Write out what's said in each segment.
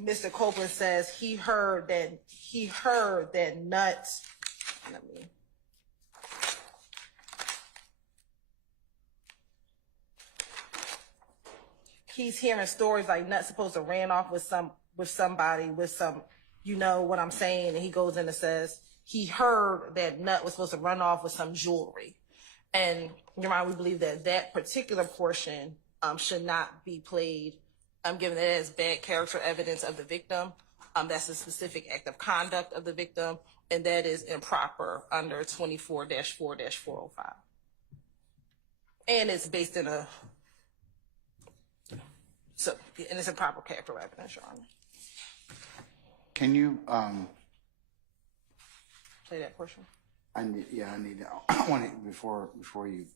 Mr. Copeland says he heard that Nuts, he's hearing stories like Nuts supposed to ran off with somebody, you know what I'm saying? And he goes in and says he heard that Nut was supposed to run off with some jewelry. And Your Honor, we believe that that particular portion should not be played, given that it is bad character evidence of the victim. That's a specific act of conduct of the victim, and that is improper under 24-4-405. And it's based in and it's improper character evidence, Your Honor. Can you play that portion? I want it before you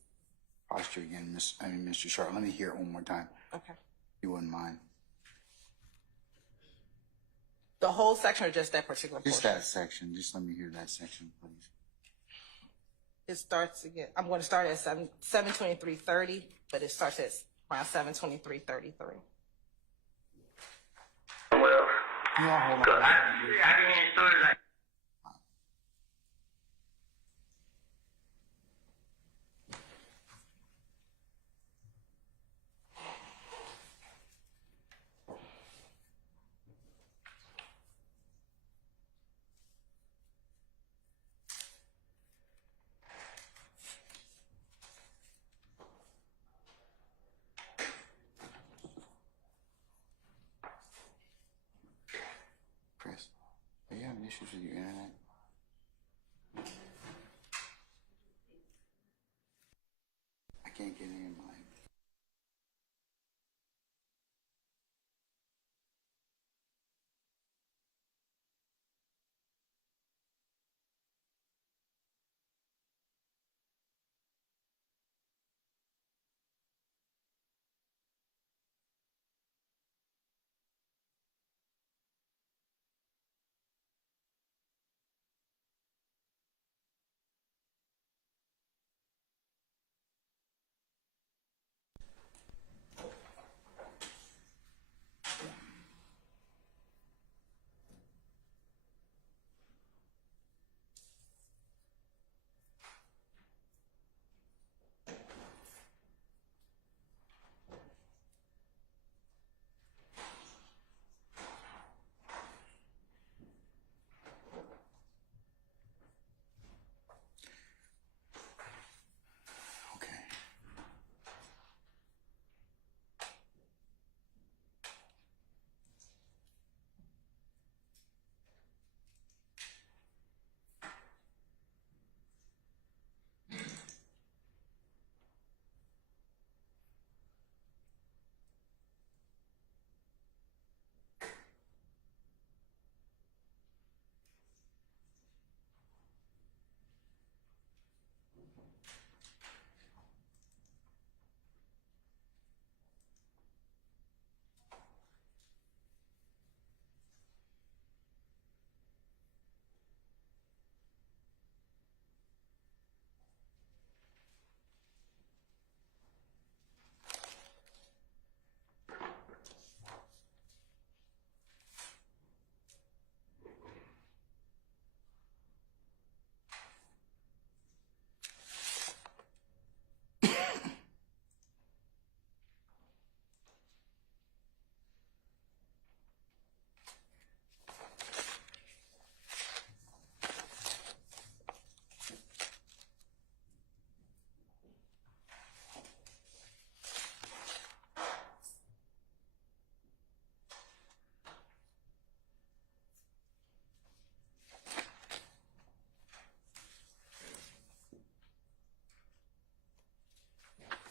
posture again, Mr. Sharp. Let me hear it one more time. Okay. If you wouldn't mind. The whole section or just that particular portion? Just that section. Just let me hear that section, please. It starts again. I'm going to start at 7:23:30, but it starts at around 7:23:33. You Well, all hold on. I can hear stories like. Chris, are you having issues with your internet? I can't get in mine.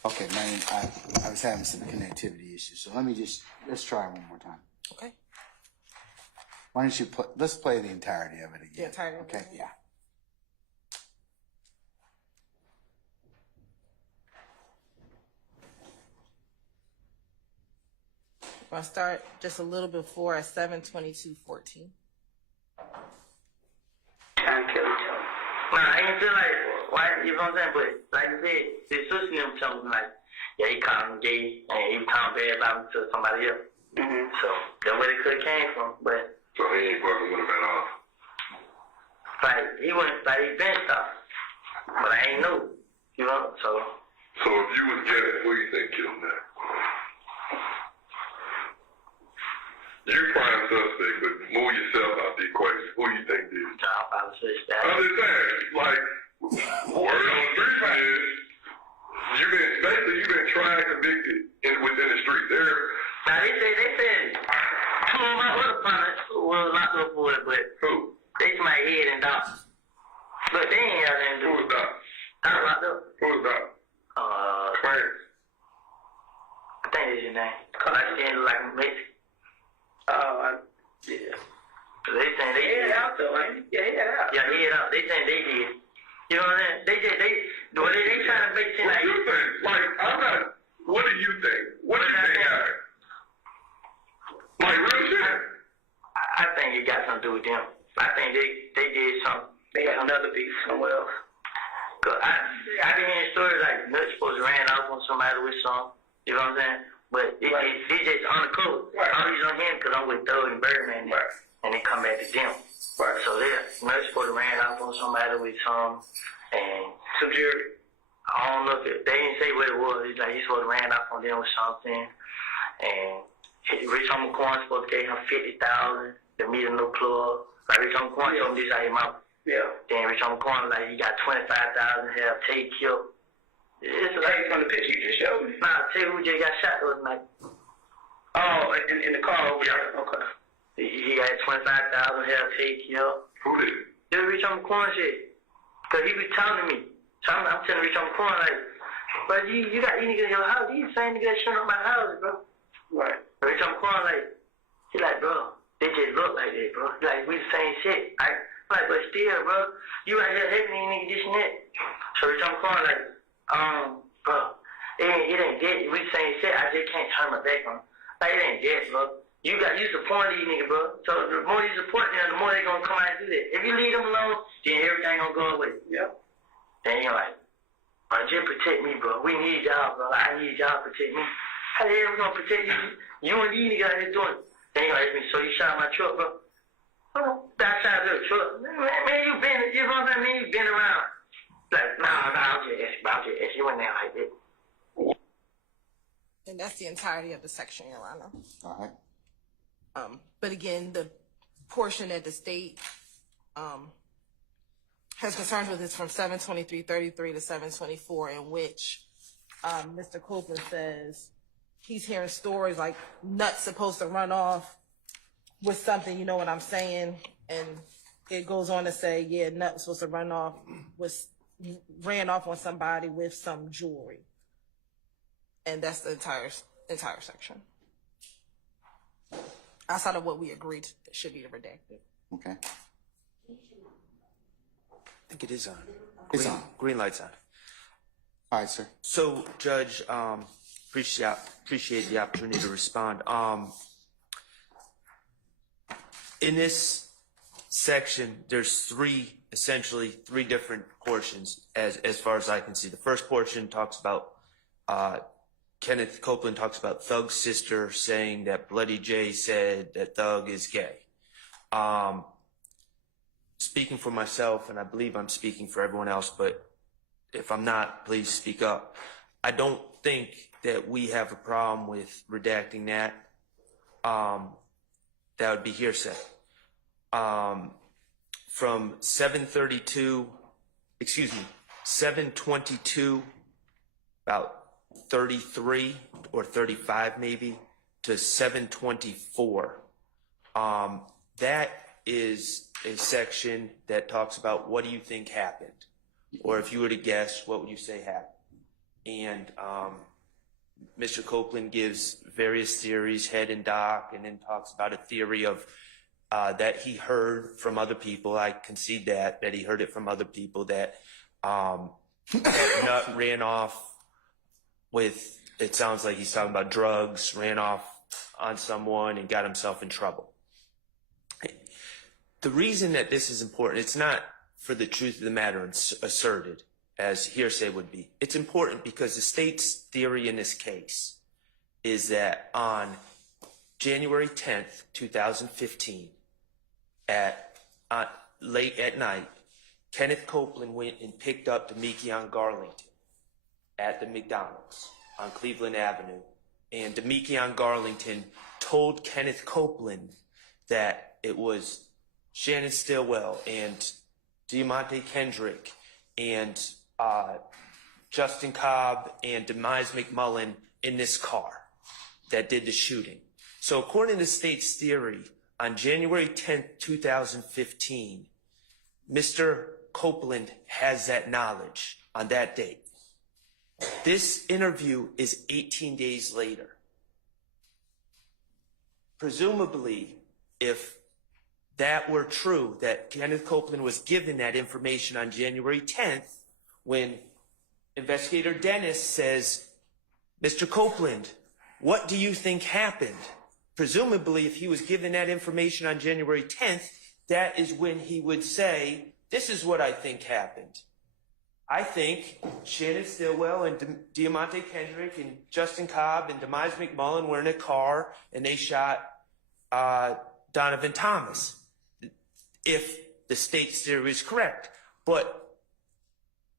Okay, man, I was having some connectivity issues, so let's try one more time. Okay. Why don't you let's play the entirety of it again. The entirety. Okay, yeah. I'll start just a little before at 7:22:14. Trying to kill each other. Nah, I ain't feel like, why, you know what I'm saying? But like I said, the sister them told me like, yeah, he called him gay and he was talking bad about him to somebody else. Mm-hmm. So that's what they could have came from, but So he ain't fucking with him at all. like he been stopped, but I ain't know, you know. So if you was guessing, who you think killed him now? You prime suspect, but move yourself out the equation. Who you think did it? I probably switched that. I'm just saying, like, word on the street is, you've been tried and convicted within the street. Now they said two of my other partners were locked up for it, but Who? they my head and doc. But they ain't have nothing to do Who was with it. that? I locked up. Who was that? Clarence. I think that's his name. Cause I just look like a Mexican. Yeah. So they saying they did. Out though, ain't he? Yeah, he had out. Yeah, he had out. They saying they did. You know what I'm saying? They trying to make it seem What like. do you think? Like, what do you think? What do you think happened? Like, real shit? I think it got something to do with them. I think they did something. They had another beef somewhere else. Cause I been hearing stories like Nuts supposed to ran off on somebody with some. You know what I'm saying? But it just undercover. Right. All these on him because I'm with Thug and Birdman. Right. And they come back to them. Right. So Nuts supposed to ran off on somebody with some. And some jury. I don't know if they didn't say what it was. It's like he's supposed to ran off on them with something. And Rich Homie Corn supposed to give him $50,000 to meet a new plug. Like Rich Homie Corn told me this out of his mouth. Yeah. Then Rich Homie Corn like he got $25,000 to have Tay killed. It's like from the picture you just showed me. Nah, Tay who just got shot the other night. Oh, in the car over there. Okay. He got $25,000 to have Tay killed. Who did it? This Rich Homie Corn shit. Cause he be telling me. So I'm telling Rich Homie Corn like, bro, you got these niggas in your house. These same niggas shooting up my house, bro. Right. Rich Homie Corn like, he like, bro, they just look like that, bro. Like we the same shit. I'm like, but still, bro, you out here hating these niggas this and that. So Rich Homie Corn like, bro, it ain't dead. We the same shit. I just can't turn my back on them. Like it ain't dead, bro. You support these niggas, bro. So the more you support them, the more they gonna come out and do that. If you leave them alone, then everything gonna go away. Yep. Then you're like, bro, just protect me, bro. We need y'all, bro. I need y'all to protect me. How the hell we gonna protect you? You and these niggas out here doing it. Then you're like, so you shot my truck, bro. Oh, that side of the truck. Man, you been, you know what I mean? You been around. Like, nah, I'm just asking. You went there like that. And that's the entirety of the section, Your Honor. All right. But again, the portion that the state has concerns with is from 723:33 to 724, in which Mr. Copeland says he's hearing stories like Nuts supposed to run off with something, you know what I'm saying? And it goes on to say, yeah, Nut was supposed to ran off on somebody with some jewelry. And that's the entire section. Outside of what we agreed should be redacted. Okay. I think it is on. It's on. Green light's on. All right, sir. So, Judge, appreciate the opportunity to respond. In this section, there's essentially three different portions as far as I can see. The first portion talks about Kenneth Copeland talks about Thug's sister saying that Bloody J said that Thug is gay. Speaking for myself, and I believe I'm speaking for everyone else, but if I'm not, please speak up. I don't think that we have a problem with redacting that. That would be hearsay. From 722, about 33 or 35 maybe, to 724. That is a section that talks about what do you think happened? Or if you were to guess, what would you say happened? And Mr. Copeland gives various theories, head and doc, and then talks about a theory of that he heard from other people. I concede that he heard it from other people, that Nut ran off with, it sounds like he's talking about drugs, ran off on someone and got himself in trouble. The reason that this is important, it's not for the truth of the matter asserted, as hearsay would be. It's important because the state's theory in this case is that on January 10th, 2015, late at night, Kenneth Copeland went and picked up Demekion Garlington at the McDonald's on Cleveland Avenue. And Demekion Garlington told Kenneth Copeland that it was Shannon Stillwell and Diamante Kendrick and Justin Cobb and Demise McMullen in this car that did the shooting. So according to state's theory, on January 10th, 2015, Mr. Copeland has that knowledge on that date. This interview is 18 days later. Presumably, if that were true, that Kenneth Copeland was given that information on January 10th, when Investigator Dennis says, Mr. Copeland, what do you think happened? Presumably, if he was given that information on January 10th, that is when he would say, this is what I think happened. I think Shannon Stillwell and Diamante Kendrick and Justin Cobb and Demise McMullen were in a car and they shot Donovan Thomas, if the state's theory is correct. But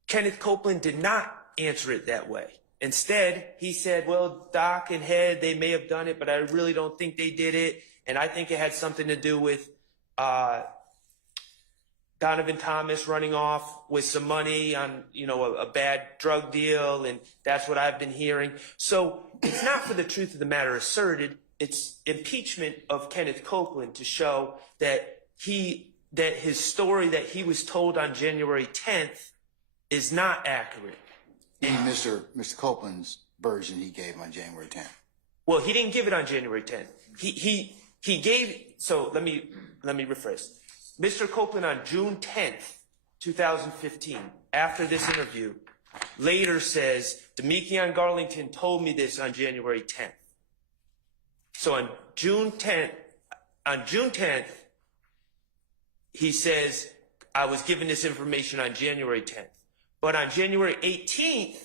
Kenneth Copeland did not answer it that way. Instead, he said, well, Doc and Head, they may have done it, but I really don't think they did it. And I think it had something to do with Donovan Thomas running off with some money on, a bad drug deal. And that's what I've been hearing. So it's not for the truth of the matter asserted. It's impeachment of Kenneth Copeland to show that his story that he was told on January 10th is not accurate. And Mr. Copeland's version he gave on January 10th. Well, he didn't give it on January 10th. He gave, so let me rephrase. Mr. Copeland on June 10th, 2015, after this interview, later says, Demekion Garlington told me this on January 10th. So on June 10th, he says, I was given this information on January 10th. But on January 18th,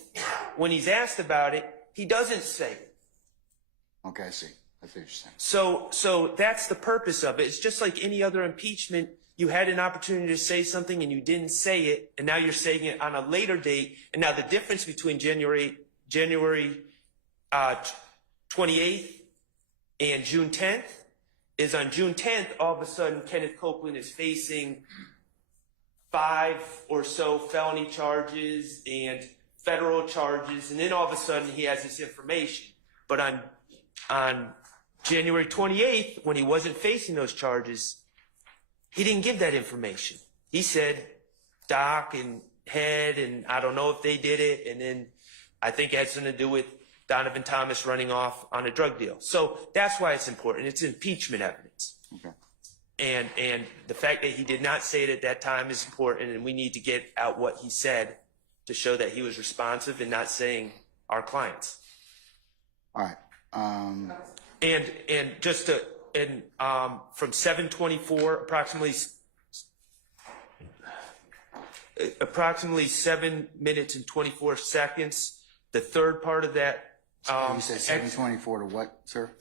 when he's asked about it, he doesn't say it. Okay, I see. I see what you're saying. So that's the purpose of it. It's just like any other impeachment. You had an opportunity to say something and you didn't say it, and now you're saying it on a later date. And now the difference between January 28th and June 10th is on June 10th, all of a sudden Kenneth Copeland is facing 5 or so felony charges and federal charges, and then all of a sudden he has this information. But on January 28th, when he wasn't facing those charges, he didn't give that information. He said Doc and Head, and I don't know if they did it, and then I think it had something to do with Donovan Thomas running off on a drug deal. So that's why it's important. It's impeachment evidence. Okay. And the fact that he did not say it at that time is important, and we need to get out what he said to show that he was responsive and not saying our clients. All right. And just to, from 7:24, approximately 7 minutes and 24 seconds. The third part of that. You said 7:24 to what, sir?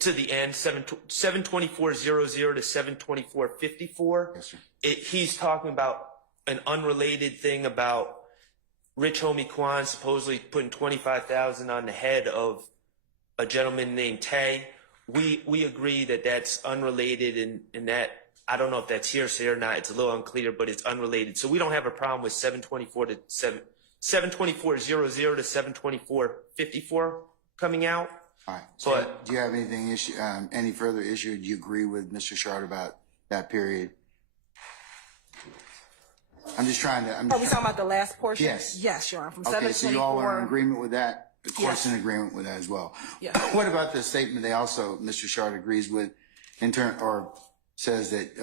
To the end, 7:24:00 to 7:24:54. Yes, sir. He's talking about an unrelated thing about Rich Homie Quan supposedly putting $25,000 on the head of a gentleman named Tay. We agree that that's unrelated, and that I don't know if that's hearsay or not. It's a little unclear, but it's unrelated. So we don't have a problem with 7:24:00 to 7:24:54 coming out. All right. So But do you have any further issue? Do you agree with Mr. Shard about that period? I'm just trying to. Are we talking about the last portion? Yes. Yes, Your Honor. From Okay, so you all are in 7:24. agreement with that? Of course, Yes. in agreement with that as well. Yes. What about the statement they also, Mr. Shard agrees with, or says that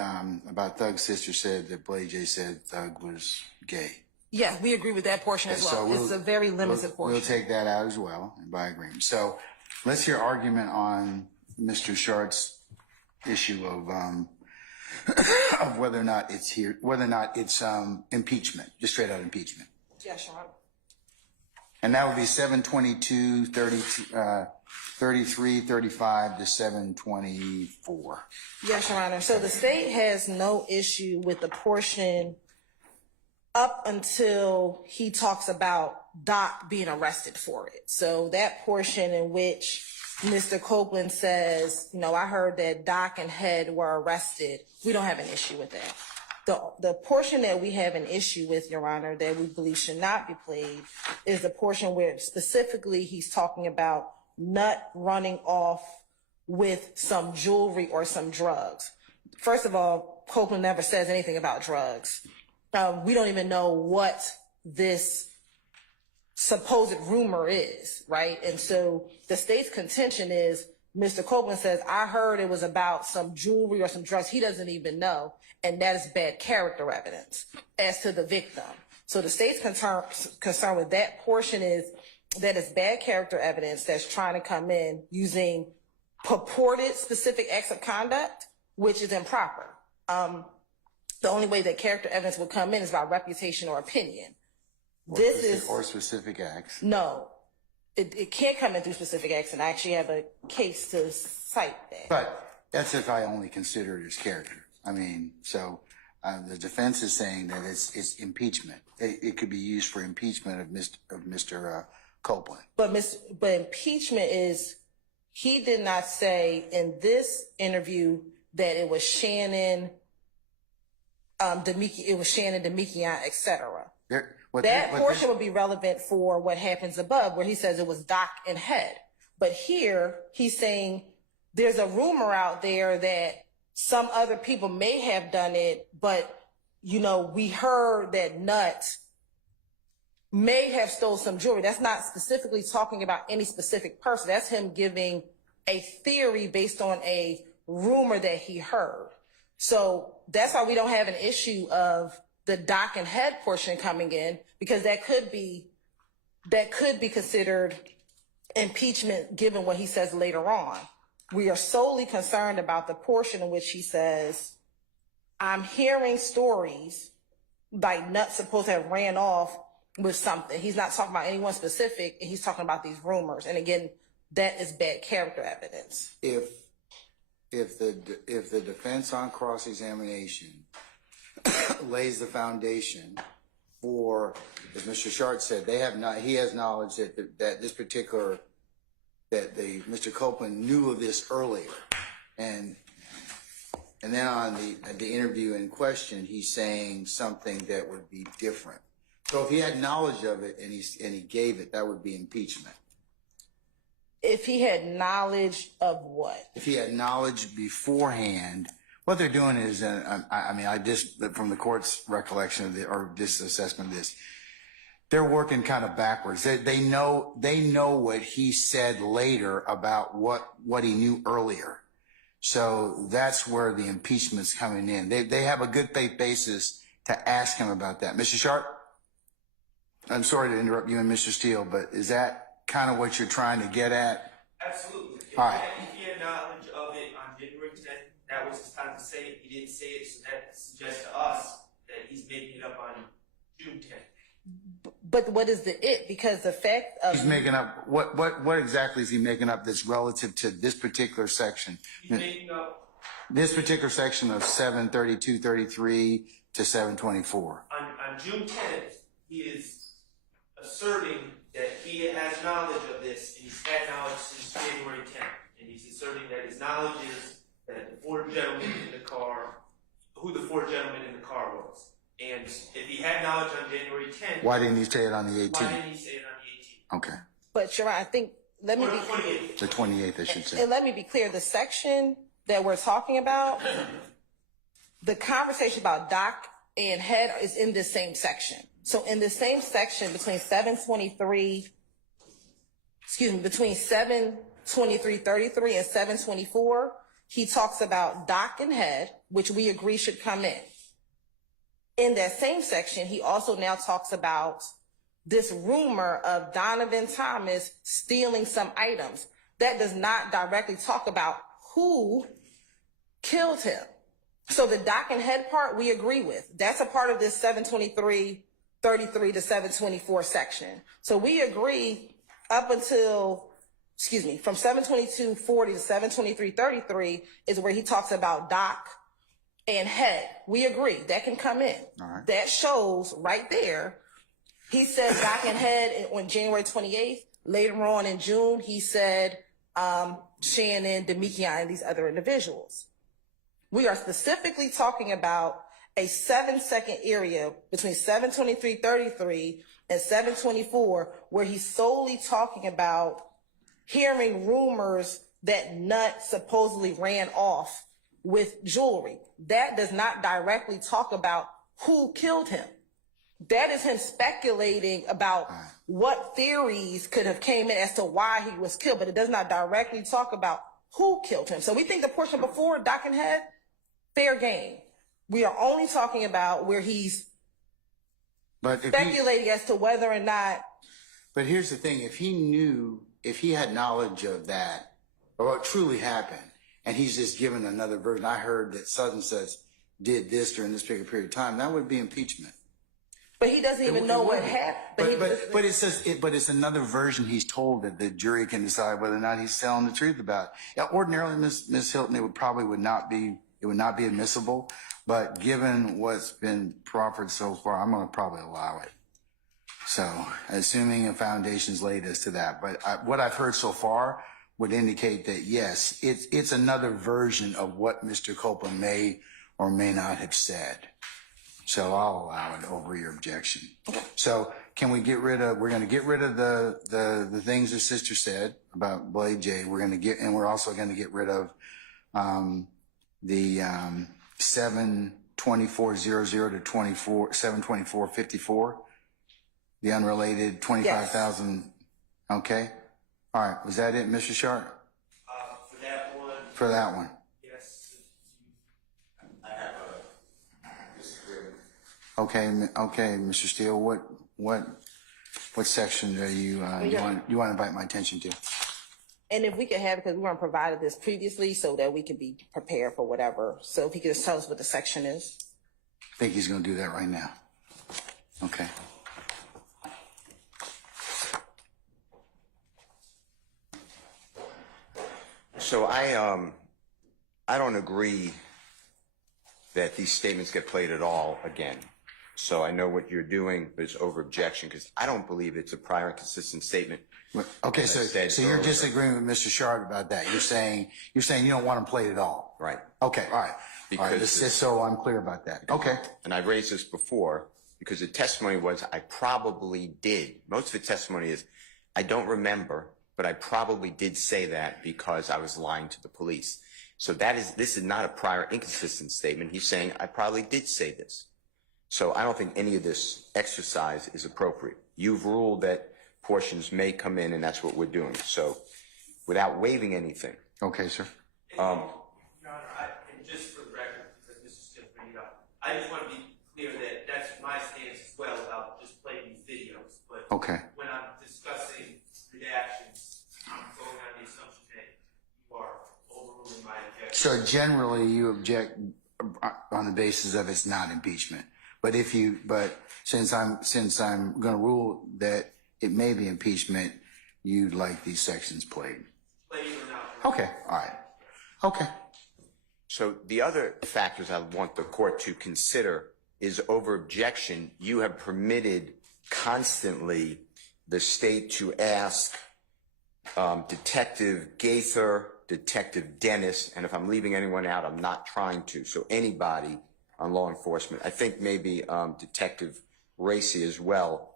about Thug's sister said that Blade J said Thug was gay? Yeah, we agree with that portion as well. It's a very limited portion. We'll take that out as well, by agreement. So let's hear argument on Mr. Shard's issue of whether or not it's impeachment, just straight out impeachment. Yes, Your Honor. And that would be 7:22:32 33, 35 to 724. Yes, Your Honor. So the state has no issue with the portion up until he talks about Doc being arrested for it. So that portion in which Mr. Copeland says, you know, I heard that Doc and Head were arrested, we don't have an issue with that. The portion that we have an issue with, Your Honor, that we believe should not be played is the portion where specifically he's talking about Nut running off with some jewelry or some drugs. First of all, Copeland never says anything about drugs. We don't even know what this supposed rumor is, right? And so the state's contention is Mr. Copeland says, I heard it was about some jewelry or some drugs. He doesn't even know. And that is bad character evidence as to the victim. So the state's concern with that portion is that it's bad character evidence that's trying to come in using purported specific acts of conduct, which is improper. The only way that character evidence would come in is by reputation or opinion. Or specific acts. No, it can't come in through specific acts, and I actually have a case to cite that. But that's if I only consider it as character. I mean, so the defense is saying that it's impeachment. It could be used for impeachment of Mr. Copeland. But impeachment is, he did not say in this interview that it was Shannon, Demekian, etc. That portion would be relevant for what happens above, where he says it was Doc and Head. But here, he's saying there's a rumor out there that some other people may have done it, but, you know, we heard that Nut may have stole some jewelry. That's not specifically talking about any specific person. That's him giving a theory based on a rumor that he heard. So that's why we don't have an issue of the Doc and Head portion coming in, because that could be considered impeachment given what he says later on. We are solely concerned about the portion in which he says, I'm hearing stories like Nut supposed to have ran off with something. He's not talking about anyone specific, and he's talking about these rumors. And again, that is bad character evidence. If the defense on cross-examination lays the foundation for, as Mr. Shart said, he has knowledge that Mr. Copeland knew of this earlier, and then on the interview in question, he's saying something that would be different. So if he had knowledge of it and he gave it, that would be impeachment. If he had knowledge of what? If he had knowledge beforehand, what they're doing is, I just, from the court's recollection or this assessment of this, they're working kind of backwards. They know what he said later about what he knew earlier. So that's where the impeachment's coming in. They have a good faith basis to ask him about that. Mr. Sharp, I'm sorry to interrupt you and Mr. Steele, but is that kind of what you're trying to get at? Absolutely. All right. If he had knowledge of it on January 10th, that was his time to say it. He didn't say it, so that suggests to us that he's making it up on June 10th. But what is the it? Because the fact of... He's making up, what exactly is he making up that's relative to this particular section? He's making up... This particular section of 732-33 to 724. On June 10th, he is asserting that he has knowledge of this, and he's had knowledge since January 10th. And he's asserting that his knowledge is that the four gentlemen in the car, who the four gentlemen in the car was. And if he had knowledge on January 10th... Why didn't he say it on the 18th? Why didn't he say it on the 18th? Okay. But you're right, I think, let me be... The 28th, I should say. And let me be clear, the section that we're talking about, the conversation about Doc and Head is in this same section. So in the same section between 723.33 and 724, he talks about Doc and Head, which we agree should come in. In that same section, he also now talks about this rumor of Donovan Thomas stealing some items. That does not directly talk about who killed him. So the Doc and Head part, we agree with. That's a part of this 723.33 to 724 section. So we agree up until from 722:40 to 723:33 is where he talks about Doc and Head. We agree that can come in. All right. That shows right there. He said Doc and Head on January 28th. Later on in June, he said Shannon, Demikian, and these other individuals. We are specifically talking about a 7-second area between 723:33 and 724 where he's solely talking about hearing rumors that Nutt supposedly ran off with jewelry. That does not directly talk about who killed him. That is him speculating about what theories could have came in as to why he was killed, but it does not directly talk about who killed him. So we think the portion before Doc and Head, fair game. We are only talking about where he's speculating as to whether or not. But here's the thing: if he had knowledge of that, or what truly happened, and he's just given another version. I heard that Southern says did this during this period of time. That would be impeachment. But he doesn't even know what happened. But it says, but it's another version he's told that the jury can decide whether or not he's telling the truth about. Yeah, ordinarily, Miss Hilton, it would not be admissible. But given what's been proffered so far, I'm going to probably allow it. So, assuming a foundation's laid as to that. But what I've heard so far would indicate that yes, it's another version of what Mr. Copeland may or may not have said. So I'll allow it over your objection. So can we get rid of, we're going to get rid of the things the sister said about Blade J. And we're also going to get rid of, the, 72400 to 72454, the unrelated 25,000. Yes. Okay. All right. Was that it, Mr. Sharp? For that one. For that one. Okay, Mr. Steele, what section are you want to invite my attention to? And if we could have, because we weren't provided this previously, so that we can be prepared for whatever. So if he could just tell us what the section is. I think he's going to do that right now. Okay. So I don't agree that these statements get played at all again. So I know what you're doing is over objection because I don't believe it's a prior and consistent statement. Okay, so you're disagreeing with Mr. Shard about that. You're saying you don't want them played at all. Right. Okay, all right. Because just so I'm clear about that. Okay. And I've raised this before because the testimony was I probably did. Most of the testimony is I don't remember, but I probably did say that because I was lying to the police. So this is not a prior inconsistent statement. He's saying I probably did say this. So I don't think any of this exercise is appropriate. You've ruled that portions may come in, and that's what we're doing. So without waiving anything. Okay, sir. Your Honor, and just for the record, because this is just bringing it up, I just want to be clear that that's my stance as well about just playing these videos. But okay. When I'm discussing redactions, I'm going on the assumption that you are overruling my objection. So generally, you object on the basis of it's not impeachment. But since I'm going to rule that it may be impeachment, you'd like these sections played. Played or not. Okay. All right. Okay. So the other factors I want the court to consider is over objection. You have permitted constantly the state to ask Detective Gaither, Detective Dennis, and if I'm leaving anyone out, I'm not trying to. So anybody on law enforcement, I think maybe Detective Racy as well,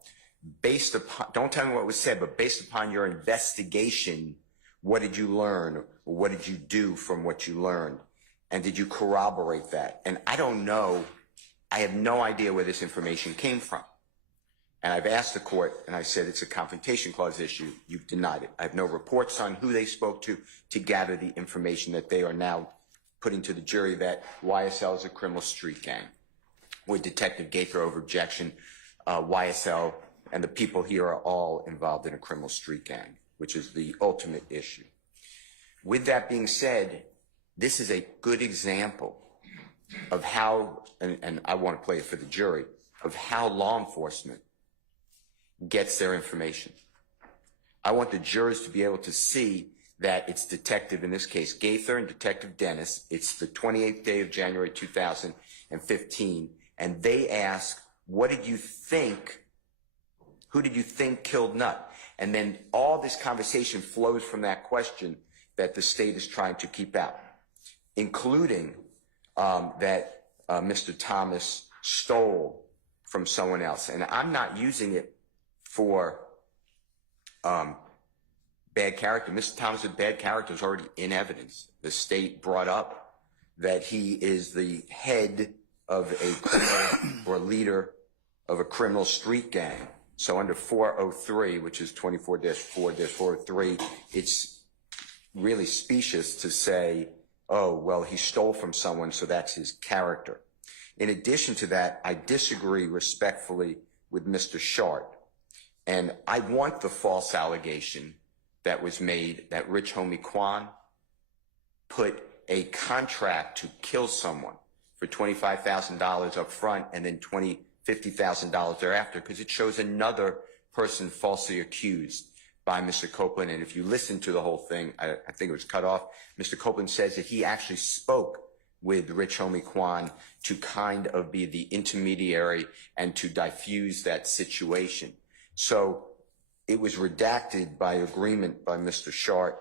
based upon, don't tell me what was said, but based upon your investigation, what did you learn? Or what did you do from what you learned? And did you corroborate that? And I don't know, I have no idea where this information came from. And I've asked the court, and I said it's a confrontation clause issue. You've denied it. I have no reports on who they spoke to gather the information that they are now putting to the jury that YSL is a criminal street gang. With Detective Gaither over objection, YSL and the people here are all involved in a criminal street gang, which is the ultimate issue. With that being said, this is a good example of how, and I want to play it for the jury, of how law enforcement gets their information. I want the jurors to be able to see that it's Detective, in this case, Gaither and Detective Dennis. It's the 28th day of January 2015, and they ask, what did you think? Who did you think killed Nutt? And then all this conversation flows from that question that the state is trying to keep out, including that Mr. Thomas stole from someone else. And I'm not using it for bad character. Mr. Thomas' bad character is already in evidence. The state brought up that he is the head of a criminal or leader of a criminal street gang. So under 403, which is 24-4-403, it's really specious to say, oh, well, he stole from someone, so that's his character. In addition to that, I disagree respectfully with Mr. Shart. And I want the false allegation that was made that Rich Homie Kwan put a contract to kill someone for $25,000 up front and then $50,000 thereafter, because it shows another person falsely accused by Mr. Copeland. And if you listen to the whole thing, I think it was cut off, Mr. Copeland says that he actually spoke with Rich Homie Kwan to kind of be the intermediary and to diffuse that situation. So it was redacted by agreement by Mr. Shart.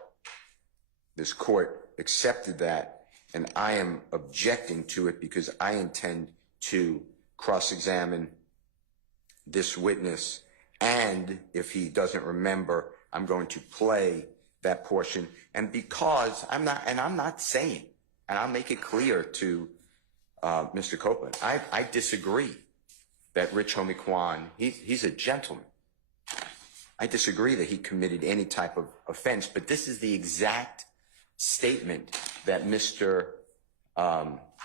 This court accepted that, and I am objecting to it because I intend to cross-examine this witness, and if he doesn't remember, I'm going to play that portion. And because I'm not saying, and I'll make it clear to Mr. Copeland, I disagree that Rich Homie Kwan, he's a gentleman. I disagree that he committed any type of offense, but this is the exact statement that Mr.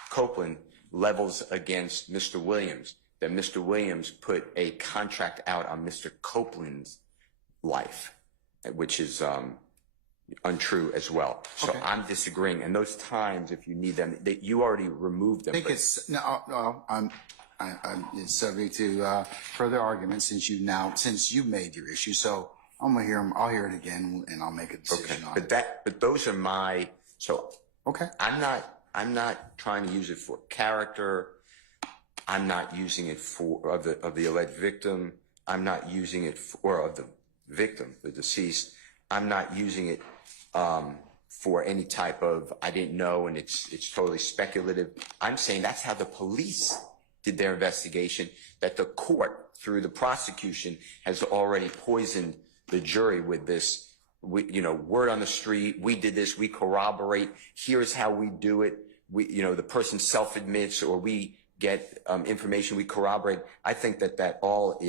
Copeland levels against Mr. Williams, that Mr. Williams put a contract out on Mr. Copeland's life, which is untrue as well. So okay. I'm disagreeing. And those times, if you need them, that you already removed them. I think it's it's subject to further argument since you made your issue. So I'm gonna hear them. I'll hear it again, and I'll make a decision on it. But those are my. So okay. I'm not trying to use it for character. I'm not using it for of the alleged victim. I'm not using it for of the victim, the deceased. I'm not using it for any type of I didn't know and it's totally speculative. I'm saying that's how the police did their investigation, that the court through the prosecution has already poisoned the jury with this, word on the street. We did this. We corroborate. Here's how we do it. The person self-admits, or we get information. We corroborate. I think that all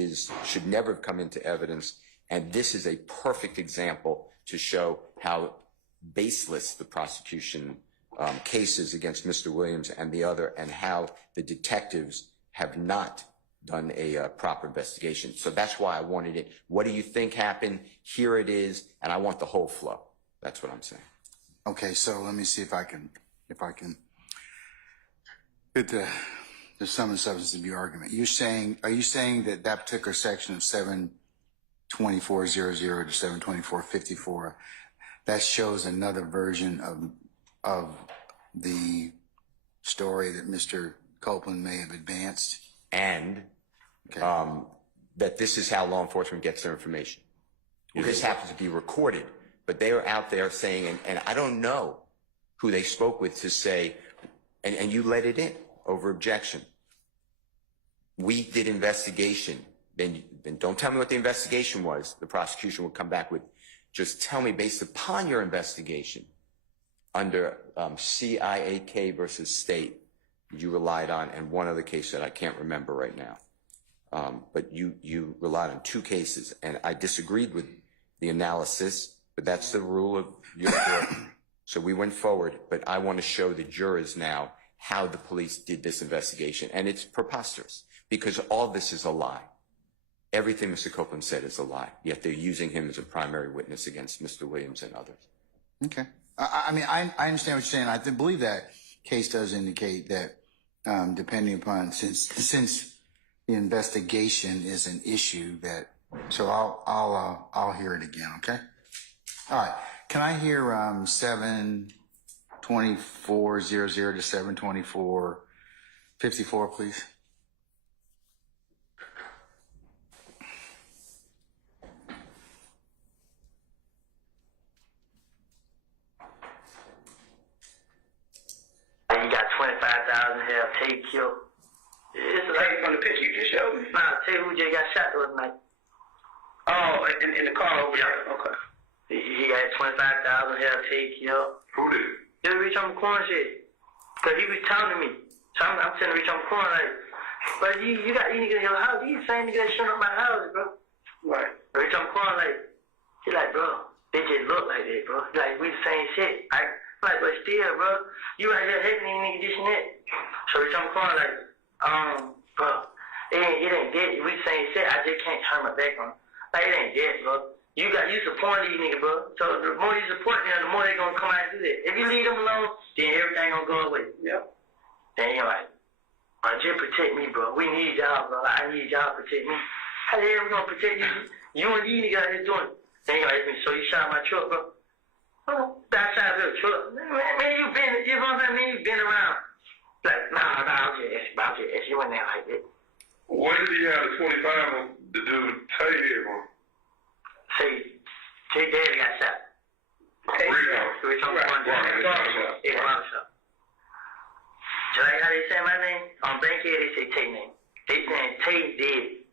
should never have come into evidence. And this is a perfect example to show how baseless the prosecution cases against Mr. Williams and the other, and how the detectives have not done a proper investigation. So that's why I wanted it. What do you think happened? Here it is, and I want the whole flow. That's what I'm saying. Okay, so let me see if I can get the sum and substance of your argument. Are you saying that particular section of 724.00 to 724.54 that shows another version of the story that Mr. Copeland may have advanced? And that this is how law enforcement gets their information. This happens to be recorded, but they are out there saying, and I don't know who they spoke with to say, and you let it in over objection. We did investigation. Then don't tell me what the investigation was. The prosecution will come back with, just tell me based upon your investigation under CIAK versus state you relied on, and one other case that I can't remember right now. But you relied on two cases, and I disagreed with the analysis, but that's the rule of your court. So we went forward, but I want to show the jurors now how the police did this investigation, and it's preposterous because all this is a lie. Everything Mr. Copeland said is a lie, yet they're using him as a primary witness against Mr. Williams and others. Okay. I mean, I understand what you're saying. I believe that case does indicate that depending upon, since the investigation is an issue that So I'll hear it again, okay? All right. Can I hear 72400 to 72454, please? You got 25,000 here, take you. It's like from the picture you just showed me. Nah, tell you who just got shot the other night. Oh, in the car over there. Okay. He got 25,000 here, take you. Who did? Just reach on the corner shit. Cause he was telling me. So I'm telling Rich on the corner like, but you got these niggas in your house. You same nigga that showing up my house, bro. Right. Rich on the corner like, he like, bro, they just look like that, bro. He like, we the same shit. I'm like, but still, bro, you right here hating these niggas this and that. So Rich on the corner like, bro, it ain't dead. We the same shit. I just can't turn my back on it. Like, it ain't dead, bro. You support these niggas, bro. So the more you support them, the more they gonna come out and do that. If you leave them alone, then everything gonna go away. Yep. Then you're like, just protect me, bro. We need y'all, bro. I need y'all to protect me. How the hell we gonna protect you? You and these niggas out here doing it. Then you're like, so you shot my truck, bro. Oh, that side of the truck. Man, you been, you know what I'm saying? Man, you been around. Like, nah, I'll just ask you in there like that. What did he have the 25 on the dude say here, bro? Say, daddy got shot. Hey, we're talking about barbershop. Yeah, barbershop. Just like how they say my name, on Buckhead they say Tay name. They saying Tay did.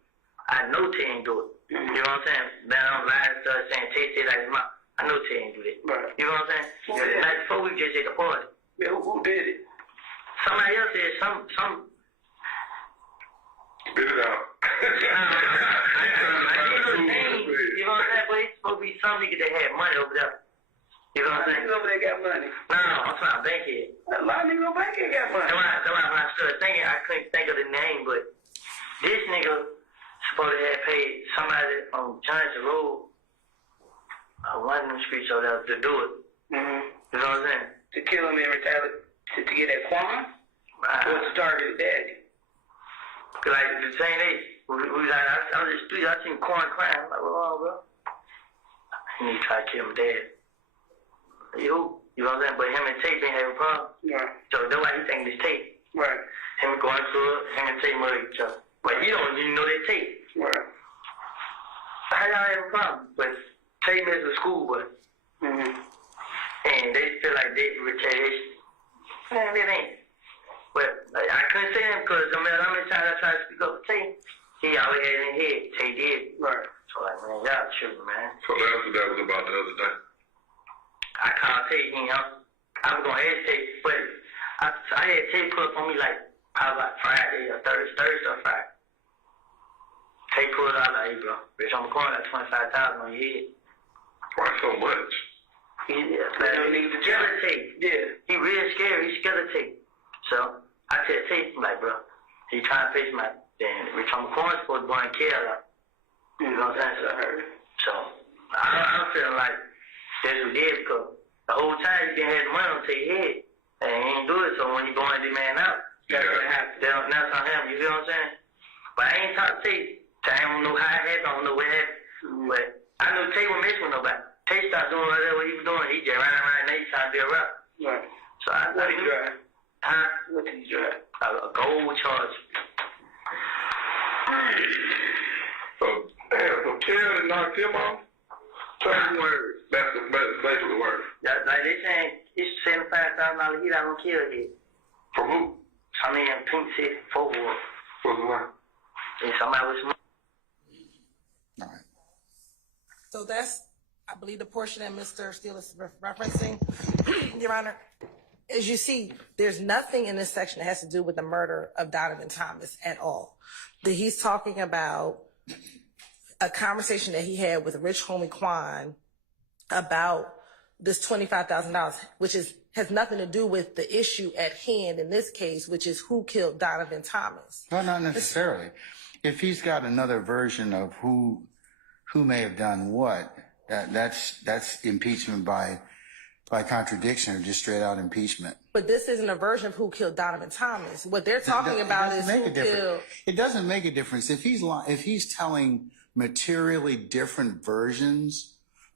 I know Tay ain't do it. You know what I'm saying? Then I'm lying and start saying Tay said like his mouth. I know Tay ain't do that. Right. You know what I'm saying? The night before we just at the party. Yeah, who did it? Somebody else did. Some. Spit it out. You know what I'm saying? But it's supposed to be some nigga that had money over there. You know what I'm saying? Over there got money. No, I'm talking about Buckhead. A lot of niggas over Buckhead got money. That's why when I started thinking, I couldn't think of the name, but this nigga supposed to have paid somebody on Johnson Road, one of them streets over there to do it. Mm-hmm. You know what I'm saying? To kill him and retaliate, to get that Quan? Or to target his daddy? Like the same day, we was like, I was just street, I seen Quan crying. I'm like, what's wrong, bro? He need to try to kill my dad. You know what I'm saying? But him and Tate didn't have a problem. Right. So that's why he thinking it's Tate. Right. Him going through it, him and Tate murder each other. But he don't even know they Tate. Right. How y'all have a problem? But Tate missed the school, but and they feel like they retaliation. Man, it ain't. But like, I couldn't say him because no matter how many times I tried to speak up for Tate, he always had in his head. Tate did. Right. So like, man, y'all shooting, man. So that's what that was about the other day. I called Tate, you know. I was going to hesitate, but I had Tate put up on me like probably like Friday or Thursday or Friday. Tate pulled out like, hey, bro, bitch, on the corner, that's 25,000 on your head. Why so much? He scared of Tate. Yeah. He real scared. He's scared of Tate. So I tell Tate, like, bro, he trying to face my damn, Rich on the corner supposed to go and kill her. You know what I'm saying? So I'm feeling like that's what he did because the whole time you didn't have the money on your head. And he ain't do it, so when you go and demand out, that's what happened. That's on him, you feel what I'm saying? But I ain't talked to Tate. I don't know how it happened, I don't know what happened. But I know Tate was messing with nobody. Tate started doing whatever he was doing. He just ran around and he trying to be a rapper. Right. So I know he drive. Huh? What did he drive? A gold charge. So Karen knocked him off? Tell me words. That's basically the word. Like they saying it's $75,000 he not gonna kill him. From who? I mean Pink City, Fort Worth. What's the line? And somebody with some money. All right. So that's, I believe, the portion that Mr. Steele is referencing. Your Honor, as you see, there's nothing in this section that has to do with the murder of Donovan Thomas at all. He's talking about a conversation that he had with Rich Homie Quan about this $25,000, which has nothing to do with the issue at hand in this case, which is who killed Donovan Thomas. No, not necessarily. If he's got another version of who may have done what, that's impeachment by contradiction or just straight out impeachment. But this isn't a version of who killed Donovan Thomas. What they're talking about is who killed. It doesn't make a difference if he's telling materially different versions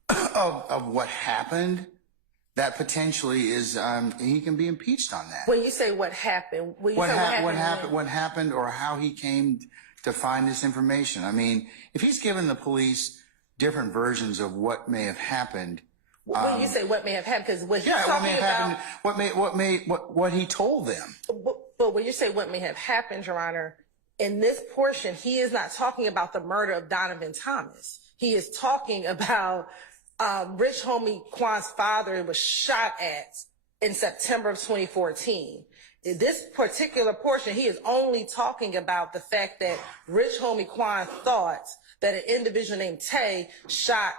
of what happened, that potentially is he can be impeached on that. When you say what happened, What happened, or how he came to find this information. I mean, if he's given the police different versions of what may have happened. When you say what may have happened, because what he's What may talking have about, happened, what he told them. but when you say what may have happened, Your Honor, in this portion, he is not talking about the murder of Donovan Thomas. He is talking about Rich Homie Quan's father was shot at in September of 2014. In this particular portion, he is only talking about the fact that Rich Homie Quan thought that an individual named Tay shot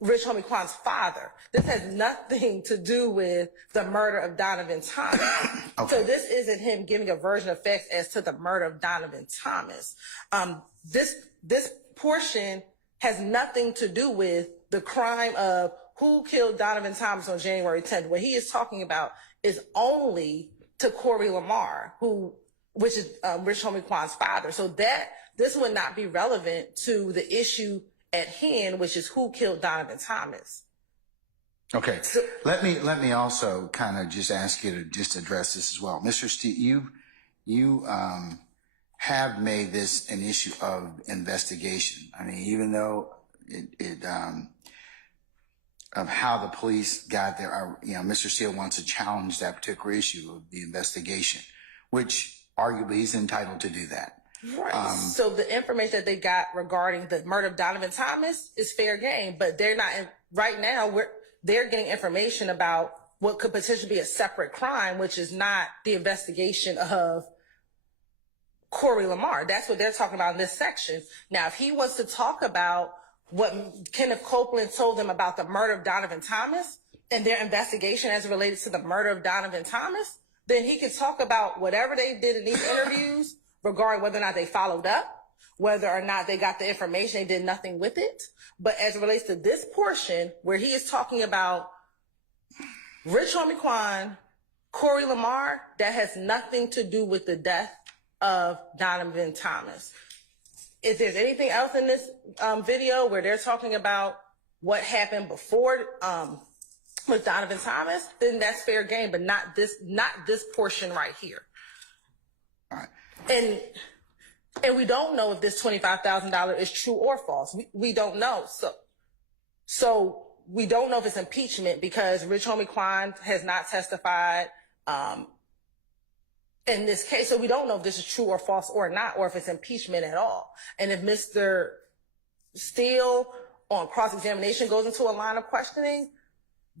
Rich Homie Quan's father. This has nothing to do with the murder of Donovan Thomas. Okay. So this isn't him giving a version of facts as to the murder of Donovan Thomas. This portion has nothing to do with the crime of who killed Donovan Thomas on January 10th. What he is talking about is only to Corey Lamar, which is Rich Homie Quan's father. So this would not be relevant to the issue at hand, which is who killed Donovan Thomas. Okay, so, let me also kind of just ask you to just address this as well, Mr. Steve. You have made this an issue of investigation. I mean, even though of how the police got there, Mr. Steele wants to challenge that particular issue of the investigation, which arguably he's entitled to do that. Right. So the information that they got regarding the murder of Donovan Thomas is fair game, but they're not right now. They're getting information about what could potentially be a separate crime, which is not the investigation of Corey Lamar. That's what they're talking about in this section. Now, if he wants to talk about what Kenneth Copeland told them about the murder of Donovan Thomas and their investigation as related to the murder of Donovan Thomas, then he could talk about whatever they did in these interviews regarding whether or not they followed up, whether or not they got the information, they did nothing with it. But as it relates to this portion where he is talking about Rich Homie Quan, Corey Lamar, that has nothing to do with the death of Donovan Thomas. If there's anything else in this video where they're talking about what happened before with Donovan Thomas, then that's fair game, but not this portion right here. All right. And we don't know if this $25,000 is true or false. We don't know. So we don't know if it's impeachment because Rich Homie Quan has not testified in this case. So we don't know if this is true or false or not, or if it's impeachment at all. And if Mr. Steele on cross-examination goes into a line of questioning,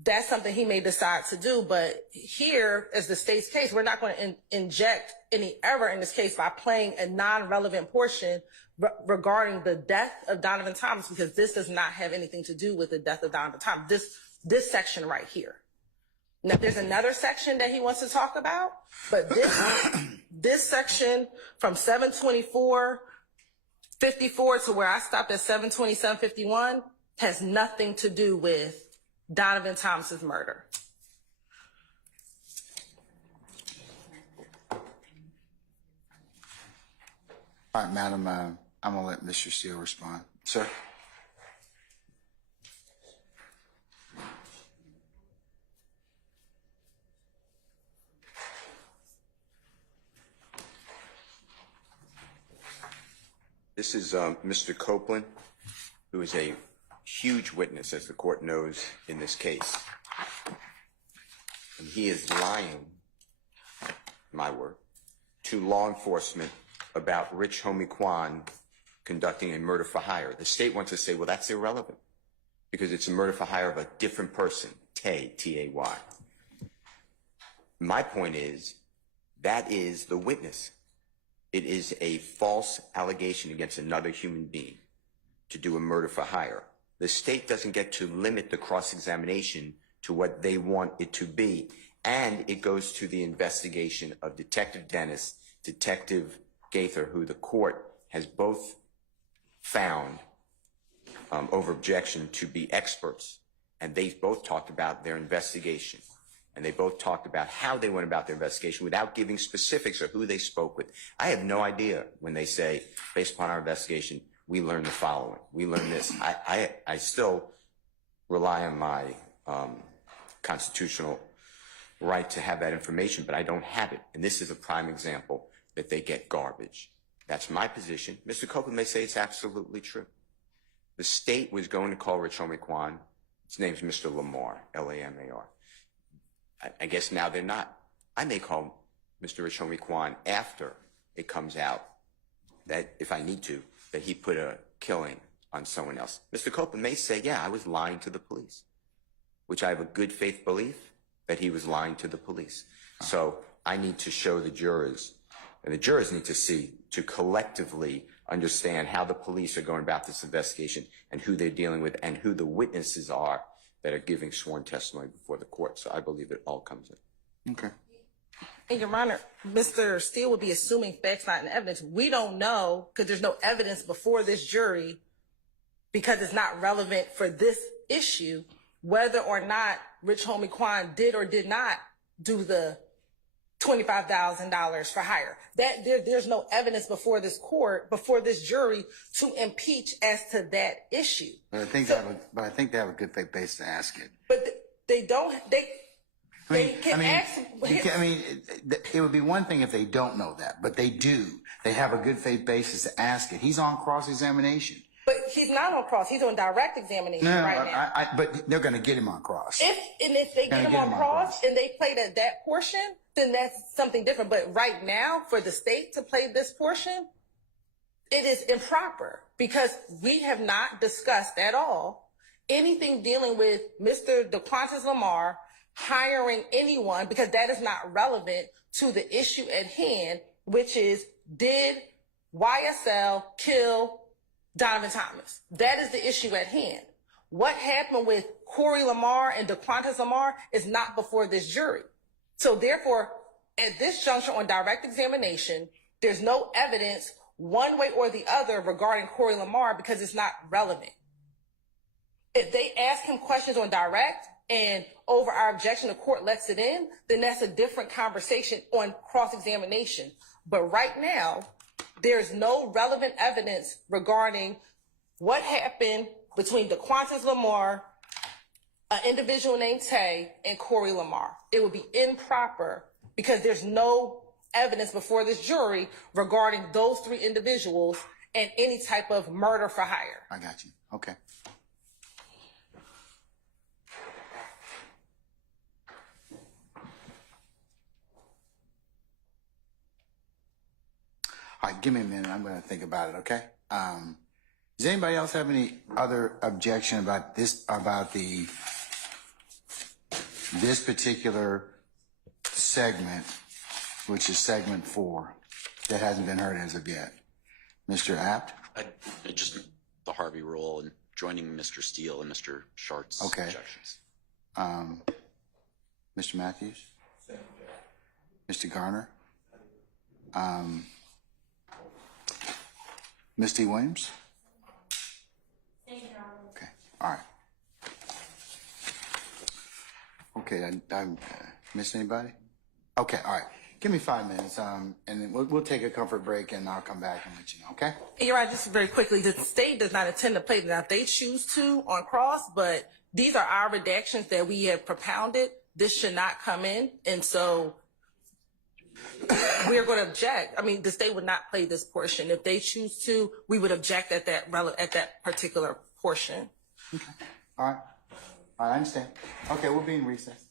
that's something he may decide to do. But here, as the state's case, we're not going to inject any error in this case by playing a non-relevant portion regarding the death of Donovan Thomas, because this does not have anything to do with the death of Donovan Thomas. This section right here. Now, there's another section that he wants to talk about, but this section from 724:54 to where I stopped at 727:51 has nothing to do with Donovan Thomas's murder. All right, Madam, I'm going to let Mr. Steele respond. Sir? This is Mr. Copeland, who is a huge witness, as the court knows, in this case. And he is lying, my word, to law enforcement about Rich Homie Quan conducting a murder for hire. The state wants to say, well, that's irrelevant because it's a murder for hire of a different person, Tay, T-A-Y. My point is, that is the witness. It is a false allegation against another human being to do a murder for hire. The state doesn't get to limit the cross-examination to what they want it to be. And it goes to the investigation of Detective Dennis, Detective Gaither, who the court has both found over objection to be experts. And they both talked about their investigation. And they both talked about how they went about their investigation without giving specifics of who they spoke with. I have no idea when they say, based upon our investigation, we learn the following. We learn this. I still rely on my constitutional right to have that information, but I don't have it. And this is a prime example that they get garbage. That's my position. Mr. Copeland may say it's absolutely true. The state was going to call Rich Homie Kwan. His name's Mr. Lamar, Lamar. I guess now they're not. I may call Mr. Rich Homie Kwan after it comes out that, if I need to, that he put a killing on someone else. Mr. Copeland may say, yeah, I was lying to the police, which I have a good faith belief that he was lying to the police. So I need to show the jurors, and the jurors need to see, to collectively understand how the police are going about this investigation and who they're dealing with and who the witnesses are that are giving sworn testimony before the court. So I believe it all comes in. Okay. And Your Honor, Mr. Steele would be assuming facts, not in evidence. We don't know, because there's no evidence before this jury, because it's not relevant for this issue, whether or not Rich Homie Kwan did or did not do the $25,000 for hire. That there's no evidence before this court, before this jury, to impeach as to that issue. But I think they have a good faith base to ask it. But they don't. It would be one thing if they don't know that, but they do. They have a good faith basis to ask it. He's on cross-examination. But he's not on cross. He's on direct examination right now. But they're going to get him on cross. If they get him on cross and they played at that portion, then that's something different. But right now, for the state to play this portion, it is improper, because we have not discussed at all anything dealing with Mr. DeQuantis Lamar hiring anyone, because that is not relevant to the issue at hand, which is, did YSL kill Donovan Thomas? That is the issue at hand. What happened with Corey Lamar and DeQuantis Lamar is not before this jury. So therefore, at this juncture on direct examination, there's no evidence one way or the other regarding Corey Lamar, because it's not relevant. If they ask him questions on direct and over our objection, the court lets it in, then that's a different conversation on cross-examination. But right now, there's no relevant evidence regarding what happened between DeQuantis Lamar, an individual named Tay, and Corey Lamar. It would be improper, because there's no evidence before this jury regarding those three individuals and any type of murder for hire. I got you. Okay. All right, give me a minute. I'm going to think about it, okay? Does anybody else have any other objection about this particular segment, which is segment 4, that hasn't been heard as of yet? Mr. Apt? Just the Harvey rule and joining Mr. Steele and Mr. Shart's objections. Mr. Matthews? Mr. Garner? Ms. T. Williams? Okay, all right. Okay, I missed anybody? Okay, all right. Give me 5 minutes, and then we'll take a comfort break, and I'll come back and let you know, okay? You're right, just very quickly, the state does not intend to play that. They choose to on cross, but these are our redactions that we have propounded. This should not come in, and so we're going to object. I mean, the state would not play this portion. If they choose to, we would object at that particular portion. Okay. All right. I understand. Okay, we'll be in recess.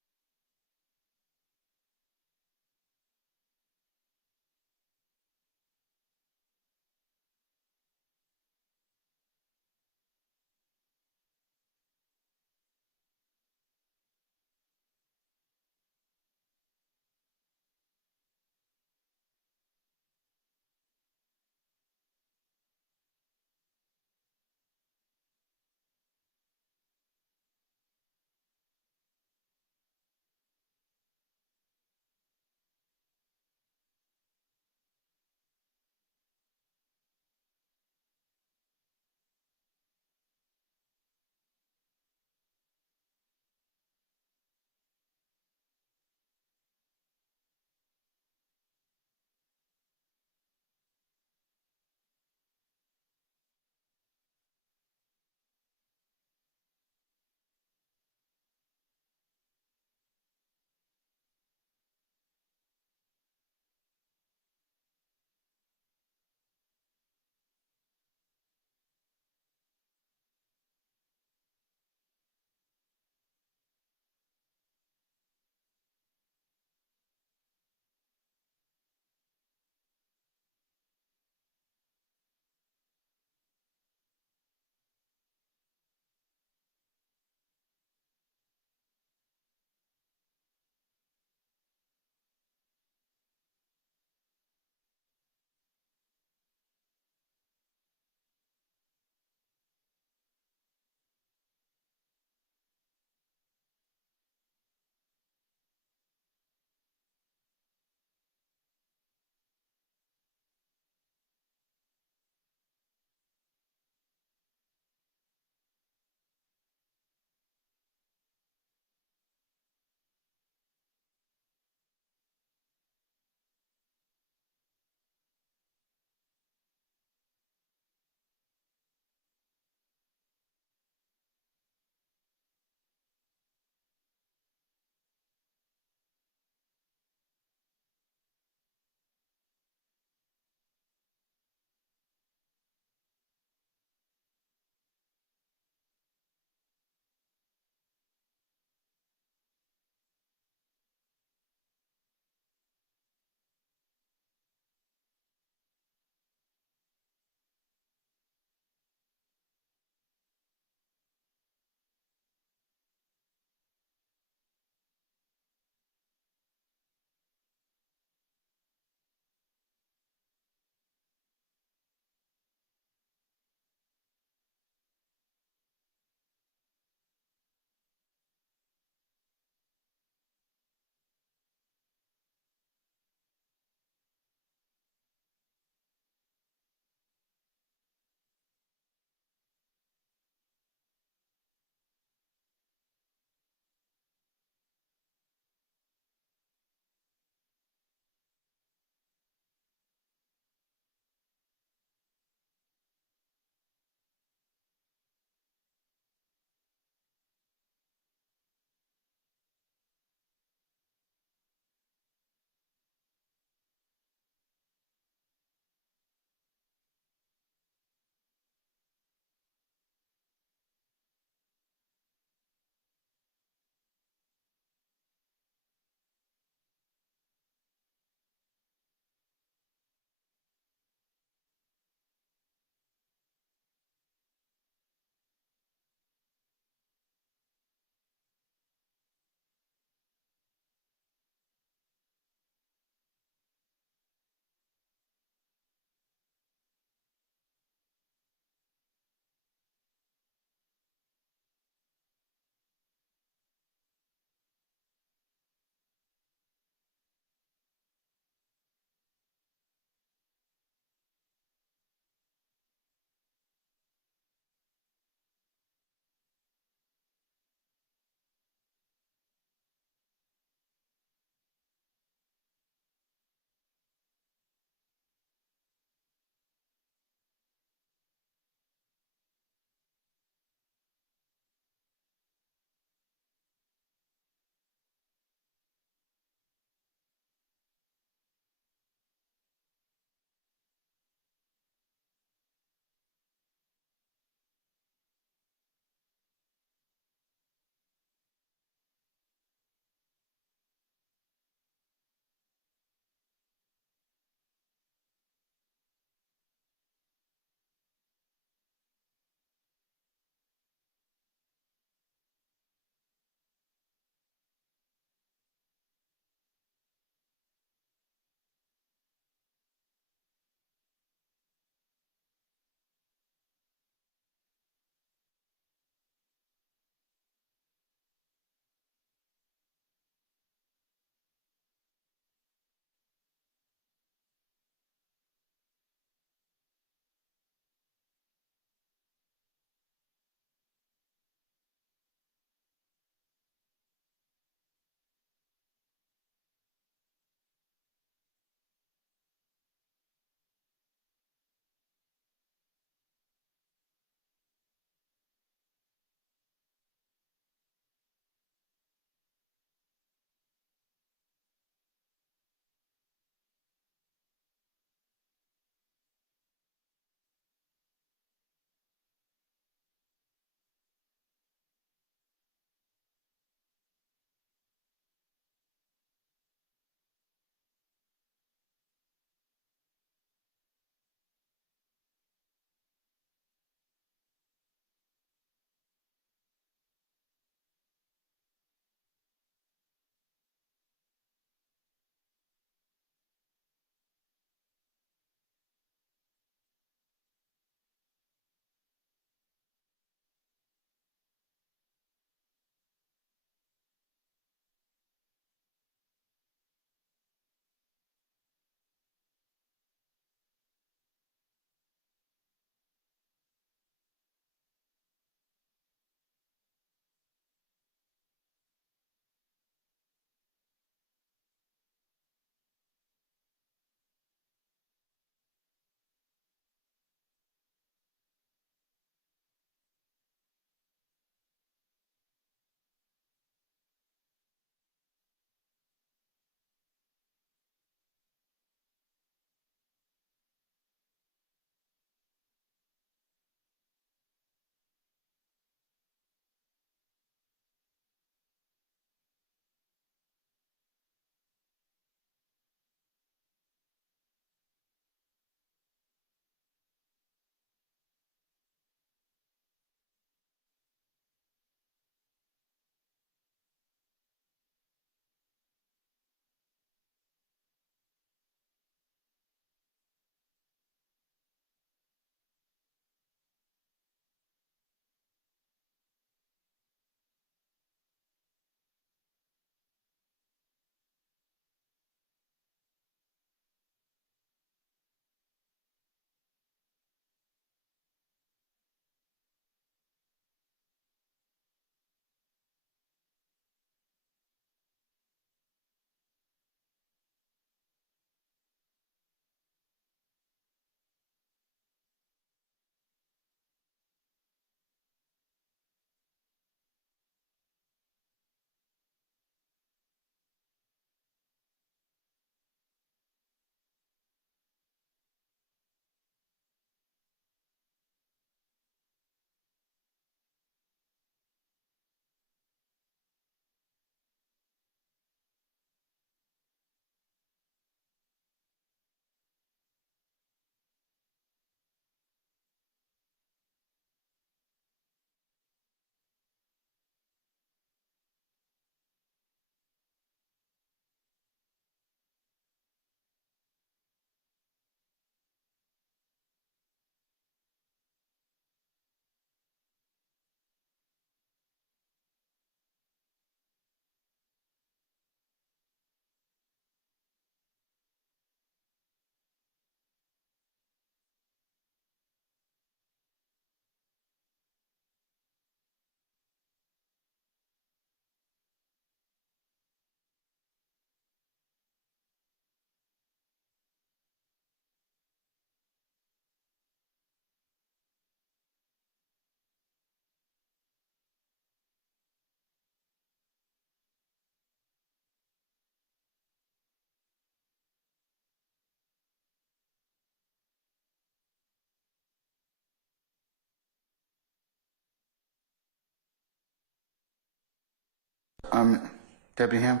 Deputy Ham?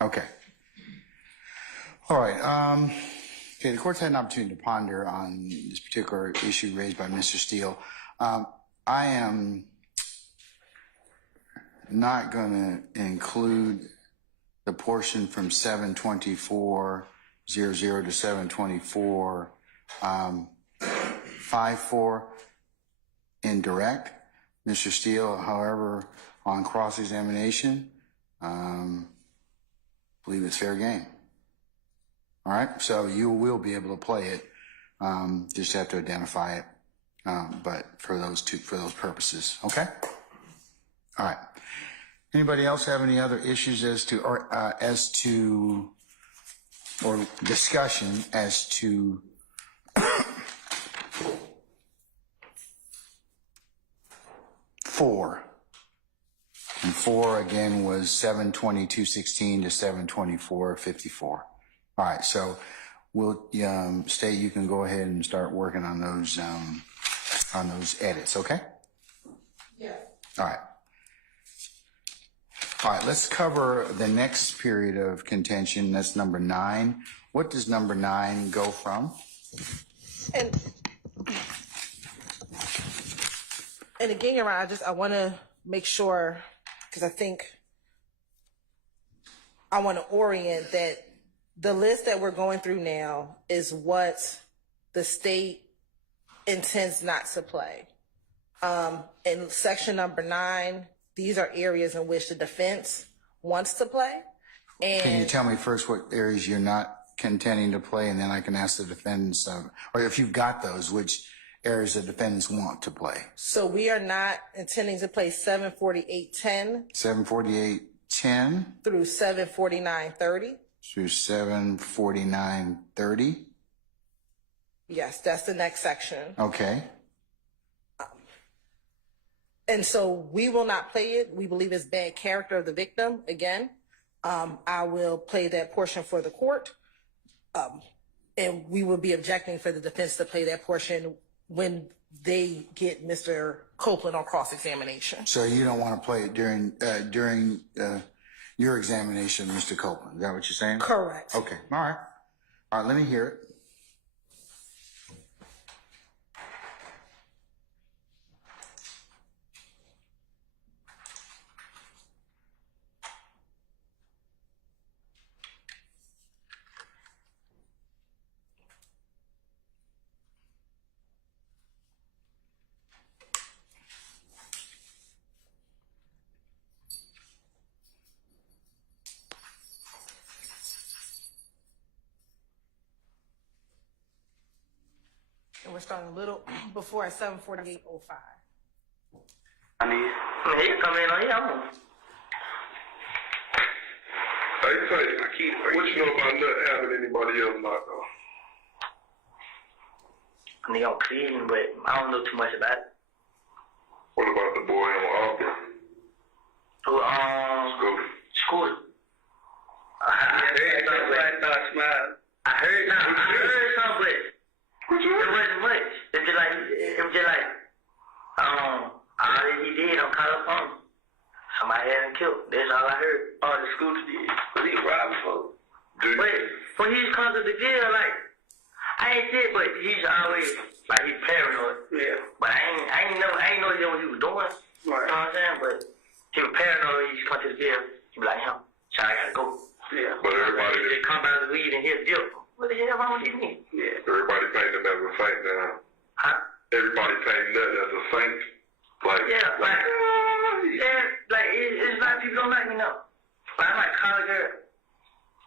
Okay. All right. Okay, the court's had an opportunity to ponder on this particular issue raised by Mr. Steele. I am not going to include the portion from 724.00 to 724.54 in direct. Mr. Steele, however, on cross-examination, believe it's fair game. All right, so you will be able to play it. Just have to identify it, but for those purposes, okay? All right. Anybody else have any other issues or discussion as to four? And four again was 722.16 to 724.54. All right, so we'll State, you can go ahead and start working on those edits, okay? Yeah. All right. All right, let's cover the next period of contention. That's number 9. What does number 9 go from? And again, Your Honor, I want to make sure, because I think I want to orient that the list that we're going through now is what the state intends not to play. In section number 9, these are areas in which the defense wants to play. And Can you tell me first what areas you're not contending to play, and then I can ask the defendants, or if you've got those, which areas the defendants want to play? so we are not intending to play 748.10 748.10 through 749.30. through 749.30. Yes, that's the next section. Okay. And so we will not play it. We believe it's bad character of the victim. Again, I will play that portion for the court. And we will be objecting for the defense to play that portion when they get Mr. Copeland on cross-examination. So you don't want to play it during your examination, Mr. Copeland. Is that what you're saying? Correct. Okay. All right. All right. Let me hear it. And we're starting a little before at 748.05. I mean, he can come in on here. I'm gonna. Hey, what you know about not having anybody else locked up? I mean, I'm clean, but I don't know too much about it. What about the boy on Auburn? Who, School. I heard something, but What you it heard? wasn't much. It was just like, all that he did on California. Somebody had him killed. That's all I heard. All the school did. But he robbed folks. Dude. But when he's come to the jail, like, I ain't said, but he's always, like, he's paranoid. Yeah. But I ain't know what he was doing. Right. You know what I'm saying? But he was paranoid. He's come to the jail. He be like, so I gotta go. Yeah. But everybody He just come out of the weed and hit jail. What the hell wrong with me? Yeah. Everybody painting him as a saint now. Huh? Everybody painting that as a saint. Like, Yeah, like, it's like people don't like me now. But I'm like, college girl.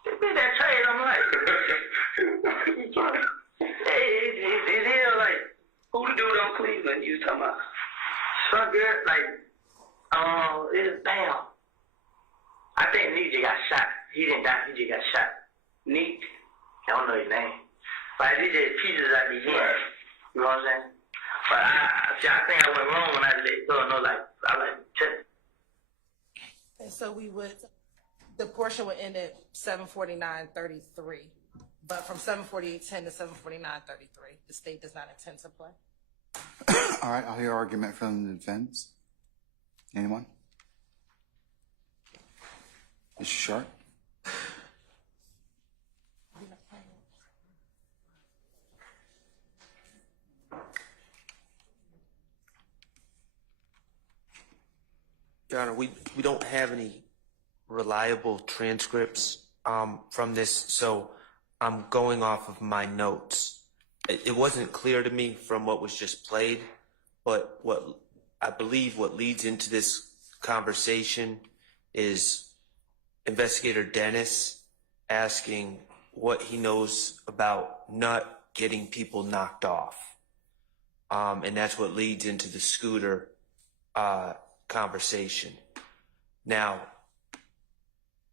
They be that trade, I'm like, it's here, like, who the dude on Cleveland you was talking about? Some girl, like, it's damn. I think Neat just got shot. He didn't die, he just got shot. Neat, I don't know his name. But he just pieces at the end. You know what I'm saying? But I think I went wrong when I let go. No, like, I like check. And so the portion would end at 749.33. But from 748.10 to 749.33, the state does not intend to play. All right. I'll hear argument from the defense. Anyone? Mr. Sharp? Your Honor, we don't have any reliable transcripts from this, so I'm going off of my notes. It wasn't clear to me from what was just played, but what I believe what leads into this conversation is Investigator Dennis asking what he knows about Nutt getting people knocked off. And that's what leads into the scooter conversation. Now,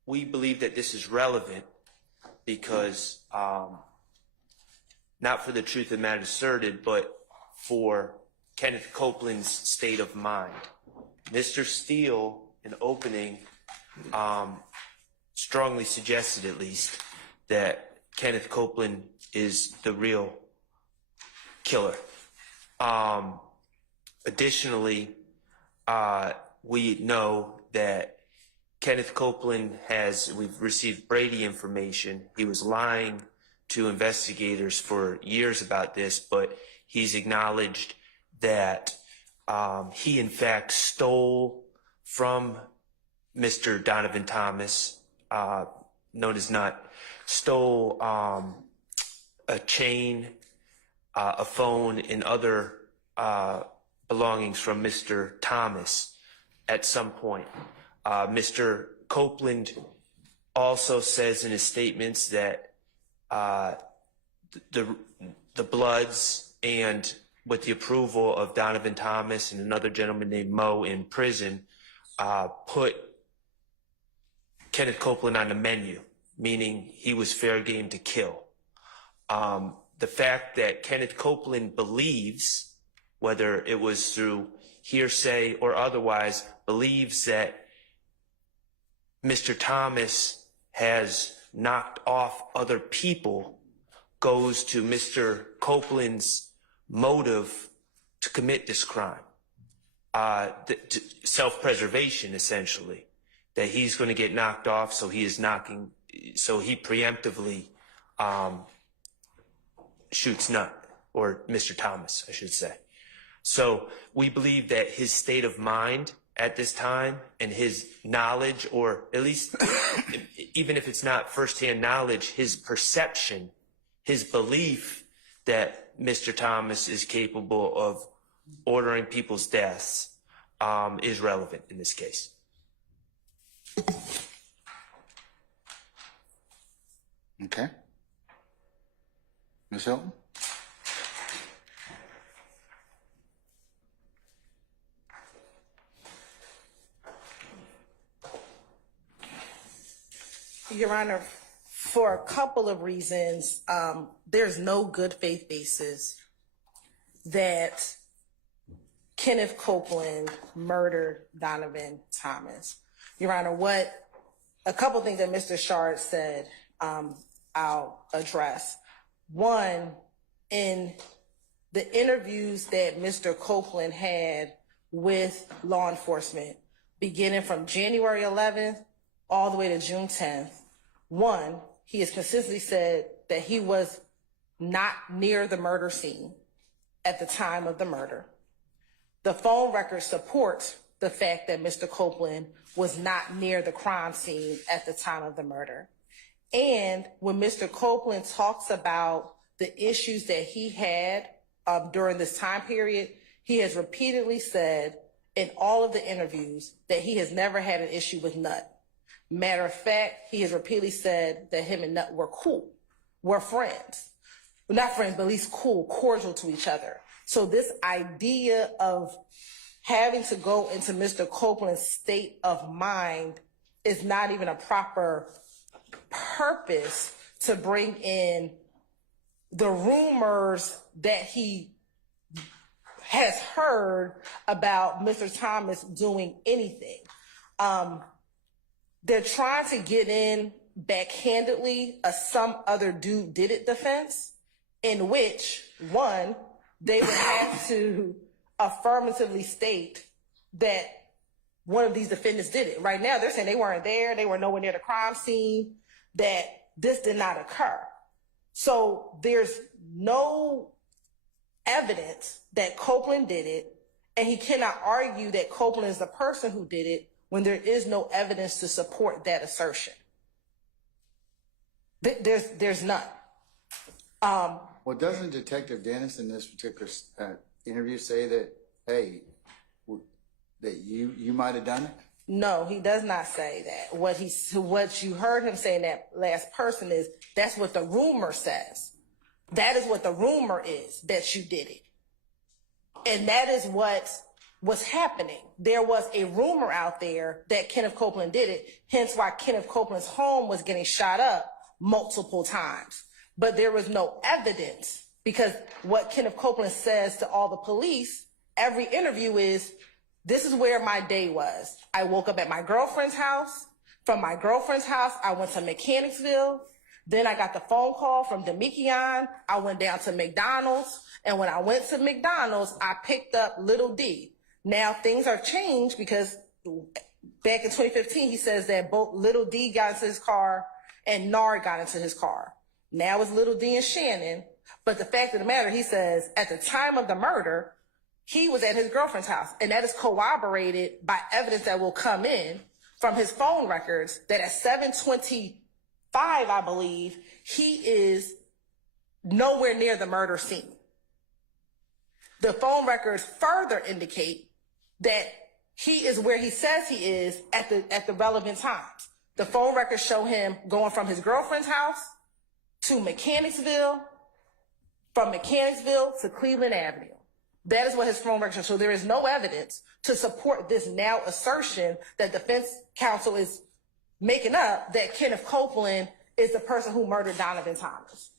we believe that this is relevant because not for the truth of the matter asserted, but for Kenneth Copeland's state of mind. Mr. Steele, in opening, strongly suggested at least that Kenneth Copeland is the real killer. Additionally, we know that Kenneth Copeland we've received Brady information. He was lying to investigators for years about this, but he's acknowledged that he in fact stole from Mr. Donovan Thomas, known as Nutt, stole a chain, a phone, and other belongings from Mr. Thomas at some point. Mr. Copeland also says in his statements that the Bloods, and with the approval of Donovan Thomas and another gentleman named Mo in prison, put Kenneth Copeland on the menu, meaning he was fair game to kill. The fact that Kenneth Copeland believes, whether it was through hearsay or otherwise, believes that Mr. Thomas has knocked off other people goes to Mr. Copeland's motive to commit this crime. Self-preservation, essentially, that he's going to get knocked off, so he preemptively shoots Nutt, or Mr. Thomas, I should say. So we believe that his state of mind at this time and his knowledge, or at least even if it's not firsthand knowledge, his perception, his belief that Mr. Thomas is capable of ordering people's deaths is relevant in this case. Okay. Ms. Hilton? Your Honor, for a couple of reasons, there's no good faith basis that Kenneth Copeland murdered Donovan Thomas. Your Honor, a couple things that Mr. Shard said, I'll address. One, in the interviews that Mr. Copeland had with law enforcement, beginning from January 11th all the way to June 10th, one, he has consistently said that he was not near the murder scene at the time of the murder. The phone records support the fact that Mr. Copeland was not near the crime scene at the time of the murder. And when Mr. Copeland talks about the issues that he had during this time period, he has repeatedly said in all of the interviews that he has never had an issue with Nutt. Matter of fact, he has repeatedly said that him and Nutt were cool, were friends. Not friends, but at least cool, cordial to each other. So this idea of having to go into Mr. Copeland's state of mind is not even a proper purpose to bring in the rumors that he has heard about Mr. Thomas doing anything. They're trying to get in backhandedly a some other dude did it defense, in which, one, they would have to affirmatively state that one of these defendants did it. Right now, they're saying they weren't there, they were nowhere near the crime scene, that this did not occur. So there's no evidence that Copeland did it, and he cannot argue that Copeland is the person who did it when there is no evidence to support that assertion. There's none. Well, doesn't Detective Dennis in this particular interview say that, hey, that you might have done it? No, he does not say that. What you heard him say in that last person is, that's what the rumor says. That is what the rumor is, that you did it. And that is what was happening. There was a rumor out there that Kenneth Copeland did it, hence why Kenneth Copeland's home was getting shot up multiple times. But there was no evidence, because what Kenneth Copeland says to all the police, every interview is, this is where my day was. I woke up at my girlfriend's house. From my girlfriend's house, I went to Mechanicsville. Then I got the phone call from Demikion. I went down to McDonald's. And when I went to McDonald's, I picked up Little D. Now things are changed, because back in 2015, he says that both Little D got into his car and Nard got into his car. Now it's Little D and Shannon. But the fact of the matter, he says at the time of the murder, he was at his girlfriend's house. And that is corroborated by evidence that will come in from his phone records, that at 7:25, I believe, he is nowhere near the murder scene. The phone records further indicate that he is where he says he is at the relevant times. The phone records show him going from his girlfriend's house to Mechanicsville, from Mechanicsville to Cleveland Avenue. That is what his phone records show. So there is no evidence to support this now assertion that defense counsel is making up, that Kenneth Copeland is the person who murdered Donovan Thomas.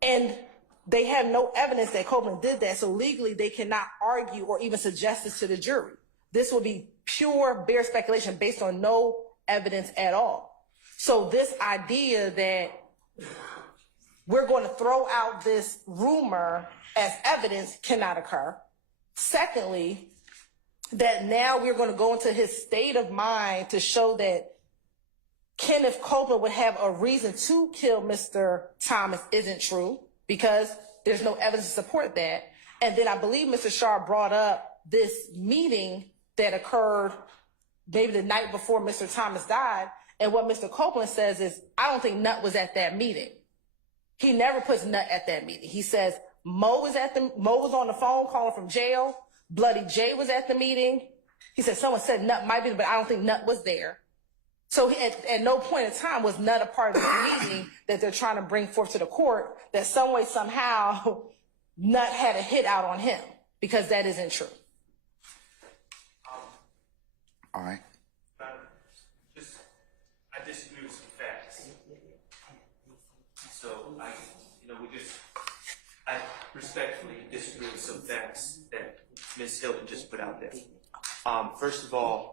And they have no evidence that Copeland did that, so legally they cannot argue or even suggest this to the jury. This would be pure, bare speculation based on no evidence at all. So this idea that we're going to throw out this rumor as evidence cannot occur. Secondly, that now we're going to go into his state of mind to show that Kenneth Copeland would have a reason to kill Mr. Thomas isn't true, because there's no evidence to support that. And then I believe Mr. Sharp brought up this meeting that occurred maybe the night before Mr. Thomas died. And what Mr. Copeland says is, I don't think Nutt was at that meeting. He never puts Nutt at that meeting. He says Mo was on the phone calling from jail. Bloody J was at the meeting. He said someone said Nutt might be, but I don't think Nutt was there. So at no point in time was Nutt a part of the meeting that they're trying to bring forth to the court, that some way, somehow, Nutt had a hit out on him, because that isn't true. All right. I disagree with some facts. So I respectfully disagree with some facts that Ms. Hilton just put out there. First of all,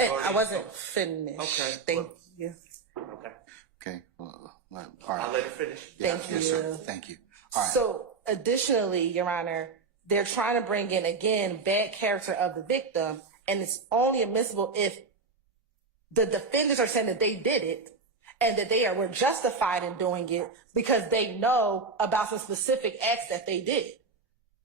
I wasn't finished. Okay. Thank you. Okay. All right. I'll let it finish. Thank you. Yes, sir. Thank you. All right. So additionally, Your Honor, they're trying to bring in, again, bad character of the victim, and it's only admissible if the defendants are saying that they did it and that were justified in doing it because they know about some specific acts that they did,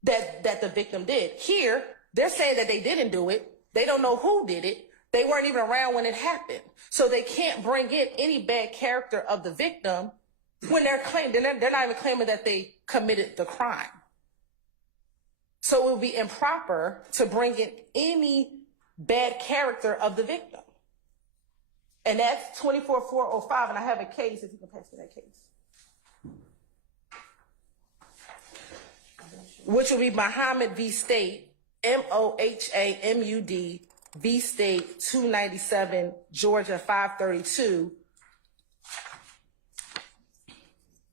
that the victim did. Here, they're saying that they didn't do it. They don't know who did it. They weren't even around when it happened. So they can't bring in any bad character of the victim when they're not even claiming that they committed the crime. So it would be improper to bring in any bad character of the victim. And that's 24-405, and I have a case, if you can pass me that case. Which will be Muhammad v. State, MOHAMUD v. State, 297, Georgia 532,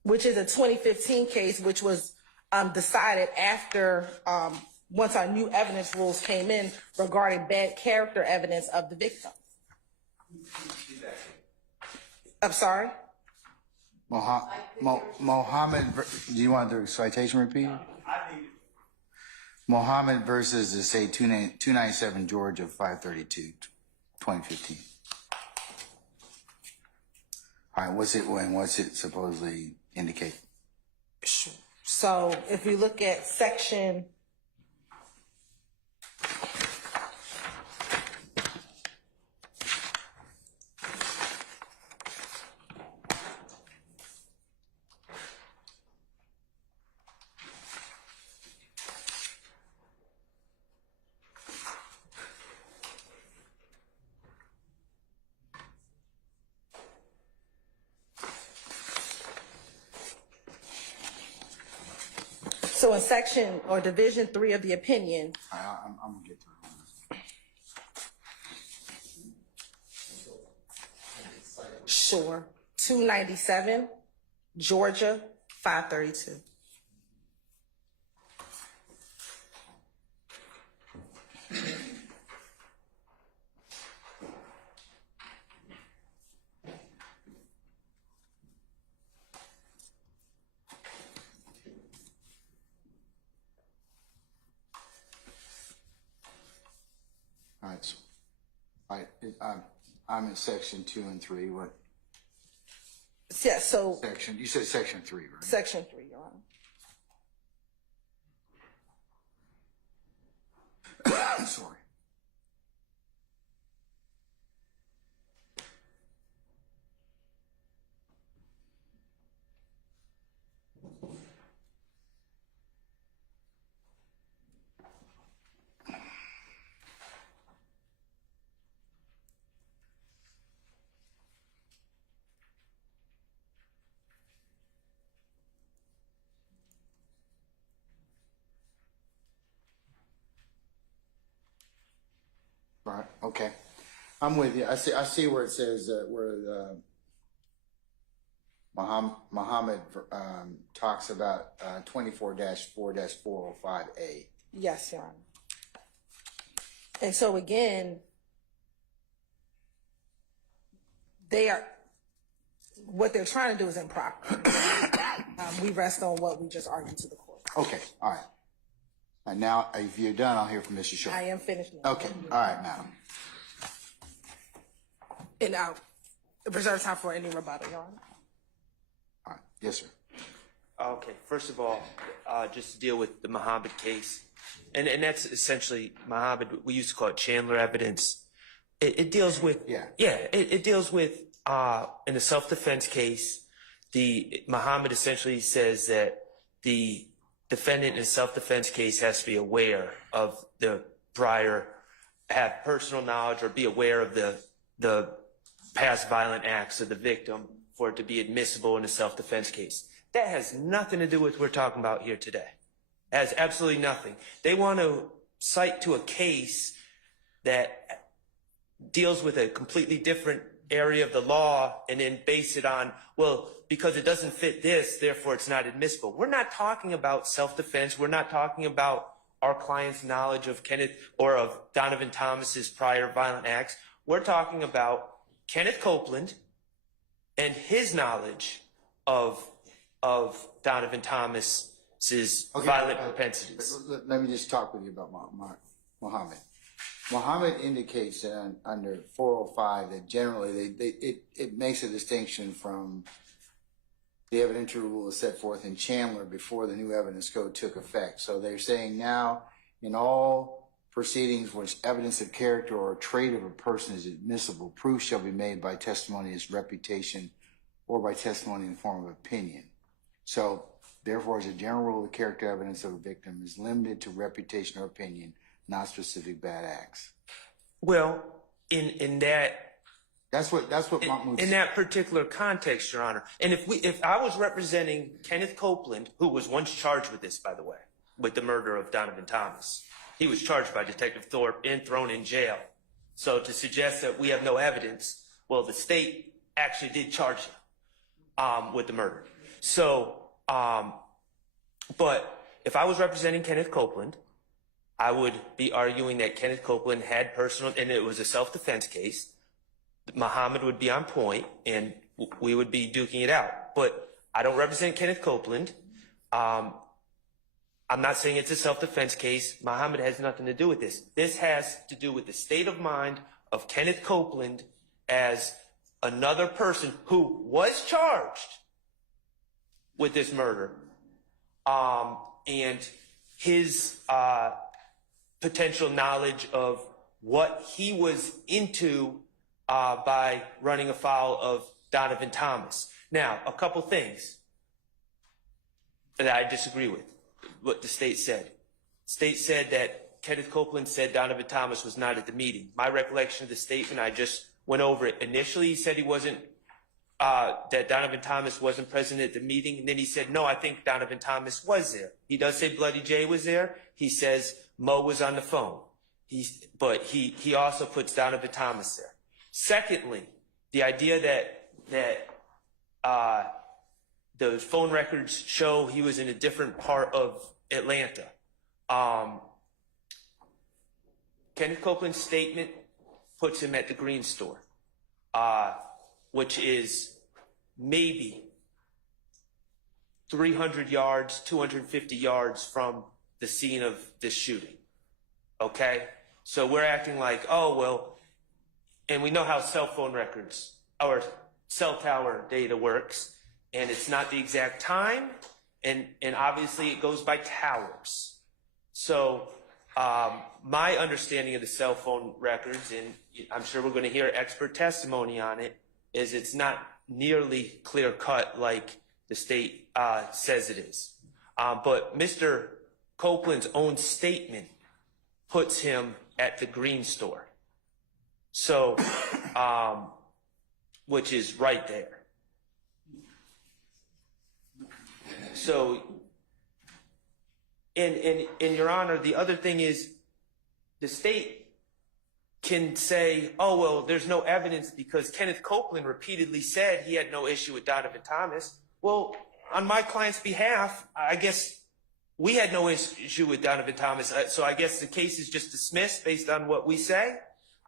which is a 2015 case, which was decided after once our new evidence rules came in regarding bad character evidence of the victim. I'm sorry? Mohammed, do you want the citation repeated? Mohammed versus the say 297 Georgia 532, 2015. All right, what's it supposedly indicate? So if you look at section So in section or division 3 of the opinion, I'm gonna get to it. sure, 297, Georgia 532. All right, so, all right, I'm in section 2 and 3. What Yeah, so section? You said section 3, right? section 3, Your Honor. Sorry. Right. Okay. I'm with you. I see where it says where Muhammad talks about 24-4-405A. Yes, Your Honor. And so again, what they're trying to do is improper. We rest on what we just argued to the court. Okay. All right. And now, if you're done, I'll hear from Mr. Short. I am finished now. Okay. All right, madam. And I'll reserve time for any rebuttal, Your Honor. All right. Yes, sir. Okay, first of all, just to deal with the Muhammad case, and that's essentially Muhammad, we used to call it Chandler evidence. It deals with, it deals with, in the self-defense case, Muhammad essentially says that the defendant in a self-defense case has to be aware of the have personal knowledge or be aware of the past violent acts of the victim for it to be admissible in a self-defense case. That has nothing to do with what we're talking about here today. It has absolutely nothing. They want to cite to a case that deals with a completely different area of the law and then base it on, well, because it doesn't fit this, therefore it's not admissible. We're not talking about self-defense. We're not talking about our client's knowledge of Kenneth or of Donovan Thomas's prior violent acts. We're talking about Kenneth Copeland and his knowledge of Donovan Thomas's violent propensities. Let me just talk with you about Muhammad. Muhammad indicates that under 405 that generally it makes a distinction from the evidentiary rule set forth in Chandler before the new evidence code took effect. So they're saying now in all proceedings which evidence of character or trait of a person is admissible, proof shall be made by testimony as reputation or by testimony in the form of opinion. So therefore, as a general rule, the character evidence of a victim is limited to reputation or opinion, not specific bad acts. Well, in that particular context, Your Honor, and if I was representing Kenneth Copeland, who was once charged with this, by the way, with the murder of Donovan Thomas, he was charged by Detective Thorpe and thrown in jail. So to suggest that we have no evidence, well, the state actually did charge him with the murder. So, but if I was representing Kenneth Copeland, I would be arguing that Kenneth Copeland had personal, and it was a self-defense case. Muhammad would be on point, and we would be duking it out. But I don't represent Kenneth Copeland. I'm not saying it's a self-defense case. Muhammad has nothing to do with this. This has to do with the state of mind of Kenneth Copeland as another person who was charged with this murder, and his potential knowledge of what he was into by running afoul of Donovan Thomas. Now, a couple things that I disagree with what the state said. The state said that Kenneth Copeland said Donovan Thomas was not at the meeting. My recollection of the statement, I just went over it. Initially, he said he wasn't, that Donovan Thomas wasn't present at the meeting. And then he said, no, I think Donovan Thomas was there. He does say Bloody Jay was there. He says Mo was on the phone. But he also puts Donovan Thomas there. Secondly, the idea that the phone records show he was in a different part of Atlanta. Kenneth Copeland's statement puts him at the Green Store, which is maybe 300 yards, 250 yards from the scene of this shooting. Okay? So we're acting like, oh, well, and we know how cell phone records or cell tower data works, and it's not the exact time, and obviously it goes by towers. So my understanding of the cell phone records, and I'm sure we're going to hear expert testimony on it, is it's not nearly clear cut like the state says it is. But Mr. Copeland's own statement puts him at the Green Store. So, which is right there. So, and Your Honor, the other thing is the state can say, oh, well, there's no evidence because Kenneth Copeland repeatedly said he had no issue with Donovan Thomas. Well, on my client's behalf, I guess we had no issue with Donovan Thomas. So I guess the case is just dismissed based on what we say.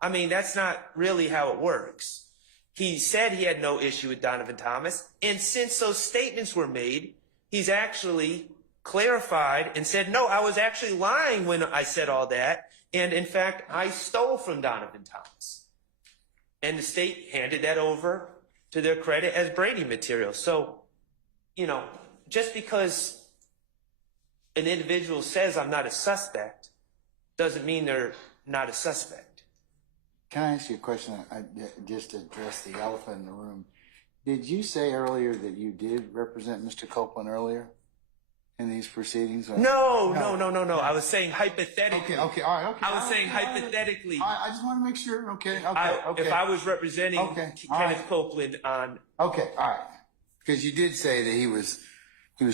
I mean, that's not really how it works. He said he had no issue with Donovan Thomas. And since those statements were made, he's actually clarified and said, no, I was actually lying when I said all that. And in fact, I stole from Donovan Thomas. And the state handed that over to their credit as Brady material. So, you know, just because an individual says I'm not a suspect doesn't mean they're not a suspect. Can I ask you a question? Just to address the elephant in the room. Did you say earlier that you did represent Mr. Copeland earlier in these proceedings? No. I was saying hypothetically. Okay, all right, okay. I was saying hypothetically. I just want to make sure. Okay. If I was representing Kenneth Copeland on. Okay, all right. Because you did say that he was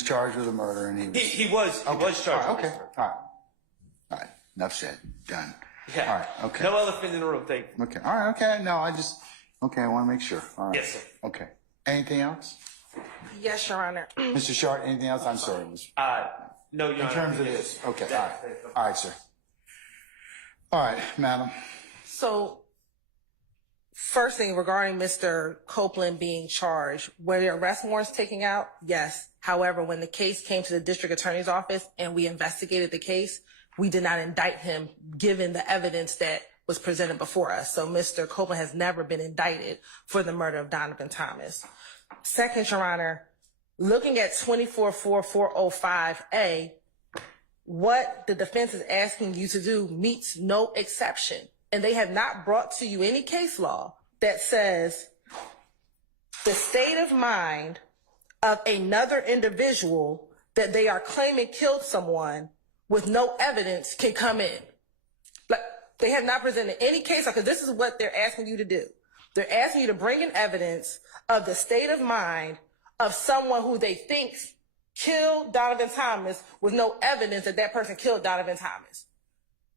charged with a murder, and he was charged. Okay, all right. Enough said. Done. Yeah. All right. Okay. No elephant in the room. Thank you. Okay. All right. Okay. No, I want to make sure. All right. Yes, sir. Okay. Anything else? Yes, Your Honor. Mr. Short, anything else? I'm sorry. No, Your Honor. In terms of this. Okay. All right. All right, sir. All right, madam. So, first thing regarding Mr. Copeland being charged, were there arrest warrants taken out? Yes. However, when the case came to the district attorney's office and we investigated the case, we did not indict him given the evidence that was presented before us. So Mr. Copeland has never been indicted for the murder of Donovan Thomas. Second, Your Honor, looking at 244405A, what the defense is asking you to do meets no exception. And they have not brought to you any case law that says the state of mind of another individual that they are claiming killed someone with no evidence can come in. Like, they have not presented any case, because this is what they're asking you to do. They're asking you to bring in evidence of the state of mind of someone who they think killed Donovan Thomas with no evidence that that person killed Donovan Thomas.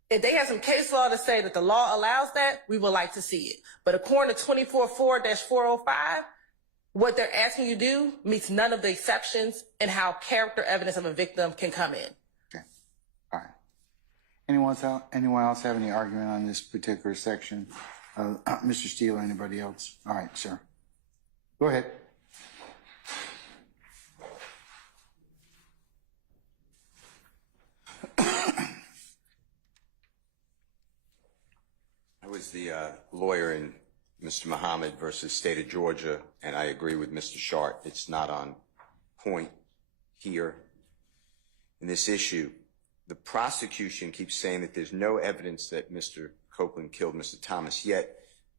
If they have some case law to say that the law allows that, we would like to see it. But according to 244-405, what they're asking you to do meets none of the exceptions in how character evidence of a victim can come in. Okay. All right. Anyone else have any argument on this particular section? Mr. Steele or anybody else? All right, sir. Go ahead. I was the lawyer in Mr. Muhammad versus State of Georgia, and I agree with Mr. Shart. It's not on point here in this issue. The prosecution keeps saying that there's no evidence that Mr. Copeland killed Mr. Thomas, yet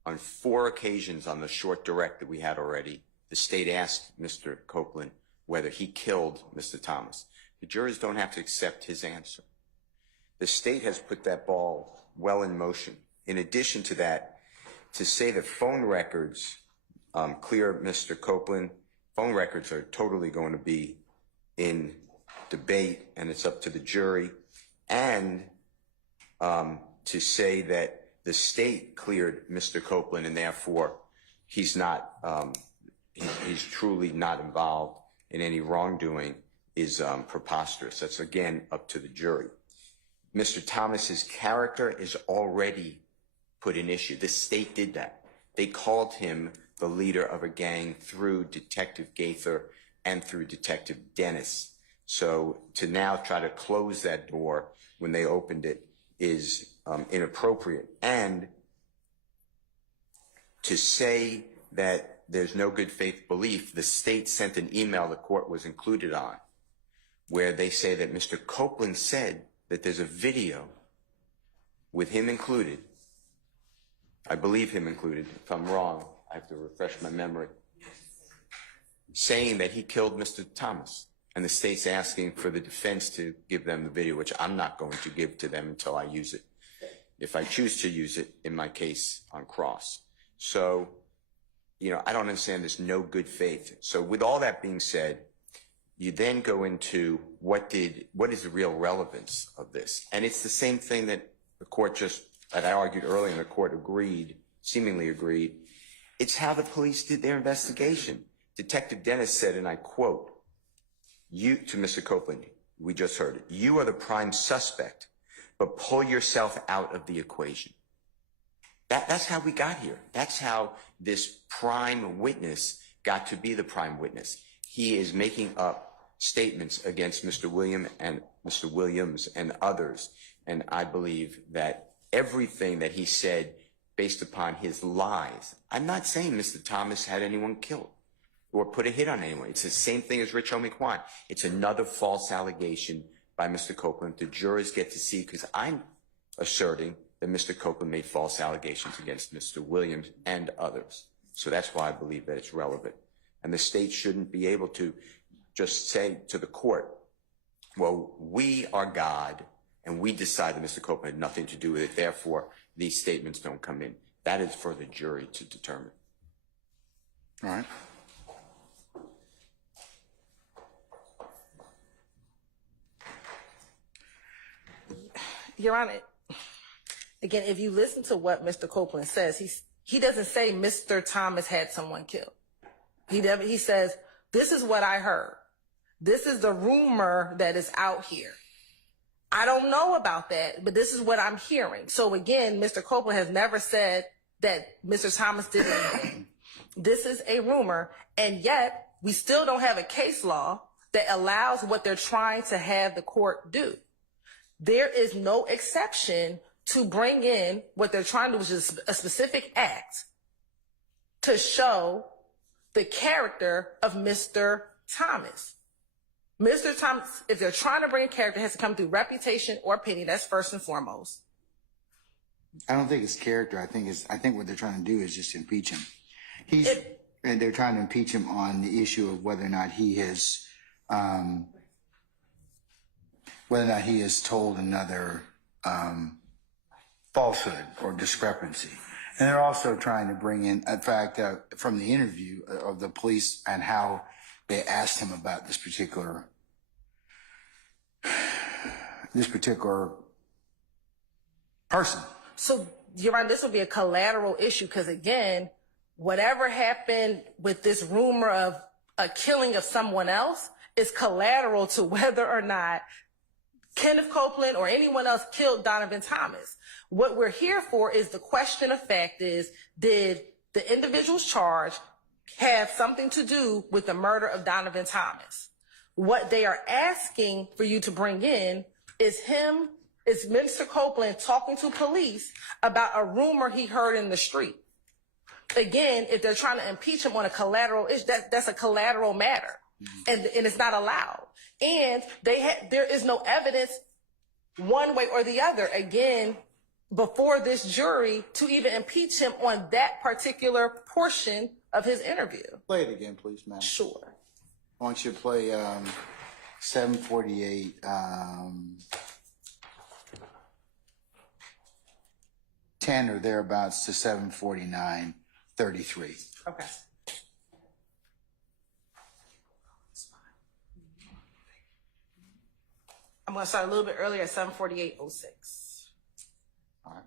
on 4 occasions on the short direct that we had already, the state asked Mr. Copeland whether he killed Mr. Thomas. The jurors don't have to accept his answer. The state has put that ball well in motion. In addition to that, to say that phone records clear Mr. Copeland, phone records are totally going to be in debate, and it's up to the jury. And to say that the state cleared Mr. Copeland and therefore he's not, he's truly not involved in any wrongdoing is preposterous. That's again up to the jury. Mr. Thomas's character is already put in issue. The state did that. They called him the leader of a gang through Detective Gaither and through Detective Dennis. So to now try to close that door when they opened it is inappropriate. And to say that there's no good faith belief, the state sent an email the court was included on where they say that Mr. Copeland said that there's a video with him included. I believe him included. If I'm wrong, I have to refresh my memory. Saying that he killed Mr. Thomas. And the state's asking for the defense to give them the video, which I'm not going to give to them until I use it, if I choose to use it in my case on cross. So, you know, I don't understand there's no good faith. So with all that being said, you then go into what is the real relevance of this? And it's the same thing that the court that I argued earlier, and the court seemingly agreed. It's how the police did their investigation. Detective Dennis said, and I quote, to Mr. Copeland, we just heard it, "You are the prime suspect, but pull yourself out of the equation." That's how we got here. That's how this prime witness got to be the prime witness. He is making up statements against Mr. Williams and others. And I believe that everything that he said based upon his lies, I'm not saying Mr. Thomas had anyone killed or put a hit on anyone. It's the same thing as Rich Homie Quan. It's another false allegation by Mr. Copeland. The jurors get to see, because I'm asserting that Mr. Copeland made false allegations against Mr. Williams and others. So that's why I believe that it's relevant. And the state shouldn't be able to just say to the court, well, we are God, and we decide that Mr. Copeland had nothing to do with it, therefore these statements don't come in. That is for the jury to determine. All right. Your Honor, again, if you listen to what Mr. Copeland says, he doesn't say Mr. Thomas had someone killed. He says, this is what I heard. This is the rumor that is out here. I don't know about that, but this is what I'm hearing. So again, Mr. Copeland has never said that Mr. Thomas did anything. This is a rumor, and yet we still don't have a case law that allows what they're trying to have the court do. There is no exception to bring in what they're trying to do, which is a specific act to show the character of Mr. Thomas. Mr. Thomas, if they're trying to bring a character, it has to come through reputation or opinion. That's first and foremost. I don't think it's character. I think what they're trying to do is just impeach him. And they're trying to impeach him on the issue of whether or not he has told another falsehood or discrepancy. And they're also trying to bring in, in fact, from the interview of the police and how they asked him about this particular person. So, Your Honor, this would be a collateral issue because, again, whatever happened with this rumor of a killing of someone else is collateral to whether or not Kenneth Copeland or anyone else killed Donovan Thomas. What we're here for is the question of fact is, did the individuals charged have something to do with the murder of Donovan Thomas? What they are asking for you to bring in is is Mr. Copeland talking to police about a rumor he heard in the street. Again, if they're trying to impeach him on a collateral issue, that's a collateral matter, and it's not allowed. And there is no evidence one way or the other, again, before this jury to even impeach him on that particular portion of his interview. Play it again, please, ma'am. Sure. I want you to play 748. 10 or thereabouts to 749:33. Okay. I'm going to start a little bit earlier at 7:48:06. All right.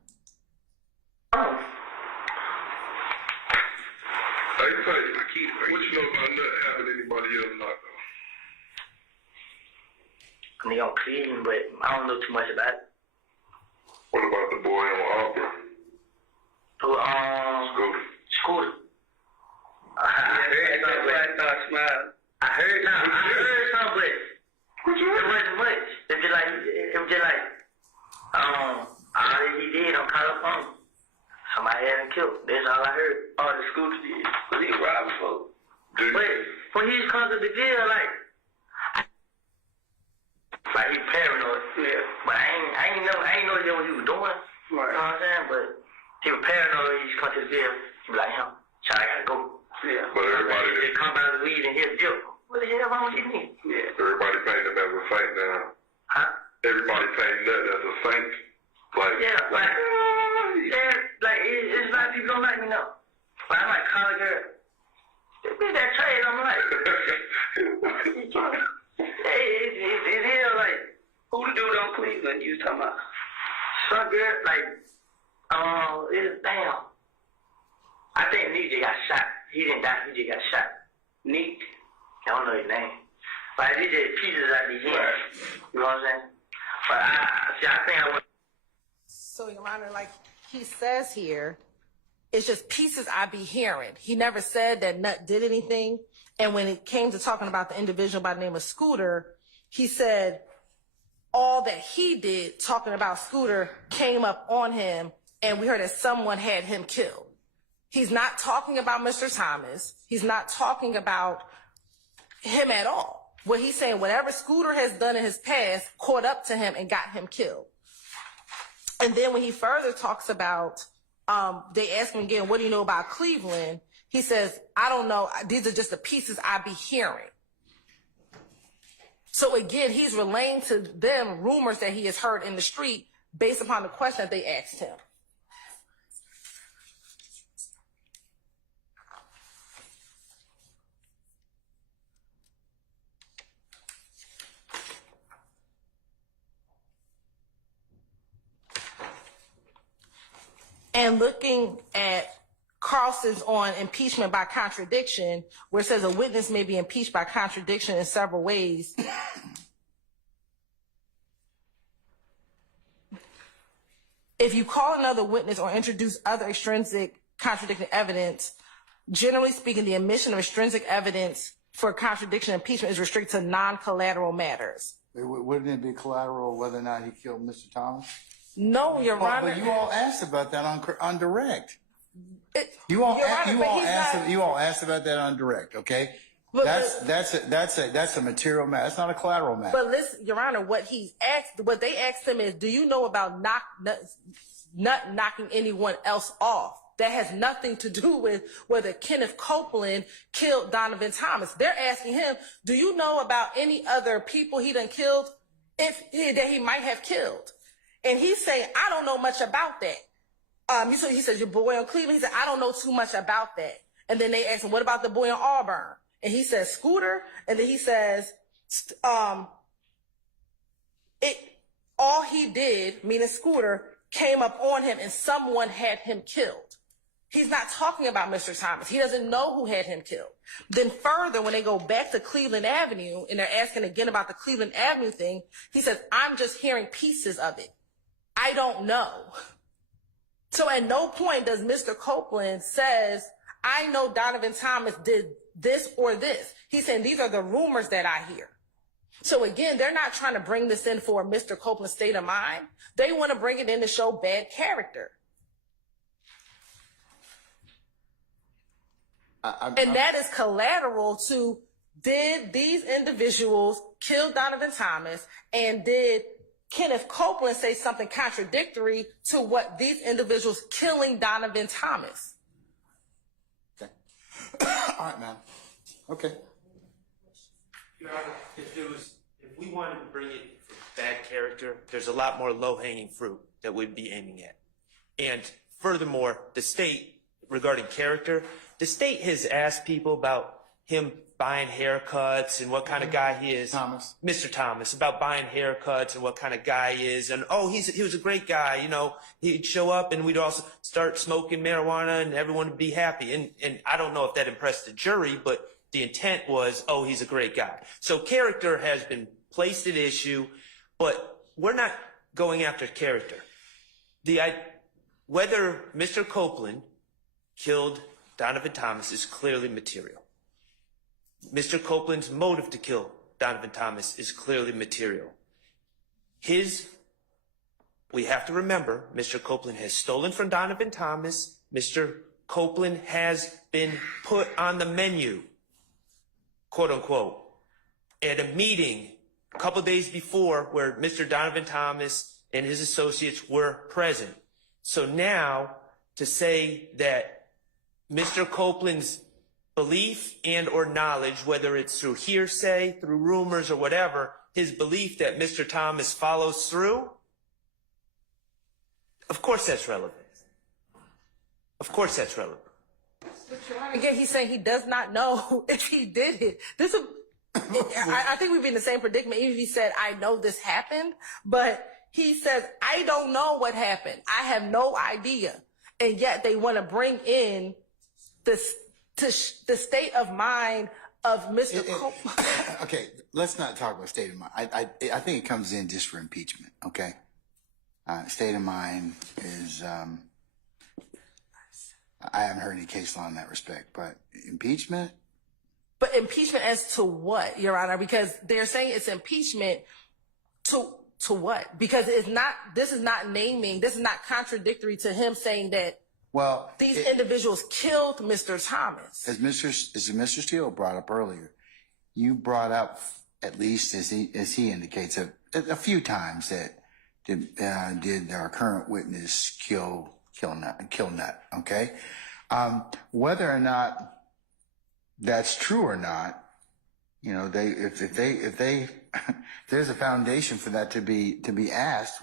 Hey, what you know about not having anybody else not though? I mean, I'm clean, but I don't know too much about it. What about the boy on Auburn? Scooter. I heard something, but it wasn't much. It was just like, all he did, I'm caught up on him. Somebody had him killed. That's all I heard. All the Scooter did. Because he was robbing folks. But when he was coming to the jail, like he paranoid. Yeah. But I ain't know what he was doing. Right. You know what I'm saying? But he was paranoid when he was coming to the jail. He was like, I gotta go. Yeah. But everybody they come out of the weed and hit the jail. What the hell wrong with you? Yeah. Everybody painted him as a saint now. Huh? Everybody painted that as a saint. Like it's a lot of people don't like me now. But I'm like college girl. They be that trade, I'm like. It is like, who the dude on Cleveland you talking about? Some girl, like, damn. I think Neat got shot. He didn't die, he just got shot. Neat. I don't know his name. But he did pieces out the end. You know what I'm saying? But I think I went. So, Your Honor, like he says here, it's just pieces I be hearing. He never said that Nut did anything. And when it came to talking about the individual by the name of Scooter, he said all that he did talking about Scooter came up on him, and we heard that someone had him killed. He's not talking about Mr. Thomas. He's not talking about him at all. What he's saying, whatever Scooter has done in his past caught up to him and got him killed. And then when he further talks about, they ask him again, what do you know about Cleveland? He says, I don't know. These are just the pieces I be hearing. So again, he's relaying to them rumors that he has heard in the street based upon the question that they asked him. And looking at Carlson's on impeachment by contradiction, where it says a witness may be impeached by contradiction in several ways. If you call another witness or introduce other extrinsic contradicting evidence, generally speaking, the admission of extrinsic evidence for contradiction impeachment is restricted to non-collateral matters. Wouldn't it be collateral whether or not he killed Mr. Thomas? No, Your Honor. But you all asked about that on direct. You all asked about that on direct, okay? But that's a material matter. That's not a collateral matter. But listen, Your Honor, what they asked him is, do you know about not knocking anyone else off? That has nothing to do with whether Kenneth Copeland killed Donovan Thomas. They're asking him, do you know about any other people he done killed that he might have killed? And he's saying, I don't know much about that. He says, your boy on Cleveland. He said, I don't know too much about that. And then they asked him, what about the boy on Auburn? And he says, Scooter. And then he says, all he did, meaning Scooter, came up on him and someone had him killed. He's not talking about Mr. Thomas. He doesn't know who had him killed. Then further, when they go back to Cleveland Avenue and they're asking again about the Cleveland Avenue thing, he says, I'm just hearing pieces of it. I don't know. So at no point does Mr. Copeland says, I know Donovan Thomas did this or this. He's saying these are the rumors that I hear. So again, they're not trying to bring this in for Mr. Copeland's state of mind. They want to bring it in to show bad character. And that is collateral to, did these individuals kill Donovan Thomas, and did Kenneth Copeland say something contradictory to what these individuals killing Donovan Thomas? Okay. All right, ma'am. Okay. Your Honor, if we wanted to bring it for bad character, there's a lot more low-hanging fruit that we'd be aiming at. And furthermore, the state, regarding character, the state has asked people about him buying haircuts and what kind of guy he is. Thomas. Mr. Thomas, about buying haircuts and what kind of guy he is. And, oh, he was a great guy. You know, he'd show up and we'd also start smoking marijuana and everyone would be happy. And I don't know if that impressed the jury, but the intent was, oh, he's a great guy. So character has been placed at issue, but we're not going after character. Whether Mr. Copeland killed Donovan Thomas is clearly material. Mr. Copeland's motive to kill Donovan Thomas is clearly material. We have to remember, Mr. Copeland has stolen from Donovan Thomas. Mr. Copeland has been put on the menu, quote unquote, at a meeting a couple days before where Mr. Donovan Thomas and his associates were present. So now to say that Mr. Copeland's belief and or knowledge, whether it's through hearsay, through rumors or whatever, his belief that Mr. Thomas follows through, of course that's relevant. Of course that's relevant. Again, he's saying he does not know if he did it. I think we'd be in the same predicament even if he said, I know this happened, but he says, I don't know what happened. I have no idea. And yet they want to bring in the state of mind of Mr. Copeland. Okay, let's not talk about state of mind. I think it comes in just for impeachment, okay? State of mind is, I haven't heard any case law in that respect, but impeachment? But impeachment as to what, Your Honor? Because they're saying it's impeachment to what? Because this is not contradictory to him saying that these individuals killed Mr. Thomas. As Mr. Steele brought up earlier, you brought up, at least as he indicates, a few times that did our current witness kill Nut, okay? Whether or not that's true or not, you know, if there's a foundation for that to be asked,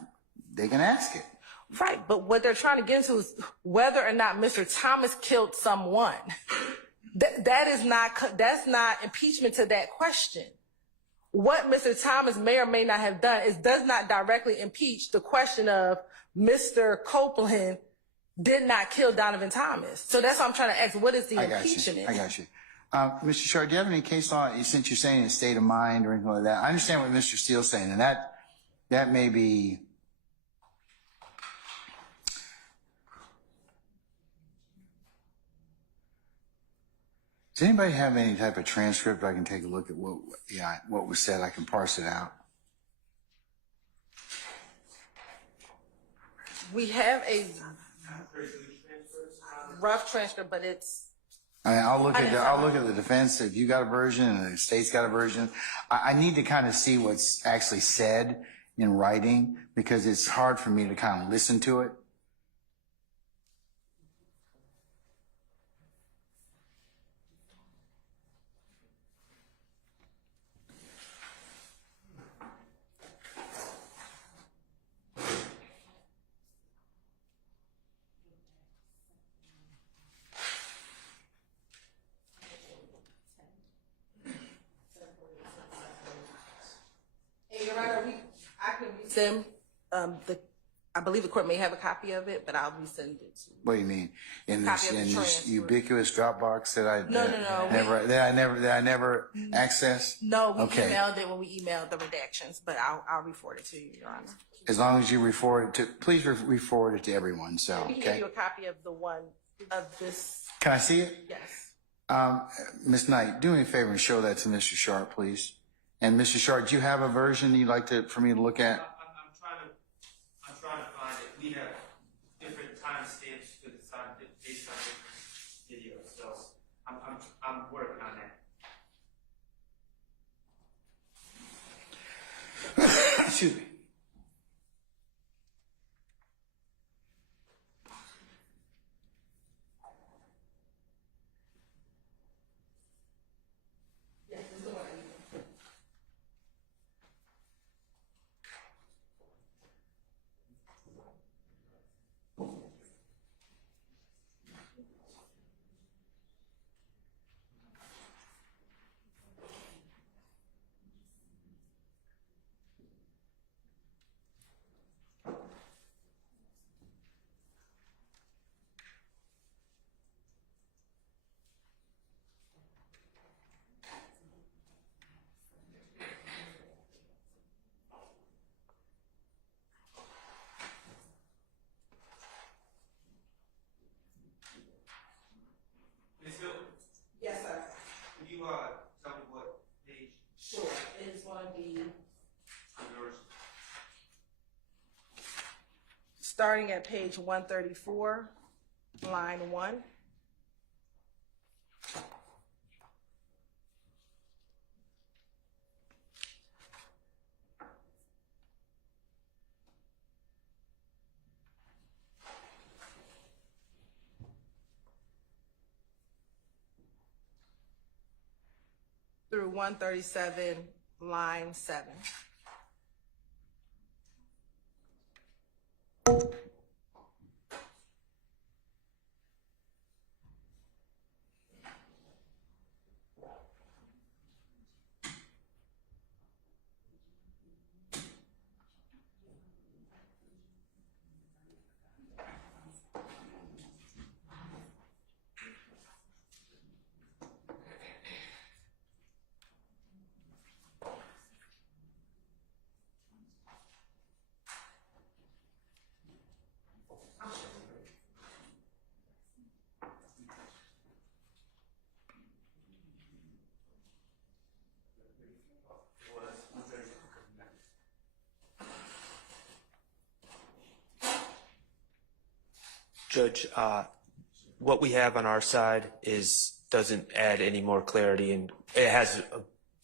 they can ask it. Right, but what they're trying to get into is whether or not Mr. Thomas killed someone. That's not impeachment to that question. What Mr. Thomas may or may not have done does not directly impeach the question of Mr. Copeland did not kill Donovan Thomas. So that's what I'm trying to ask. What is the impeachment? I got you. Mr. Short, do you have any case law, since you're saying a state of mind or anything like that? I understand what Mr. Steele's saying, and that may be... Does anybody have any type of transcript I can take a look at what was said? I can parse it out. We have a rough transcript, but it's... I'll look at the defense. If you got a version and the state's got a version, I need to kind of see what's actually said in writing, because it's hard for me to kind of listen to it. Them, I believe the court may have a copy of it, but I'll resend it to you. What do you mean? In Copy of the this transfer. ubiquitous Dropbox that I never accessed? No, we Okay. emailed it when we emailed the redactions, but I'll re-forward it to you, Your Honor. As long as you re-forward it to, please re-forward it to everyone. So, We can give okay. you a copy of the one of this. Can I see it? Yes. Ms. Knight, do me a favor and show that to Mr. Sharp, please. And Mr. Sharp, do you have a version you'd like for me to look at? I'm trying to find it. We have different timestamps because it's based on different videos. So I'm working on that. Excuse me. Yes, sir. Can you tell me what page? Sure. It is going to be Yours. starting at page 134, line 1. Through 137, line 7. Judge, what we have on our side doesn't add any more clarity, and it has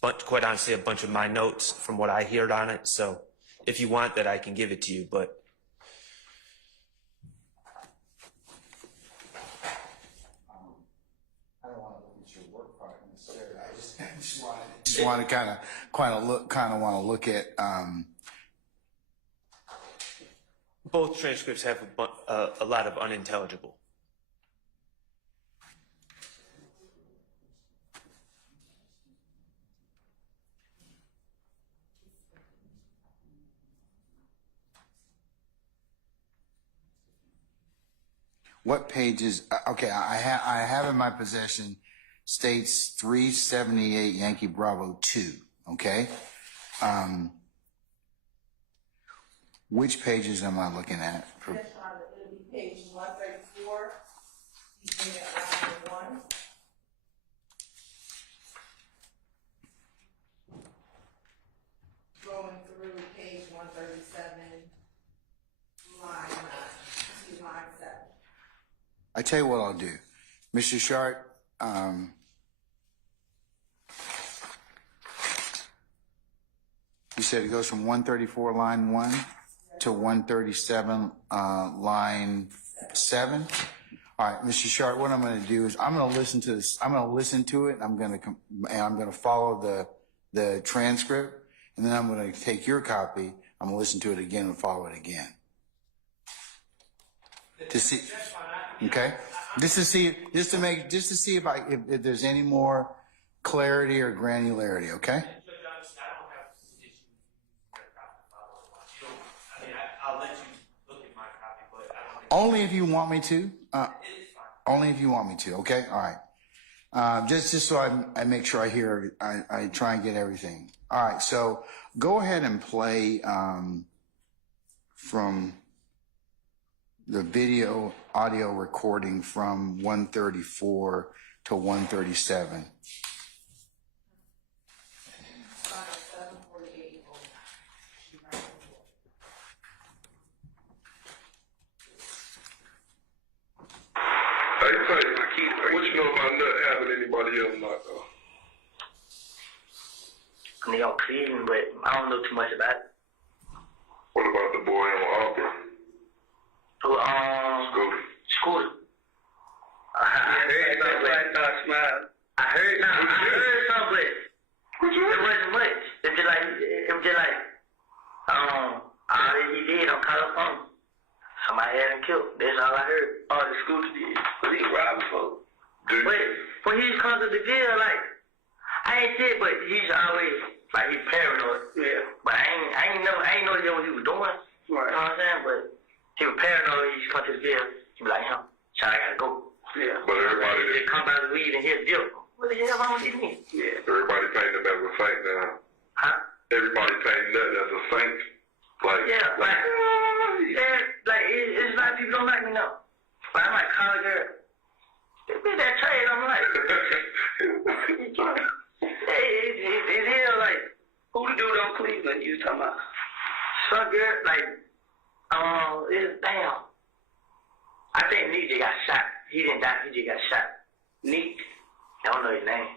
quite honestly a bunch of my notes from what I heard on it. So if you want that, I can give it to you, but I don't want to look at your work product necessarily. I just want to kind of want to look at. both transcripts have a lot of unintelligible. What pages? Okay, I have in my possession states 378 Yankee Bravo 2. Okay, which pages am I looking at? It'll be page 134, beginning at line 1. Going through page 137, line 7. I tell you what I'll do, Mr. Sharp. You said it goes from 134 line 1 to 137 line 7. All right, Mr. Sharp. What I'm going to do is I'm going to listen to this. I'm going to listen to it. I'm going to follow the transcript, and then I'm going to take your copy. I'm going to listen to it again and follow it again. To see, okay. Just to see if there's any more clarity or granularity. Okay. Only if you want me to. Only if you want me to. Okay. All right. Just so I make sure I try and get everything. All right. So go ahead and play from the audio recording from 134 to 137. nigga on Cleveland, but I don't know too much about it. What about the boy in Auburn? Who, Scooter. I heard something, I heard something, but it wasn't much. It was just like, all he did on California. Somebody had him killed. That's all I heard. All the Scooter did. But he robbed folks. But when he's come to the jail, like, I ain't said, but he's always, like, he's paranoid. Yeah. But I ain't know what he was doing. Right. You know what I'm saying? But he was paranoid. He's come to the jail. He be like, so I gotta go. Yeah. But everybody just come by the weed and hit jail. What the hell wrong with me? Yeah. Everybody painting him as a saint now. Huh? Everybody painting that as a saint. Like, yeah, it's a lot of people don't like me now. But I might call a girl. They did that trade, I'm like, it's here, like, who the dude on Cleveland you talking about? Some girl, like, it's damn. I think Neek just got shot. He didn't die, he just got shot. Neek, I don't know his name.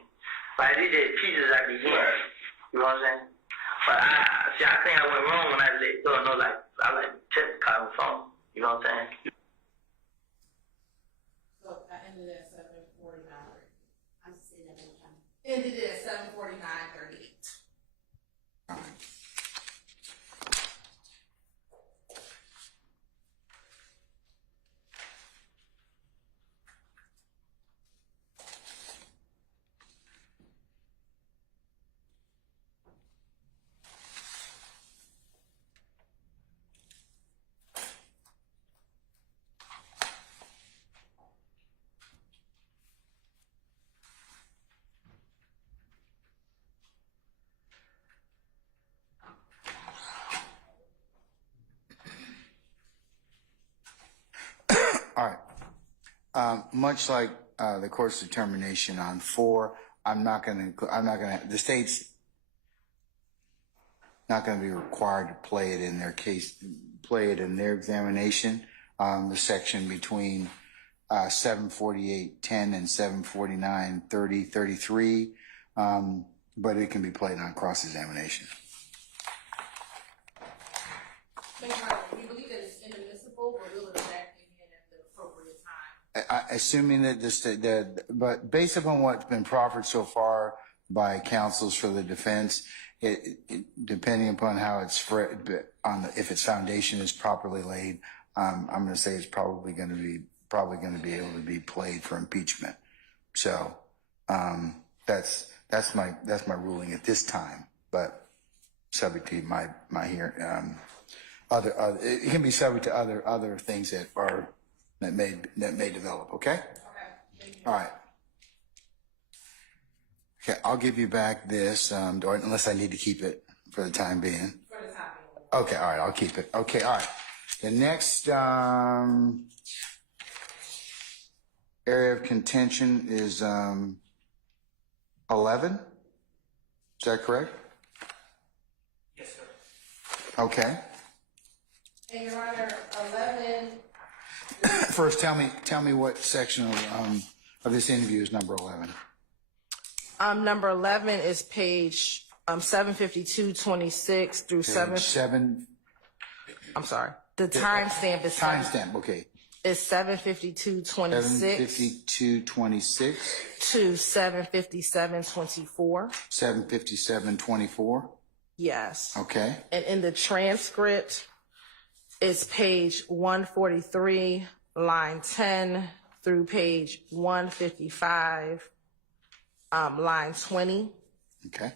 But he did pieces like the hand. You know what I'm saying? But I think I went wrong when I let go. No, like, I like check the car on the phone. You know what I'm saying? So I ended at 7:49. I'm sitting at the time. Ended at 7:49:38. All right. Much like the court's determination on 4, the state's not going to be required to play it in their examination. The section between 748.10 and 749.30.33, but it can be played on cross-examination. Do you believe that it's inadmissible, or will it back in at the appropriate time? Assuming that but based upon what's been proffered so far by counsels for the defense, depending upon how it's spread, if its foundation is properly laid, I'm going to say it's probably going to be able to be played for impeachment. So that's my ruling at this time, but subject to my hearing. It can be subject to other things that may develop. Okay. Okay. Thank you. All right. Okay, I'll give you back this, unless I need to keep it for the time being. For the time being. Okay, all right, I'll keep it. Okay, all right. The next area of contention is 11. Is that correct? Yes, sir. Okay. And Your Honor, 11. First, tell me what section of this interview is number 11. Number 11 is page 752.26 through 7. I'm sorry. The timestamp is Timestamp, okay. Is 752.26 752.26 to 757.24. 757.24. Yes. Okay. And in the transcript, it's page 143, line 10 through page 155, line 20. Okay.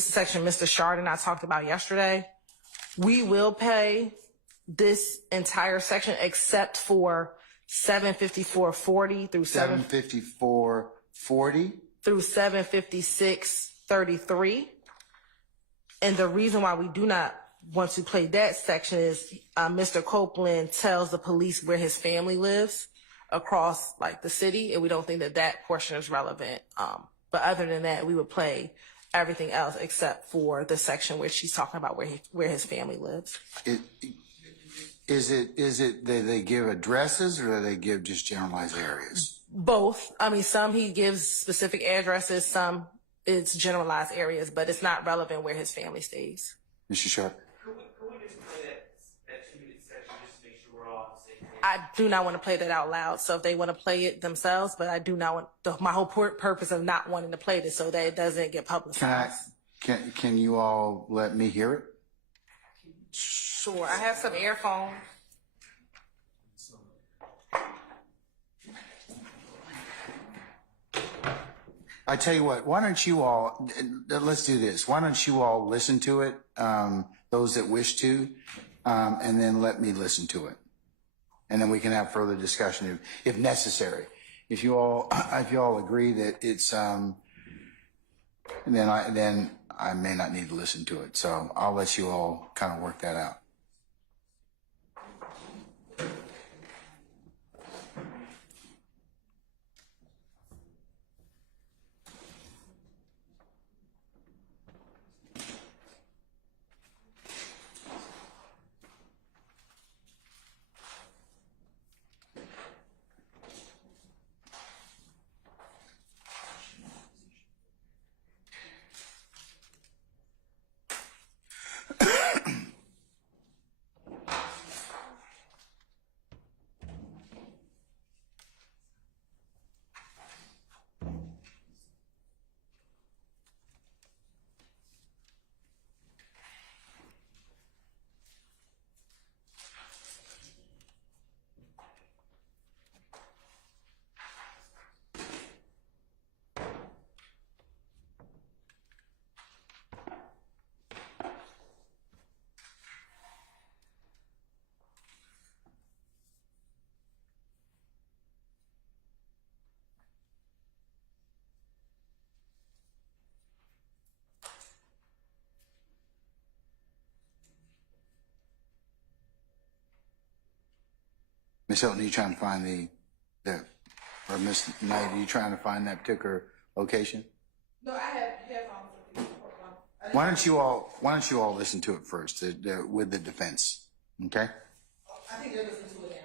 is the section Mr. Shard and I talked about yesterday. We will pay this entire section except for 754.40 through 754.40 through 756.33. And the reason why we do not want to play that section is Mr. Copeland tells the police where his family lives across like the city, and we don't think that that portion is relevant. But other than that, we would play everything else except for the section where she's talking about where his family lives. Is it that they give addresses or do they give just generalized areas? Both. I mean, some he gives specific addresses, some it's generalized areas, but it's not relevant where his family stays. Mr. Sharp? Could we just play that 2-minute section just to make sure we're all on the same page? I do not want to play that out loud, so if they want to play it themselves, but I do not want, my whole purpose of not wanting to play this so that it doesn't get publicized. Can you all let me hear it? Sure, I have some earphones. I tell you what, why don't you all, let's do this. Why don't you all listen to it, those that wish to, and then let me listen to it. And then we can have further discussion if necessary. If you all agree that it's, then I may not need to listen to it. So I'll let you all kind of work that out. Miss Hilton, are you trying to find or Miss Knight, are you trying to find that particular location? No, I have headphones. Why don't you all listen to it first with the defense, okay? I think they're listening to it now.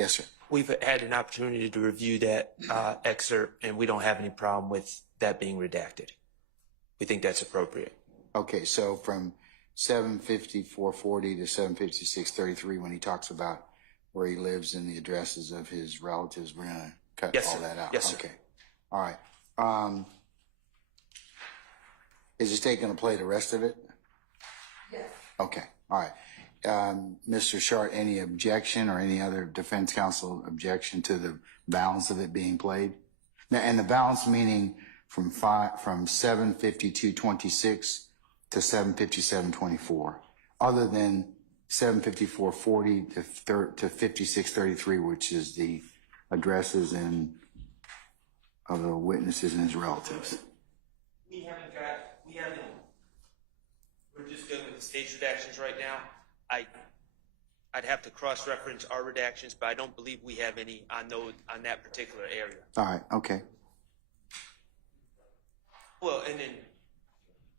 Yes, sir. We've had an opportunity to review that excerpt, and we don't have any problem with that being redacted. We think that's appropriate. Okay, so from 75440 to 75633, when he talks about where he lives and the addresses of his relatives, we're gonna cut Yes, all sir. that out. Yes, sir. Okay. All right. Is the state gonna play the rest of it? Yes. Okay. All right. Mr. Shart, any objection or any other defense counsel objection to the balance of it being played? Now, and the balance meaning from 752:26 to 757:24, other than 754:40 to 56:33, which is the addresses of the witnesses and his relatives. We're just good with the state's redactions right now. I'd have to cross-reference our redactions, but I don't believe we have any on that particular area. All right. Okay. Well, and then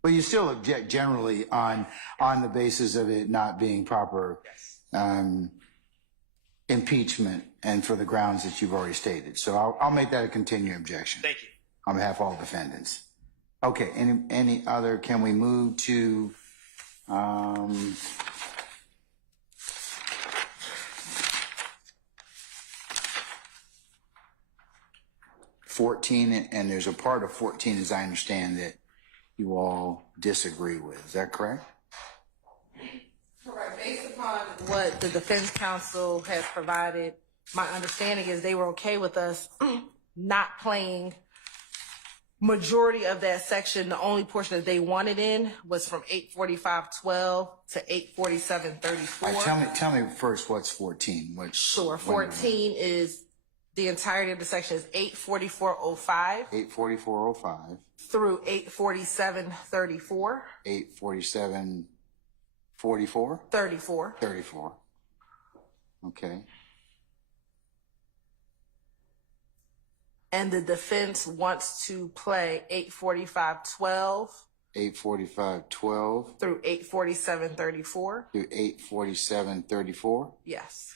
But you still object generally on the basis of it not being proper impeachment and for the grounds that you've already stated. So I'll make that a continuing objection. thank you. On behalf of all defendants. Okay, any other, can we move to, 14, and there's a part of 14, as I understand, that you all disagree with. Is that correct? Correct. Based upon what the defense counsel has provided, my understanding is they were okay with us not playing majority of that section. The only portion that they wanted in was from 845:12 to 847:34. All right, tell me first what's 14. Sure. 14 is the entirety of the section is 844:05 844:05. through 847:34. 847:44. 34. 34. Okay. And the defense wants to play 845:12 845:12 through 847:34. through 847:34. Yes.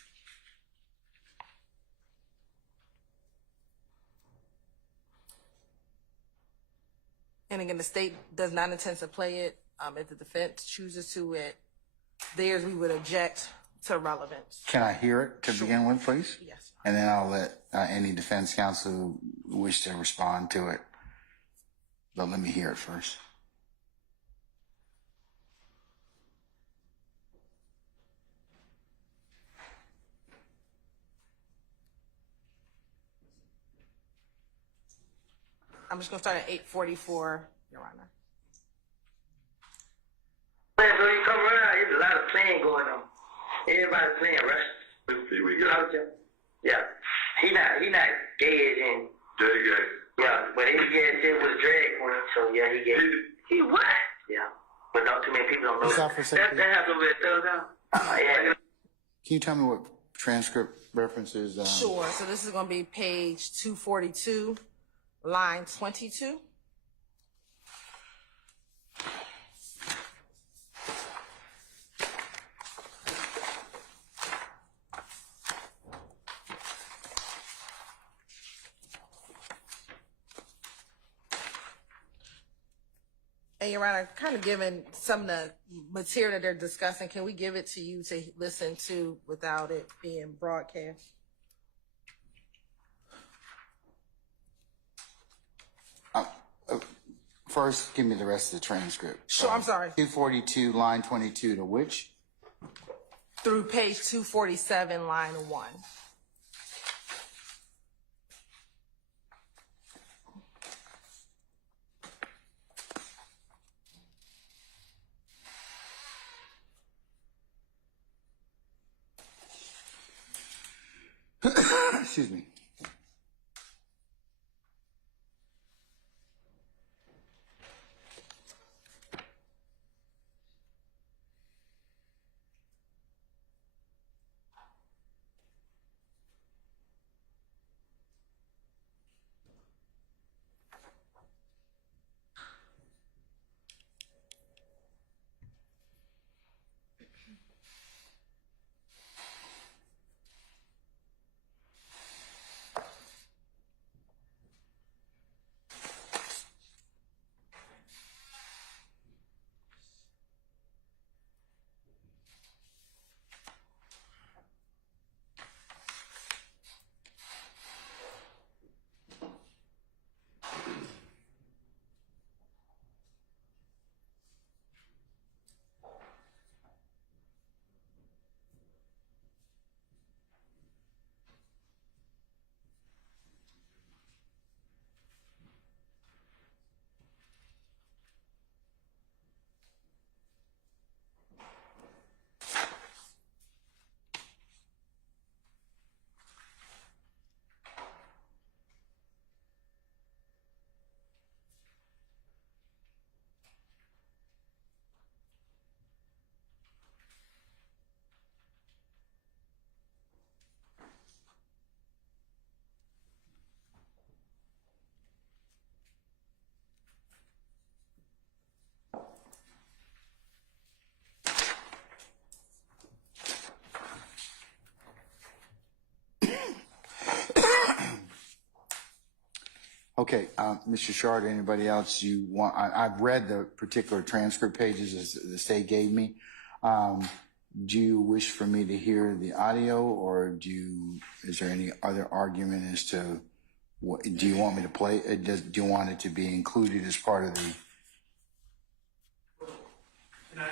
And again, the state does not intend to play it. If the defense chooses to, it theirs, we would object to relevance. Can I hear it to begin with, please? Yes. And then I'll let any defense counsel who wish to respond to it. But let me hear it first. I'm just going to start at 844, Your Honor. So you come around, there's a lot of playing going on. Everybody's playing, right? Yeah. He not gay as in. Gay. Yeah, but he gay as in with a drag queen, so yeah, he gay. He what? Yeah. But not too many people don't know Stop that. for a second. That happens over at Thug House. Yeah. Can you tell me what transcript references? Sure. So this is going to be page 242, line 22. And Your Honor, kind of given some of the material that they're discussing, can we give it to you to listen to without it being broadcast? First, give me the rest of the transcript. Sure, I'm sorry. 242, line 22 to which? Through page 247, line 1. Excuse me. Okay, Mr. Shard, anybody else you want? I've read the particular transcript pages as the state gave me. Do you wish for me to hear the audio, or is there any other argument as to what, do you want me to play? Do you want it to be included as part of the? Can I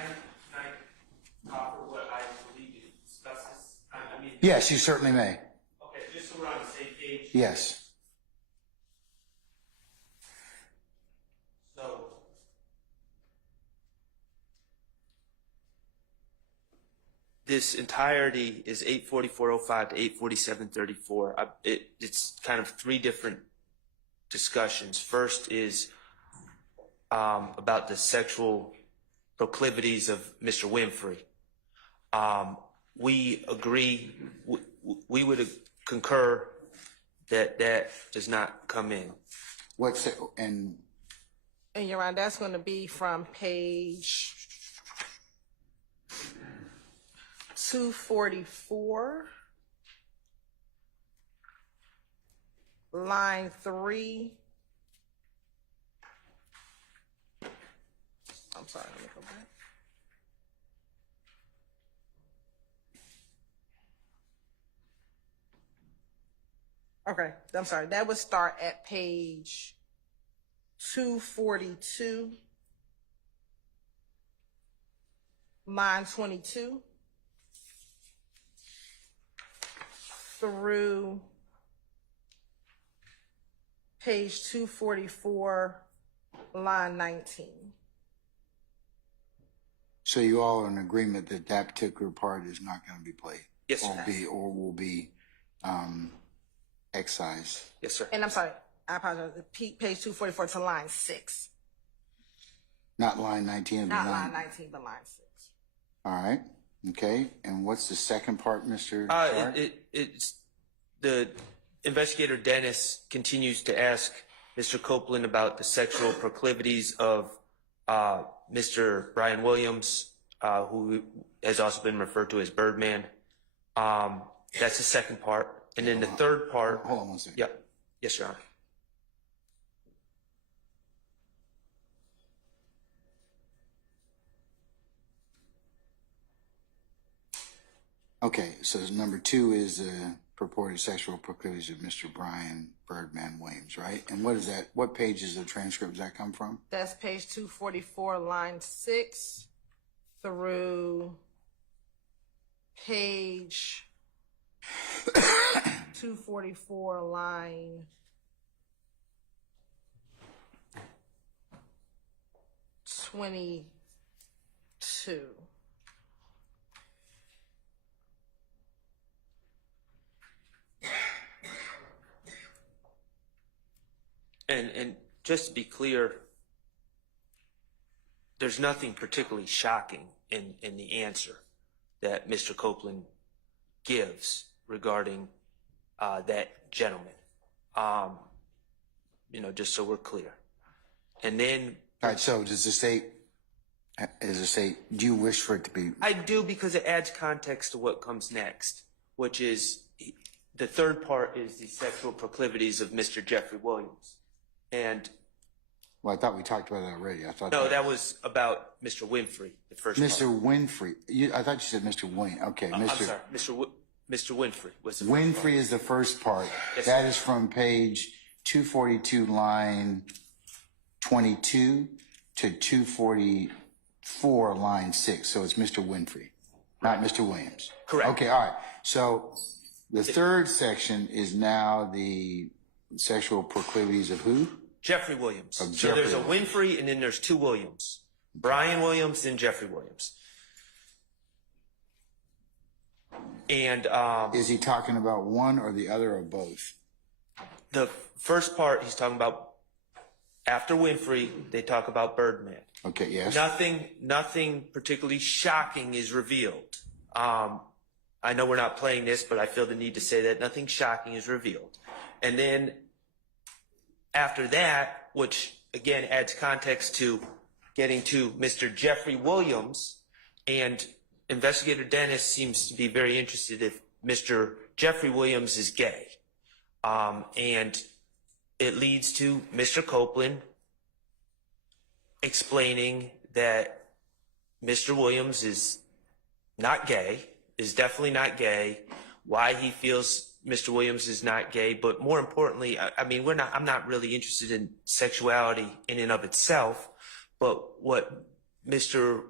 offer what I believe discusses? I mean. Yes, you certainly may. Okay, just so we're on the same page. Yes. So. This entirety is 844.05 to 847.34. It's kind of three different discussions. First is about the sexual proclivities of Mr. Winfrey. We agree, we would concur that that does not come in. What's it, and Your Honor, that's going to be from page 244, line 3. I'm sorry, let me go back. Okay, I'm sorry. That would start at page 242, line 22, through page 244, line 19. so you all are in agreement that that particular part is not going to be played? Yes, sir. Will be excised? Yes, sir. And I'm sorry, I apologize. Page 244 to line 6. Not line 19? Not line 19, but line 6. All right. Okay. And what's the second part, Mr. Shard? It's the investigator Dennis continues to ask Mr. Copeland about the sexual proclivities of Mr. Brian Williams, who has also been referred to as Birdman. That's the second part. And then the third part. Hold on one second. Yeah. Yes, Your Honor. Okay. So number 2 is the purported sexual proclivities of Mr. Brian Birdman Williams, right? And what is that? What pages of transcript does that come from? That's page 244, line 6, through page 244, line 22. And just to be clear, there's nothing particularly shocking in the answer that Mr. Copeland gives regarding that gentleman. Just so we're clear. And then. All right. So does the state, do you wish for it to be? I do, because it adds context to what comes next, which is the third part is the sexual proclivities of Mr. Jeffrey Williams. And Well, I thought we talked about that already. I thought no, that was about Mr. Winfrey, the first Mr. part. Winfrey. I thought you said Mr. Wayne. Okay, I'm sorry, Mr. Winfrey was the first Winfrey part. is the first part. Yes, That sir. is from page 242, line 22 to 244, line 6. So it's Mr. Winfrey, not Mr. Williams. Correct. Okay, all right. So the third section is now the sexual proclivities of who? Jeffrey Williams. Of So Jeffrey there's a Williams. Winfrey and then there's two Williams. Brian Williams and Jeffrey Williams. And Is he talking about one or the other or both? the first part he's talking about after Winfrey, they talk about Birdman. Okay, yes. Nothing particularly shocking is revealed. I know we're not playing this, but I feel the need to say that nothing shocking is revealed. And then after that, which again adds context to getting to Mr. Jeffrey Williams, and Investigator Dennis seems to be very interested if Mr. Jeffrey Williams is gay. And it leads to Mr. Copeland explaining that Mr. Williams is not gay, is definitely not gay, why he feels Mr. Williams is not gay, but more importantly, I mean, I'm not really interested in sexuality in and of itself, but what Mr.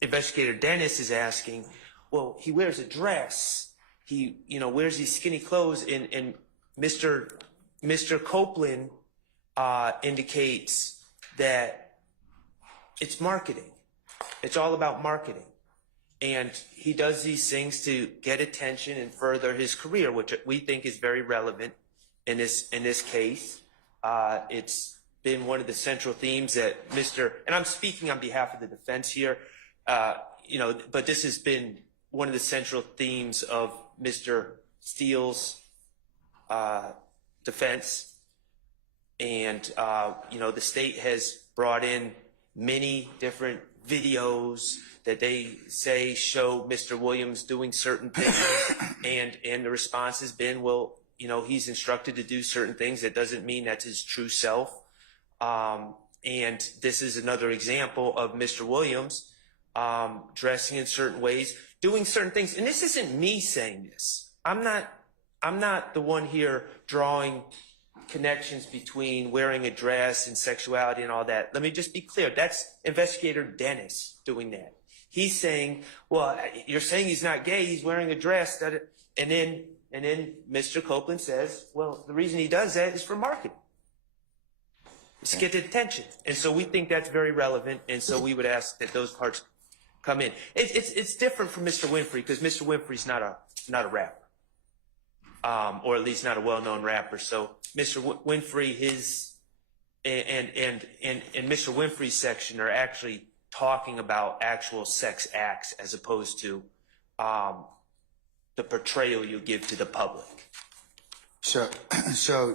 Investigator Dennis is asking, well, he wears a dress, he, wears these skinny clothes, and Mr. Copeland indicates that it's marketing. It's all about marketing. And he does these things to get attention and further his career, which we think is very relevant in this case. It's been one of the central themes that and I'm speaking on behalf of the defense here, but this has been one of the central themes of Mr. Steele's defense. And, the state has brought in many different videos that they say show Mr. Williams doing certain things, and the response has been, well, he's instructed to do certain things. That doesn't mean that's his true self. And this is another example of Mr. Williams dressing in certain ways, doing certain things. And this isn't me saying this. I'm not the one here drawing connections between wearing a dress and sexuality and all that. Let me just be clear. That's Investigator Dennis doing that. He's saying, well, you're saying he's not gay, he's wearing a dress. And then Mr. Copeland says, well, the reason he does that is for marketing. It's to get the attention. And so we think that's very relevant. And so we would ask that those parts come in. It's different from Mr. Winfrey, because Mr. Winfrey's not a rapper. Or at least not a well-known rapper. So Mr. Winfrey, and Mr. Winfrey's section are actually talking about actual sex acts as opposed to the portrayal you give to the public. So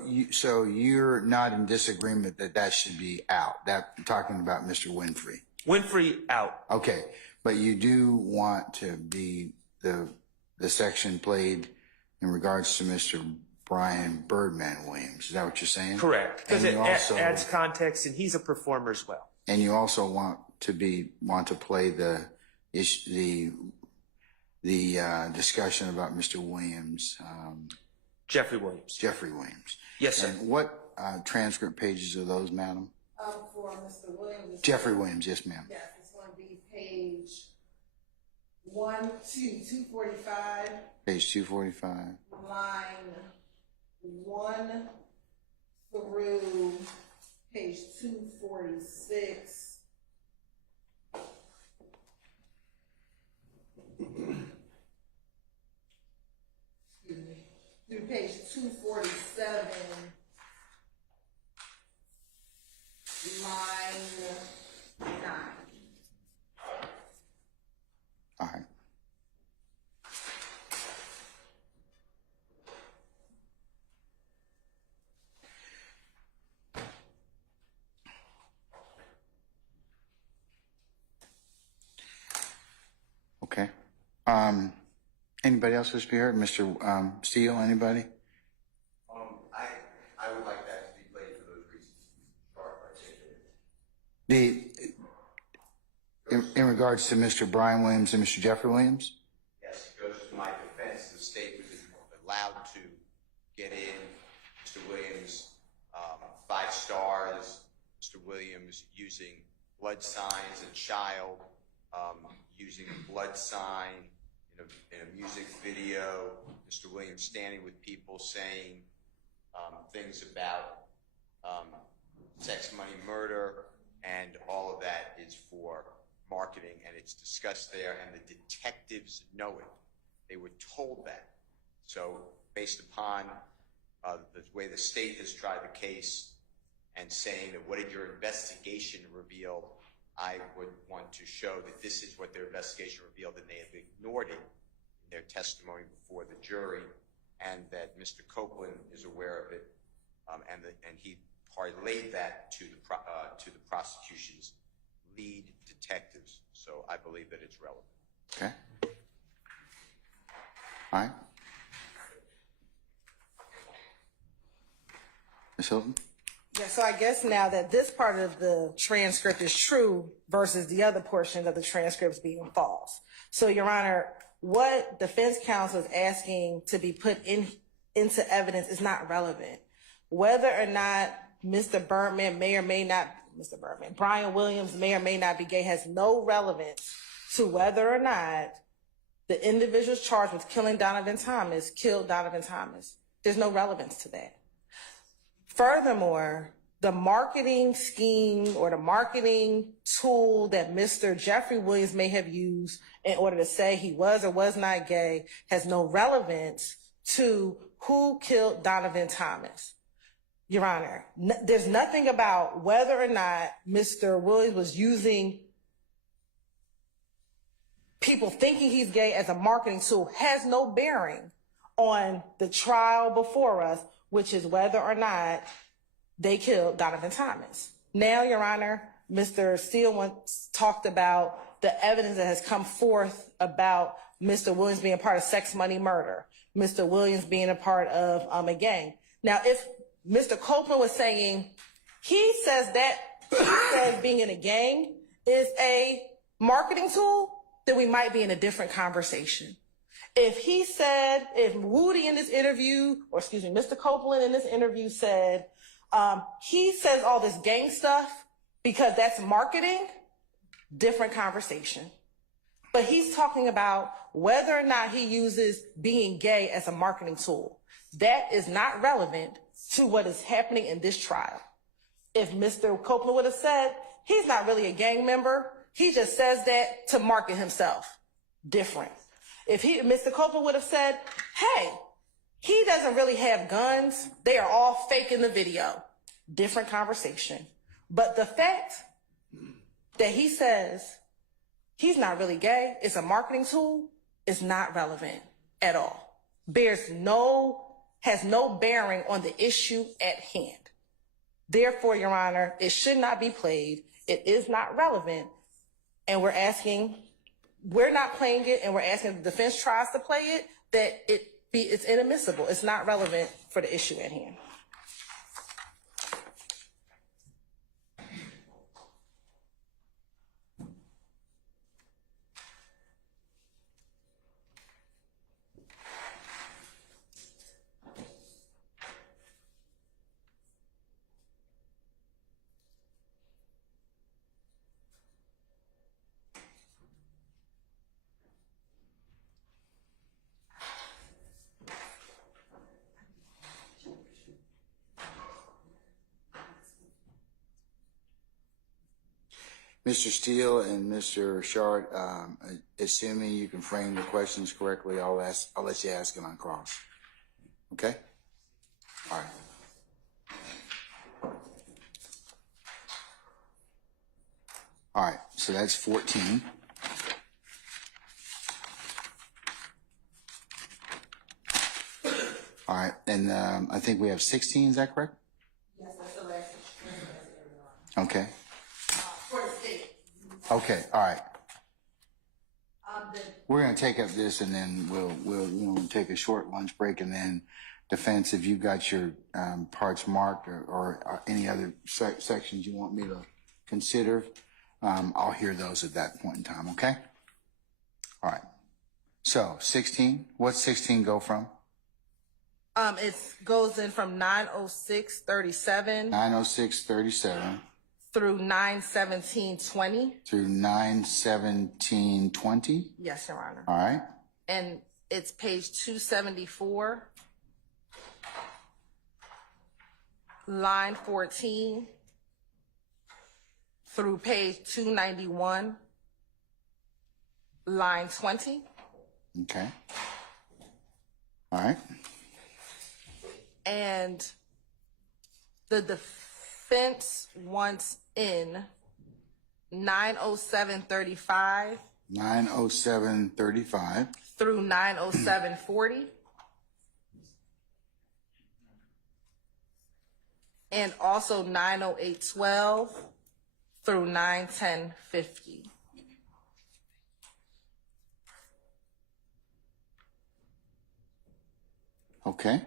you're not in disagreement that should be out. That talking about Mr. Winfrey. Winfrey out. Okay, but you do want to be the section played in regards to Mr. Brian Birdman Williams. Is that what you're saying? Correct, because it adds context, and he's a performer as well. And you also want to play the discussion about Mr. Williams. Jeffrey Williams. Jeffrey Williams. Yes, sir. And what transcript pages are those, madam? For Mr. Williams. Jeffrey Williams, yes, ma'am. Yes, it's going to be page 245. Page 245. Line 1 through page 246. Excuse me. Through page 247, line 9. All right. Okay. Anybody else wish to be heard? Mr. Steele, anybody? I would like that to be played for those reasons. In regards to Mr. Brian Williams and Mr. Jeffrey Williams? Yes, it goes to my defense. The state was allowed to get in Mr. Williams 5 stars, Mr. Williams using blood signs, a child using a blood sign in a music video, Mr. Williams standing with people saying things about sex, money, murder, and all of that is for marketing, and it's discussed there, and the detectives know it. They were told that. So based upon the way the state has tried the case and saying that what did your investigation reveal, I would want to show that this is what their investigation revealed, and they have ignored it in their testimony before the jury, and that Mr. Copeland is aware of it, and he parlayed that to the prosecution's lead detectives. So I believe that it's relevant. Okay. All right. Ms. Hilton? Yeah, so I guess now that this part of the transcript is true versus the other portions of the transcripts being false. So, Your Honor, what defense counsel is asking to be put into evidence is not relevant. Whether or not Brian Williams may or may not be gay has no relevance to whether or not the individuals charged with killing Donovan Thomas killed Donovan Thomas. There's no relevance to that. Furthermore, the marketing scheme or the marketing tool that Mr. Jeffrey Williams may have used in order to say he was or was not gay has no relevance to who killed Donovan Thomas. Your Honor, there's nothing about whether or not Mr. Williams was using people thinking he's gay as a marketing tool has no bearing on the trial before us, which is whether or not they killed Donovan Thomas. Now, Your Honor, Mr. Steele once talked about the evidence that has come forth about Mr. Williams being a part of sex, money, murder, Mr. Williams being a part of a gang. Now, if Mr. Copeland was saying he says being in a gang is a marketing tool, then we might be in a different conversation. If Woody in this interview, or excuse me, Mr. Copeland in this interview said, he says all this gang stuff because that's marketing, different conversation. But he's talking about whether or not he uses being gay as a marketing tool. That is not relevant to what is happening in this trial. If Mr. Copeland would have said, he's not really a gang member, he just says that to market himself, different. If Mr. Copeland would have said, hey, he doesn't really have guns, they are all fake in the video, different conversation. But the fact that he says he's not really gay, it's a marketing tool, is not relevant at all. Has no bearing on the issue at hand. Therefore, Your Honor, it should not be played. It is not relevant. And we're not playing it, and we're asking the defense tries to play it, that it's inadmissible. It's not relevant for the issue at hand. Mr. Steele and Mr. Shard, assuming you can frame the questions correctly, I'll let you ask them on cross. Okay? All right. All right, so that's 14. All right, and I think we have 16, is that correct? Yes, that's the last. Okay. For the state. Okay, all right. We're going to take up this, and then we'll take a short lunch break, and then defense, if you've got your parts marked or any other sections you want me to consider, I'll hear those at that point in time, okay? All right. So 16, what's 16 go from? It goes in from 906:37 906:37 through 917:20. through 917:20. Yes, Your Honor. All right. And it's page 274, line 14, through page 291, line 20. Okay. All right. And the defense wants in 907:35 907:35 through 907:40, and also 908:12 through 910:50. Okay.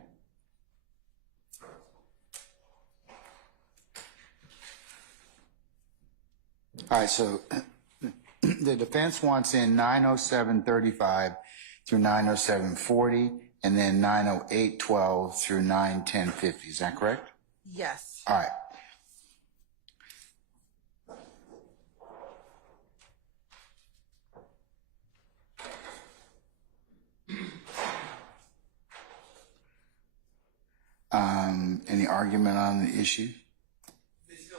All right, so the defense wants in 907.35 through 907.40, and then 908.12 through 910.50. Is that correct? Yes. All right. Any argument on the issue? Ms. Hill,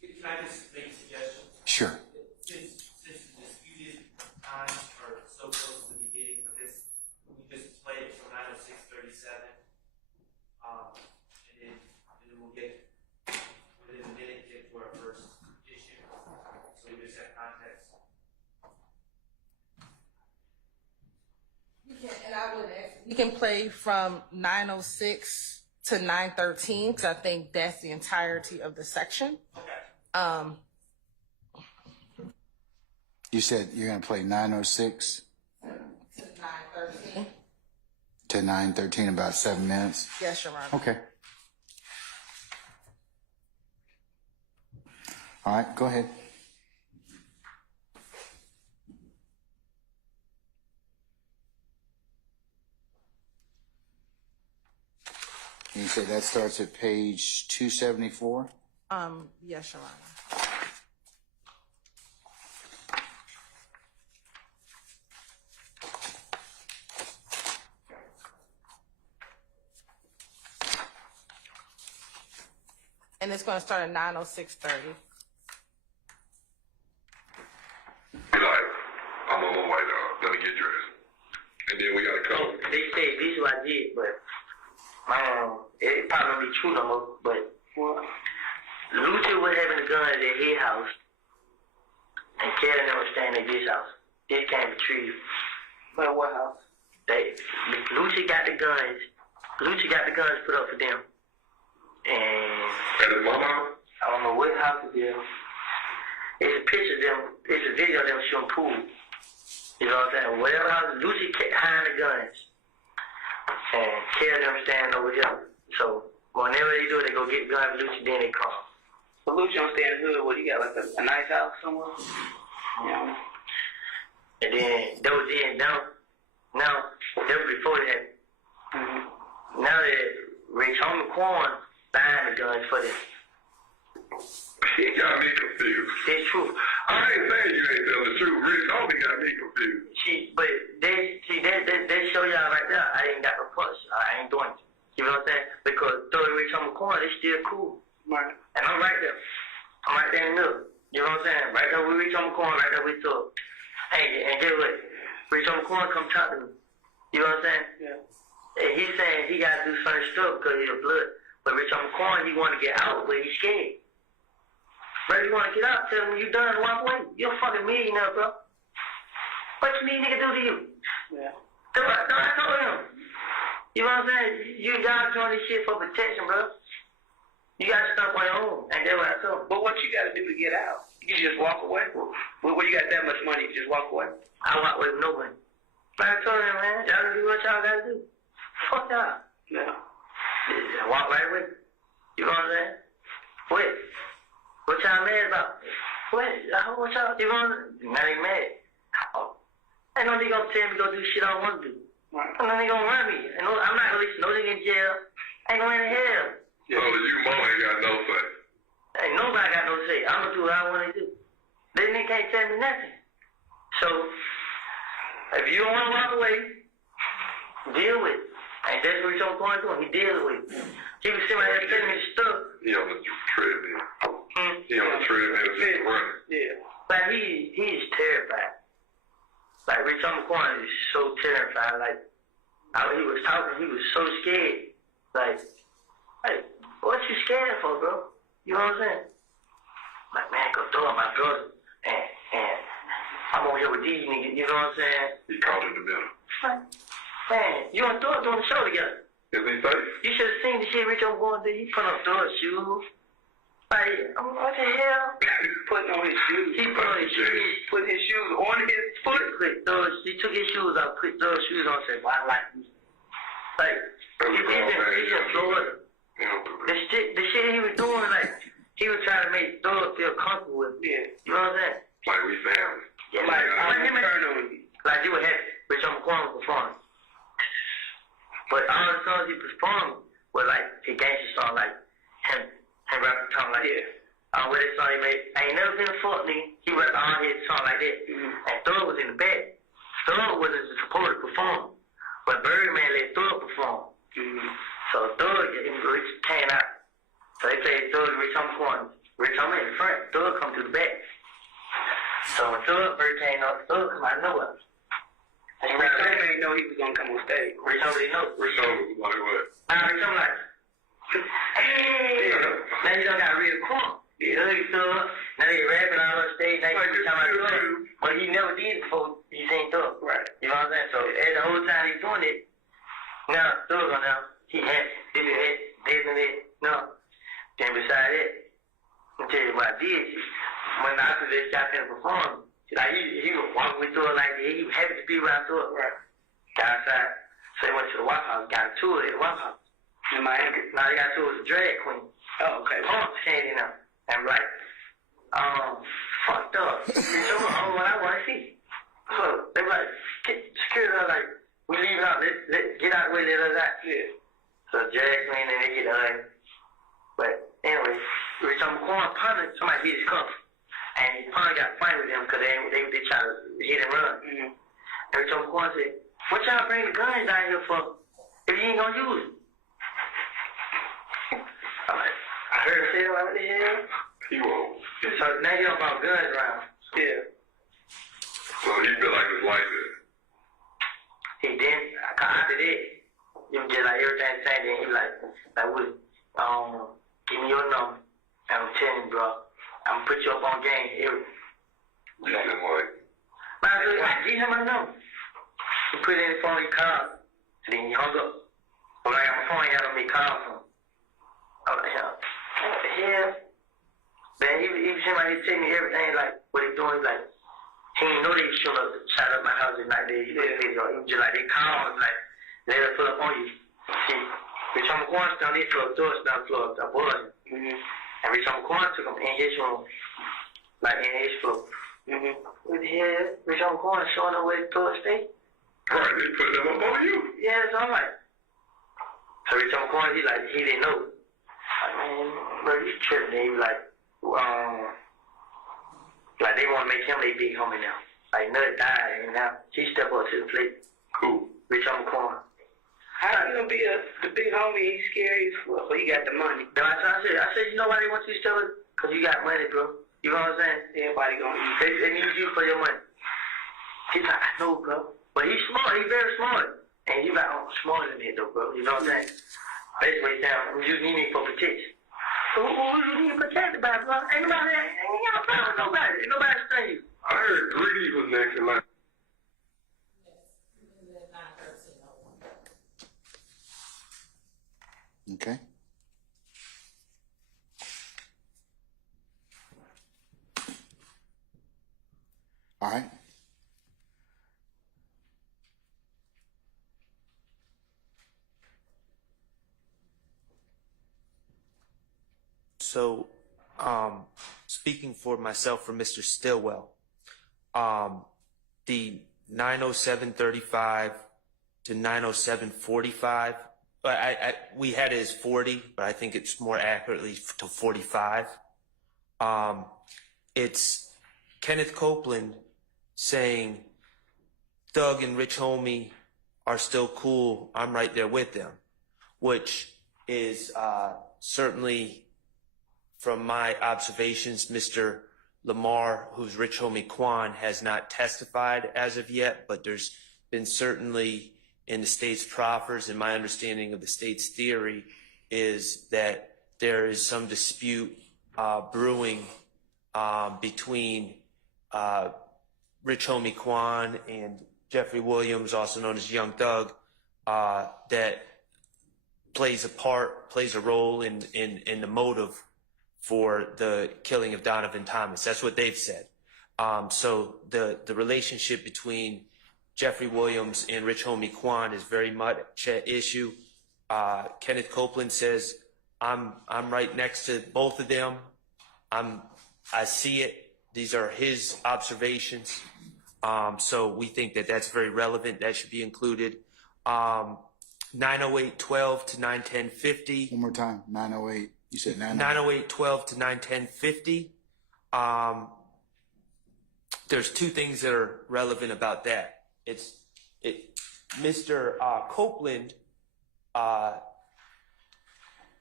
can I just make a suggestion? Sure. Since the disputed times are so close to the beginning of this, we just play it from 906:37, and then we'll get, within a minute, get to our first issue, so we just have context. And I would ask, you can play from 906 to 913, because I think that's the entirety of the section. Okay. You said you're going to play 906 To 913. to 913, about 7 minutes? Yes, Your Honor. Okay. All right, go ahead. You say that starts at page 274? Yes, Your Honor. And it's going to start at 9:06:30. Be like, I'm on my way now. Let me get dressed. And then we gotta come. They say this is what I did, but it probably don't be true no more. But Lucha was having the guns at his house, and Karen never staying at this house. This can't be true. But what house? Lucha got the guns. Lucha got the guns put up for them. And At his mama house? I don't know what house it is. It's a picture of them. It's a video of them shooting pool. You know what I'm saying? Whatever house, Lucy kept hiding the guns. And Karen them standing over here. So whenever they do it, they go get guns for Lucy, then they come. But Lucy don't stay in the hood. What, you got like a nice house somewhere? Yeah. And then that was it. Now that was before that. Mm-hmm. Now that Rich Homie Corn buying the guns for them. He got me confused. It's true. I ain't saying you ain't telling the truth. Rich only got me confused. But they show y'all right there. I ain't got no push. I ain't doing it. You know what I'm saying? Because though Rich Homie Corn, it's still cool. Right. And I'm right there. I'm right there in the middle. You know what I'm saying? Right there with Rich Homie Corn, right there with talk. Hey, and guess what? Rich Homie Corn come talk to me. You know what I'm saying? Yeah. And he's saying he got to do certain stuff because he's a blood. But Rich Homie Corn, he want to get out, but he's scared. Bro, you want to get out, tell him when you done, walk away. You're a fucking millionaire, bro. What you need nigga do to you? Yeah. So I told him. You know what I'm saying? You guys doing this shit for protection, bro. You got stuff on your own. And that's what I told him. But what you got to do to get out? You can just walk away. When you got that much money, you just walk away. I walk away with no money. But I told him, man, y'all do what y'all got to do. Fuck y'all. Yeah. Just walk right with me. You know what I'm saying? What? What y'all mad about? What y'all, you know what I'm saying? Now they mad. Ain't no nigga gonna tell me go do shit I don't want to do. Right. Ain't no nigga gonna run me. I'm not gonna leave no nigga in jail. Ain't no in hell. So you mama ain't got no say. Ain't nobody got no say. I'm gonna do what I want to do. They nigga can't tell me nothing. So, if you don't want to walk away, deal with it. And that's what you're going to do. He deals with it. He was sitting right there telling me stuff. He on the treadmill. He on the treadmill just running. Yeah. Like, he is terrified. Like, Rich Homie Corn is so terrified. Like, how he was talking, he was so scared. Like, what you scared for, bro? You know what I'm saying? Like, man, go throw up my brother. And I'm over here with these niggas, you know what I'm saying? He caught in the middle. Like, man, you and Thor doing the show together. Is he safe? You should have seen the shit Rich Homie Corn did. He put on Thor's shoes. Like, what the hell? Putting on his shoes. He put on his shoes. Putting his shoes on his foot. He took his shoes off, put Thor's shoes on, said, well, I like these. Like, he just Florida. The shit he was doing, like, he was trying to make Thug feel comfortable with me. You know what I'm saying? Like we family. Yeah, like you would have Rich on McQuarrie perform. But all the songs he performed were like his gangster song, like him rapping tongue like that. With his song he made, I ain't never been a fuck nigga. He rapped all his songs like that. And Thug was in the back. Thug wasn't supposed to perform, but Birdman let Thug perform. So Thug Rich came out. So they played Thug and Rich on McQuarrie. Rich on in the front, Thug come to the back. So when Thug first came up, Thug come out of nowhere. And Rich didn't know he was gonna come on stage. Rich already know. Rich was like what? Rich I'm like, hey, now you done got real crunk. Yeah, he stood up. Now they rapping all on stage. Now you talking about Thug. But he never did it before he seen Thug. Right. You know what I'm saying? So as the whole time he's doing it, now Thug on now, he had this and that, this and that. No. Then beside that, I'll tell you what I did. When after this got there performing, like he was walking with Thug like that. He was happy to be around Thug. Right. Got outside. So he went to the White House, got a tour at the White House. In Miami. Now they got a tour with a drag queen. Oh, okay. Pump came in there. And like, fucked up. So what I want to see. So they like, security like, we leave out, let get out the way, let us out. Yeah. So drag queen and they get out. But anyway, Rich on McQuarrie punted, somebody hit his cuff. And he probably got fight with them because they try to hit and run. And Rich on McQuarrie said, what y'all bring the guns down here for if you ain't gonna use it? I'm like, I heard him say that, like, what the hell? He won't. So now you don't about guns around. Yeah. So he feel like his life is. He then, after that, he was just like everything the same. Then he like Willie, give me your number. And I'm telling you, bro, I'm gonna put you up on game. You said what? Man, I said, give him my number. He put it in his phone, he called. And then he hung up. But like on my phone, he had on me call from him. I was like, what the hell? Then he seemed like he tell me everything, like what he doing. Like he didn't know they showed up, shot up my house at night. He was just like they called, like let us pull up on you. See, Rich on McQuarrie down this floor, doors down the floor, I was. And Rich on McQuarrie took him in his room, like in his floor. What the hell? Rich on McQuarrie showing up where the doors stay. Right, they put them up on you. Yeah, so I'm like, so Rich on McQuarrie, he didn't know. Like, man, bro, you tripping. And he was like they want to make him a big homie now. Like Nut died, and now he step up to the plate. Cool. Rich on the corner. How you gonna be the big homie? He's scary as fuck, but he got the money. No, I said, you know why they want you to step up? Because you got money, bro. You know what I'm saying? Everybody gonna eat. They need you for your money. He's like, I know, bro. But he's smart. He's very smart. And you got smarter than that, though, bro. You know what I'm saying? Basically, you need me for protection. So who you need to protect about, bro? Ain't nobody got a problem with nobody. Ain't nobody stung you. I heard 3D was next in line. Okay. All right. So, speaking for myself, for Mr. Stillwell, the 90735 to 90745, we had it as 40, but I think it's more accurately to 45. It's Kenneth Copeland saying, Thug and Rich Homie are still cool. I'm right there with them, which is certainly, from my observations, Mr. Lamar, who's Rich Homie Quan, has not testified as of yet, but there's been certainly in the state's proffers, and my understanding of the state's theory is that there is some dispute brewing between Rich Homie Quan and Jeffrey Williams, also known as Young Thug, that plays a role in the motive for the killing of Donovan Thomas. That's what they've said. So the relationship between Jeffrey Williams and Rich Homie Quan is very much at issue. Kenneth Copeland says, I'm right next to both of them. I see it. These are his observations. So we think that that's very relevant. That should be included. 908.12 to 910.50. One more time. 908. You said 908.12 to 910.50. There's two things that are relevant about that. Mr. Copeland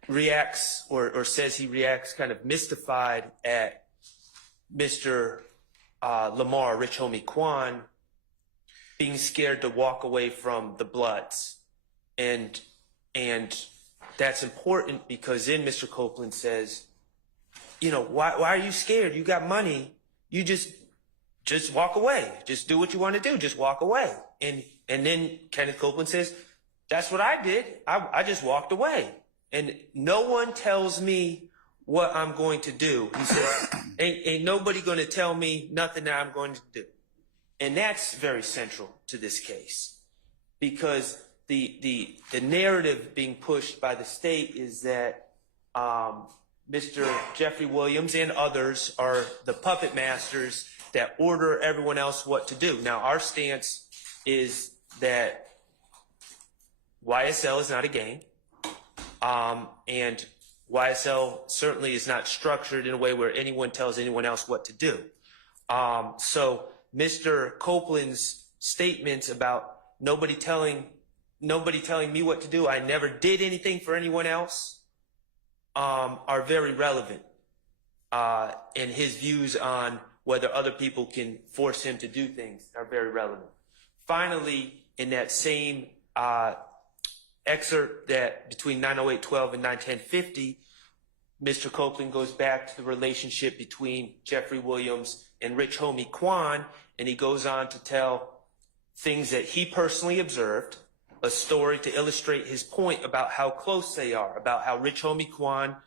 reacts or says he reacts kind of mystified at Mr. Lamar, Rich Homie Quan, being scared to walk away from the Bloods. And that's important because then Mr. Copeland says, you know, why are you scared? You got money. You just walk away. Just do what you want to do. Just walk away. And then Kenneth Copeland says, that's what I did. I just walked away. And no one tells me what I'm going to do. He says, ain't nobody going to tell me nothing that I'm going to do. And that's very central to this case because the narrative being pushed by the state is that Mr. Jeffrey Williams and others are the puppet masters that order everyone else what to do. Now, our stance is that YSL is not a gang, and YSL certainly is not structured in a way where anyone tells anyone else what to do. So Mr. Copeland's statements about nobody telling me what to do, I never did anything for anyone else, are very relevant. And his views on whether other people can force him to do things are very relevant. Finally, in that same excerpt that between 908.12 and 910.50, Mr. Copeland goes back to the relationship between Jeffrey Williams and Rich Homie Quan, and he goes on to tell things that he personally observed, a story to illustrate his point about how close they are, about how Rich Homie Quan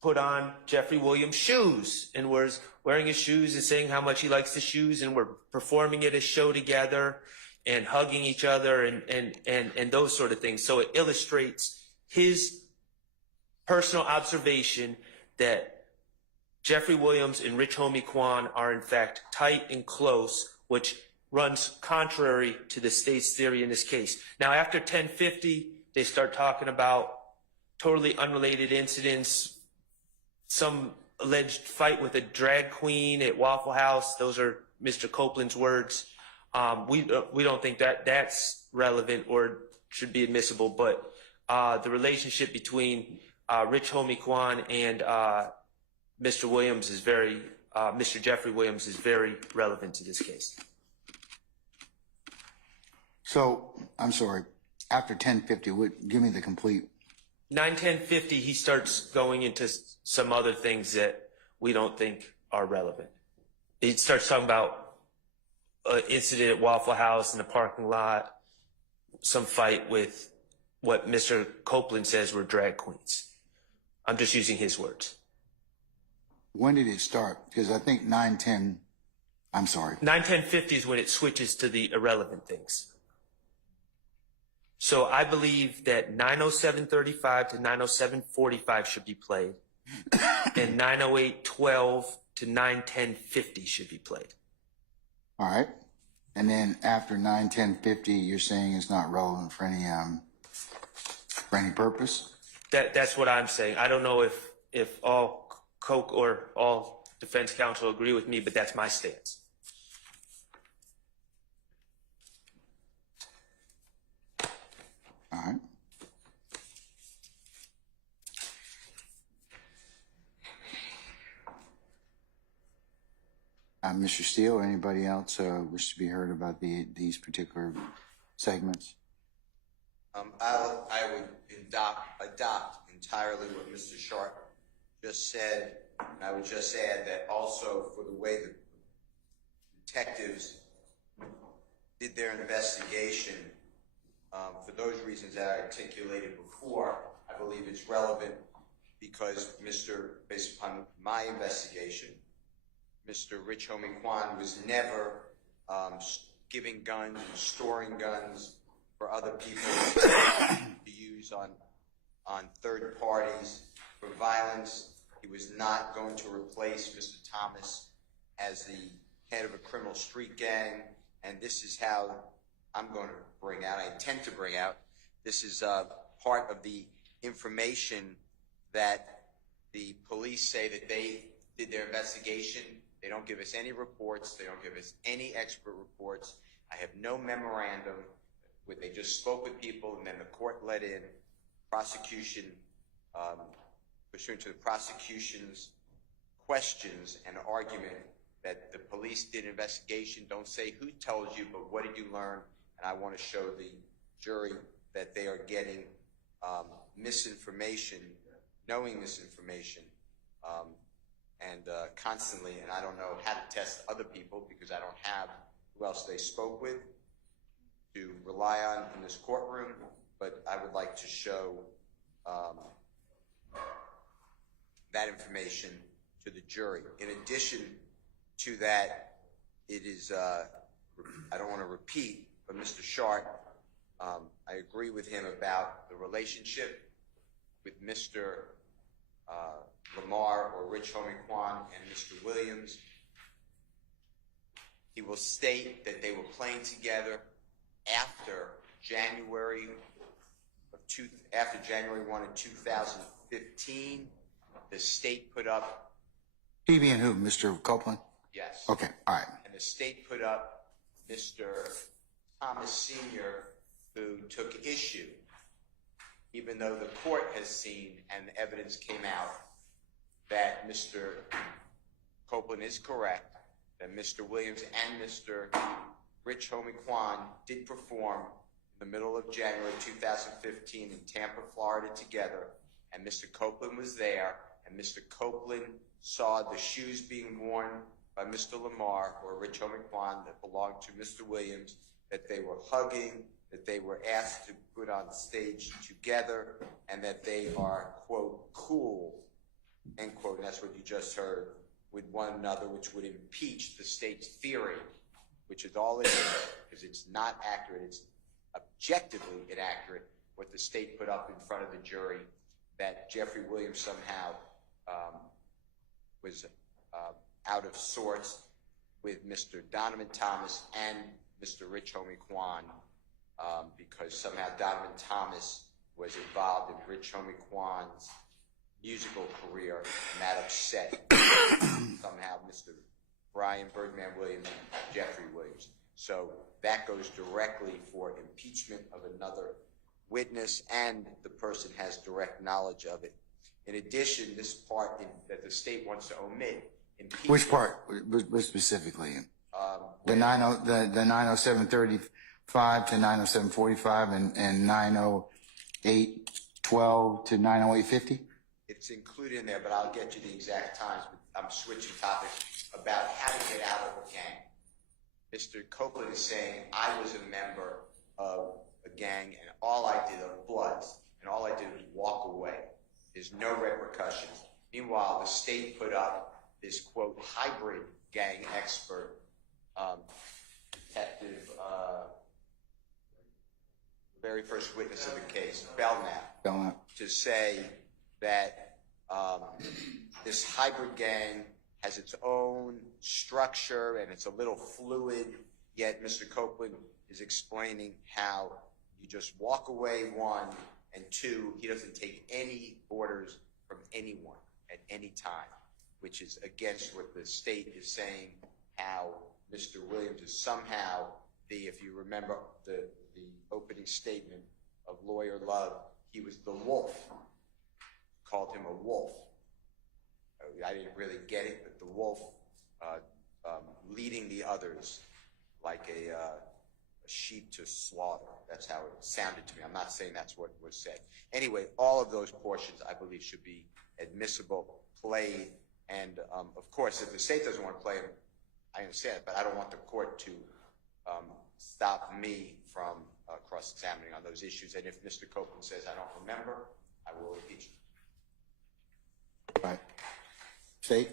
put on Jeffrey Williams' shoes and was wearing his shoes and saying how much he likes the shoes, and we're performing at a show together and hugging each other and those sort of things. So it illustrates his personal observation that Jeffrey Williams and Rich Homie Quan are in fact tight and close, which runs contrary to the state's theory in this case. Now, after 1050, they start talking about totally unrelated incidents, some alleged fight with a drag queen at Waffle House. Those are Mr. Copeland's words. We don't think that that's relevant or should be admissible, but the relationship between Rich Homie Quan and Mr. Williams is Mr. Jeffrey Williams is very relevant to this case. So, I'm sorry, after 1050, give me the complete. 910.50, he starts going into some other things that we don't think are relevant. He starts talking about an incident at Waffle House in the parking lot, some fight with what Mr. Copeland says were drag queens. I'm just using his words. When did it start? Because I think 910.50 is when it switches to the irrelevant things. So I believe that 907.35 to 907.45 should be played, and 908.12 to 910.50 should be played. All right. And then after 910.50, you're saying it's not relevant for any purpose? That's what I'm saying. I don't know if all Coke or all defense counsel agree with me, but that's my stance. All right. Mr. Steele, or anybody else wish to be heard about these particular segments? I would adopt entirely what Mr. Sharp just said, and I would just add that also for the way the detectives did their investigation, for those reasons that I articulated before, I believe it's relevant because based upon my investigation, Mr. Rich Homie Quan was never giving guns and storing guns for other people to use on third parties for violence. He was not going to replace Mr. Thomas as the head of a criminal street gang. And this is how I'm going to bring out, I intend to bring out, this is part of the information that the police say that they did their investigation. They don't give us any reports. They don't give us any expert reports. I have no memorandum. They just spoke with people, and then the court let in prosecution, pursuant to the prosecution's questions and argument that the police did an investigation. Don't say who tells you, but what did you learn? And I want to show the jury that they are getting misinformation, knowing misinformation, and constantly, and I don't know how to test other people because I don't have who else they spoke with to rely on in this courtroom, but I would like to show that information to the jury. In addition to that, it is, I don't want to repeat, but Mr. Shart, I agree with him about the relationship with Mr. Lamar or Rich Homie Kwan and Mr. Williams. He will state that they were playing together after January 1 of 2015. The state put up. He being who, Mr. Copeland? Yes. Okay, all right. And the state put up Mr. Thomas Sr., who took issue, even though the court has seen and the evidence came out that Mr. Copeland is correct, that Mr. Williams and Mr. Rich Homie Kwan did perform in the middle of January 2015 in Tampa, Florida together, and Mr. Copeland was there, and Mr. Copeland saw the shoes being worn by Mr. Lamar or Rich Homie Kwan that belonged to Mr. Williams, that they were hugging, that they were asked to put on stage together, and that they are, quote, cool, end quote, and that's what you just heard, with one another, which would impeach the state's theory, which is all it is, because it's not accurate. It's objectively inaccurate what the state put up in front of the jury, that Jeffrey Williams somehow was out of sorts with Mr. Donovan Thomas and Mr. Rich Homie Kwan, because somehow Donovan Thomas was involved in Rich Homie Kwan's musical career, and that upset somehow Mr. Brian Birdman Williams and Jeffrey Williams. So that goes directly for impeachment of another witness, and the person has direct knowledge of it. In addition, this part that the state wants to omit. Which part? What specifically? The 90735 to 90745 and 90812 to 90850? It's included in there, but I'll get you the exact times. I'm switching topics about how to get out of a gang. Mr. Copeland is saying, I was a member of a gang, and all I did of Bloods, and all I did was walk away. There's no repercussions. Meanwhile, the state put up this, quote, hybrid gang expert, detective, very first witness of the case, Belknap, to say that this hybrid gang has its own structure and it's a little fluid, yet Mr. Copeland is explaining how you just walk away, one, and two, he doesn't take any orders from anyone at any time, which is against what the state is saying, how Mr. Williams is somehow if you remember the opening statement of Lawyer Love, he was the wolf, called him a wolf. I didn't really get it, but the wolf leading the others like a sheep to slaughter. That's how it sounded to me. I'm not saying that's what was said. Anyway, all of those portions, I believe, should be admissible, played, and of course, if the state doesn't want to play them, I understand it, but I don't want the court to stop me from cross-examining on those issues. And if Mr. Copeland says I don't remember, I will impeach him. All right. State?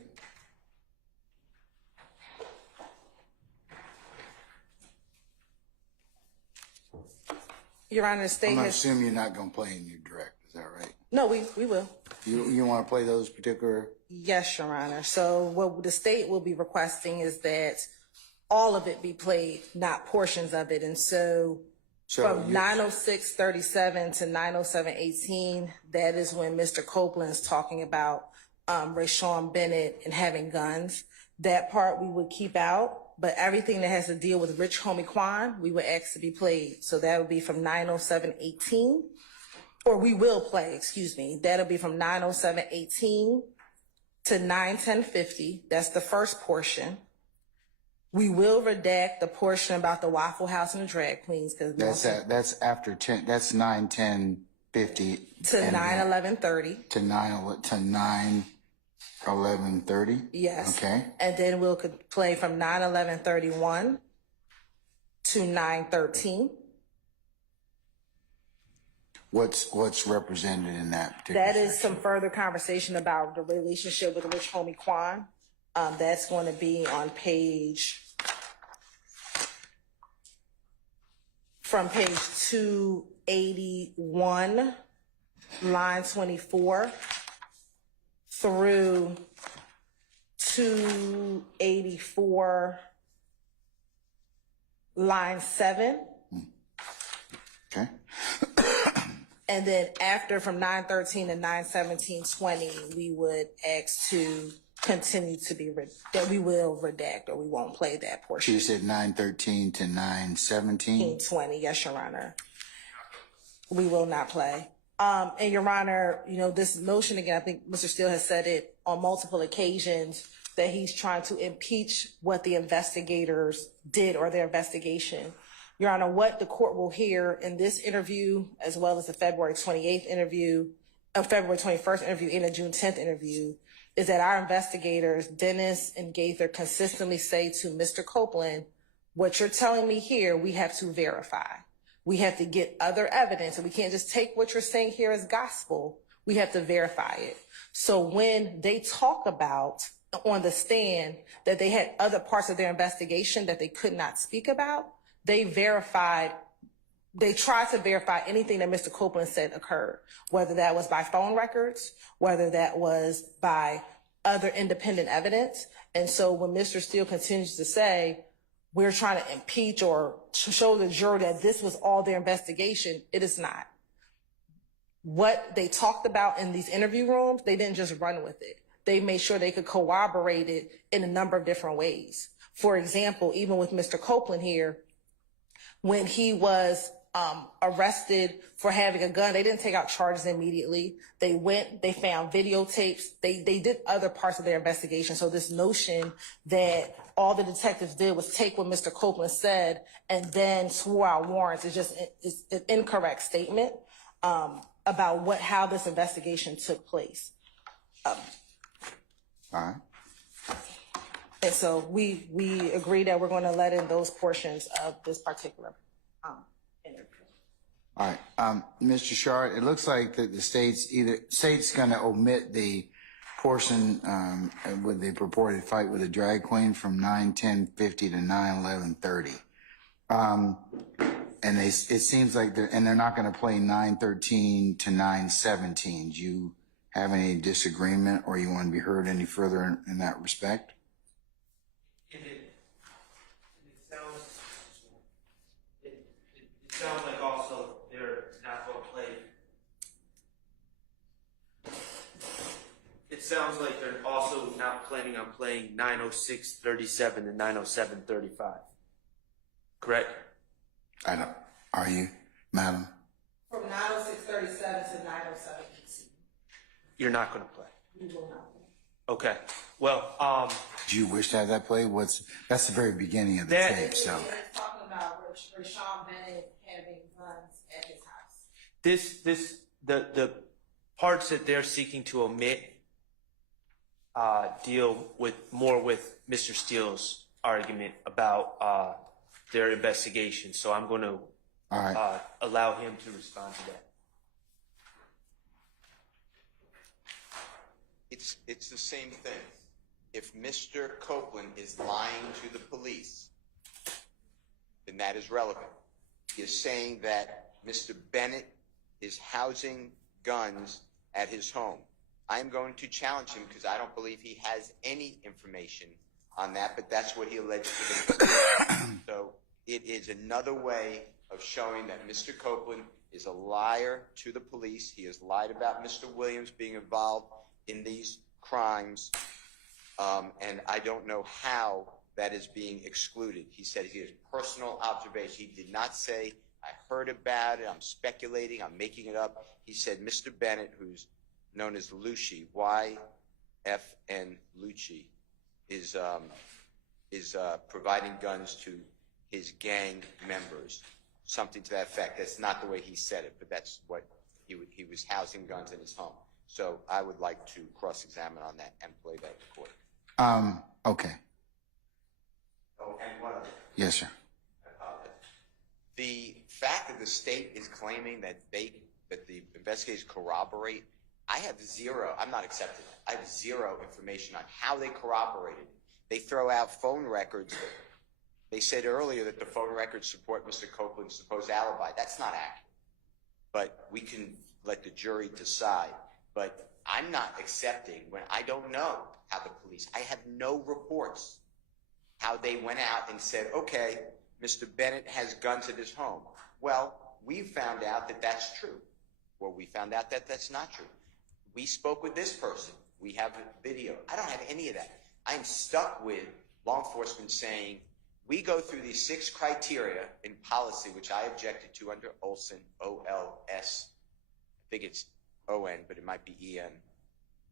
Your Honor, the state I'm going to has... assume you're not going to play in your direct. Is that right? No, we will. You want to play those particular? Yes, Your Honor. So what the state will be requesting is that all of it be played, not portions of it. And so from 906:37 to 907:18, that is when Mr. Copeland is talking about Rayshawn Bennett and having guns. That part we would keep out, but everything that has to deal with Rich Homie Quan, we would ask to be played. So that would be from 907:18, or we will play, excuse me. That'll be from 907:18 to 910:50. That's the first portion. We will redact the portion about the Waffle House and the drag queens because That's after 10. That's 9:10:50 to 9:11:30. to 9:11:30. Yes. Okay. And then we'll could play from 9:11:31 to 9:13. What's represented in that particular That is section? some further conversation about the relationship with Rich Homie Quan. That's going to be on from page 281, line 24, through 284, line 7. Okay. And then after from 913 to 917:20, we would ask to continue to be that we will redact, or we won't play that portion. You said 9:13 to 9:17. 20, yes, Your Honor. We will not play. And Your Honor, this notion again, I think Mr. Steele has said it on multiple occasions that he's trying to impeach what the investigators did or their investigation. Your Honor, what the court will hear in this interview, as well as the February 28th interview, February 21st interview, and the June 10th interview, is that our investigators, Dennis and Gaither, consistently say to Mr. Copeland, what you're telling me here, we have to verify. We have to get other evidence, and we can't just take what you're saying here as gospel. We have to verify it. So when they talk about on the stand that they had other parts of their investigation that they could not speak about, they tried to verify anything that Mr. Copeland said occurred, whether that was by phone records, whether that was by other independent evidence. And so when Mr. Steele continues to say, we're trying to impeach or to show the jury that this was all their investigation, it is not. What they talked about in these interview rooms, they didn't just run with it. They made sure they could corroborate it in a number of different ways. For example, even with Mr. Copeland here, when he was arrested for having a gun, they didn't take out charges immediately. They found videotapes. They did other parts of their investigation. So this notion that all the detectives did was take what Mr. Copeland said and then swore out warrants is just an incorrect statement about how this investigation took place. All right. And so we agree that we're going to let in those portions of this particular interview. All right. Mr. Shard, it looks like that the state's going to omit the portion with the purported fight with a drag queen from 9:10:50 to 9:11:30. And it seems like they're not going to play 9:13 to 9:17. Do you have any disagreement, or you want to be heard any further in that respect? It sounds like also they're not going to play. It sounds like they're also not planning on playing 906:37 and 907:35. Correct? I don't. Are you, madam? From 906:37 to 907:18. You're not going to play. We will not play. Okay. Well, Do you wish to have that played? That's the very beginning of the tape. So It's talking about Rayshawn Bennett having guns at his house. the parts that they're seeking to omit deal more with Mr. Steele's argument about their investigation. So I'm going to allow him to respond to that. It's the same thing. If Mr. Copeland is lying to the police, then that is relevant. He is saying that Mr. Bennett is housing guns at his home. I'm going to challenge him because I don't believe he has any information on that, but that's what he alleged to the So it is another way of showing that Mr. Copeland is a liar to the police. He has lied about Mr. Williams being involved in these crimes, and I don't know how that is being excluded. He said he has personal observation. He did not say, I heard about it, I'm speculating, I'm making it up. He said Mr. Bennett, who's known as Lucci, YFN Lucci, is providing guns to his gang members, something to that effect. That's not the way he said it, but that's what he was housing guns in his home. So I would like to cross-examine on that and play that in court. Okay. Oh, and one other. Yes, sir. The fact that the state is claiming that the investigators corroborate, I'm not accepting it. I have zero information on how they corroborated. They throw out phone records. They said earlier that the phone records support Mr. Copeland's supposed alibi. That's not accurate. But we can let the jury decide. But I'm not accepting when I don't know how the police, I have no reports how they went out and said, okay, Mr. Bennett has guns at his home. Well, we found out that that's true. Well, we found out that that's not true. We spoke with this person. We have a video. I don't have any of that. I'm stuck with law enforcement saying, we go through these 6 criteria in policy, which I objected to under Olson, O-L-S. I think it's O-N, but it might be E-N,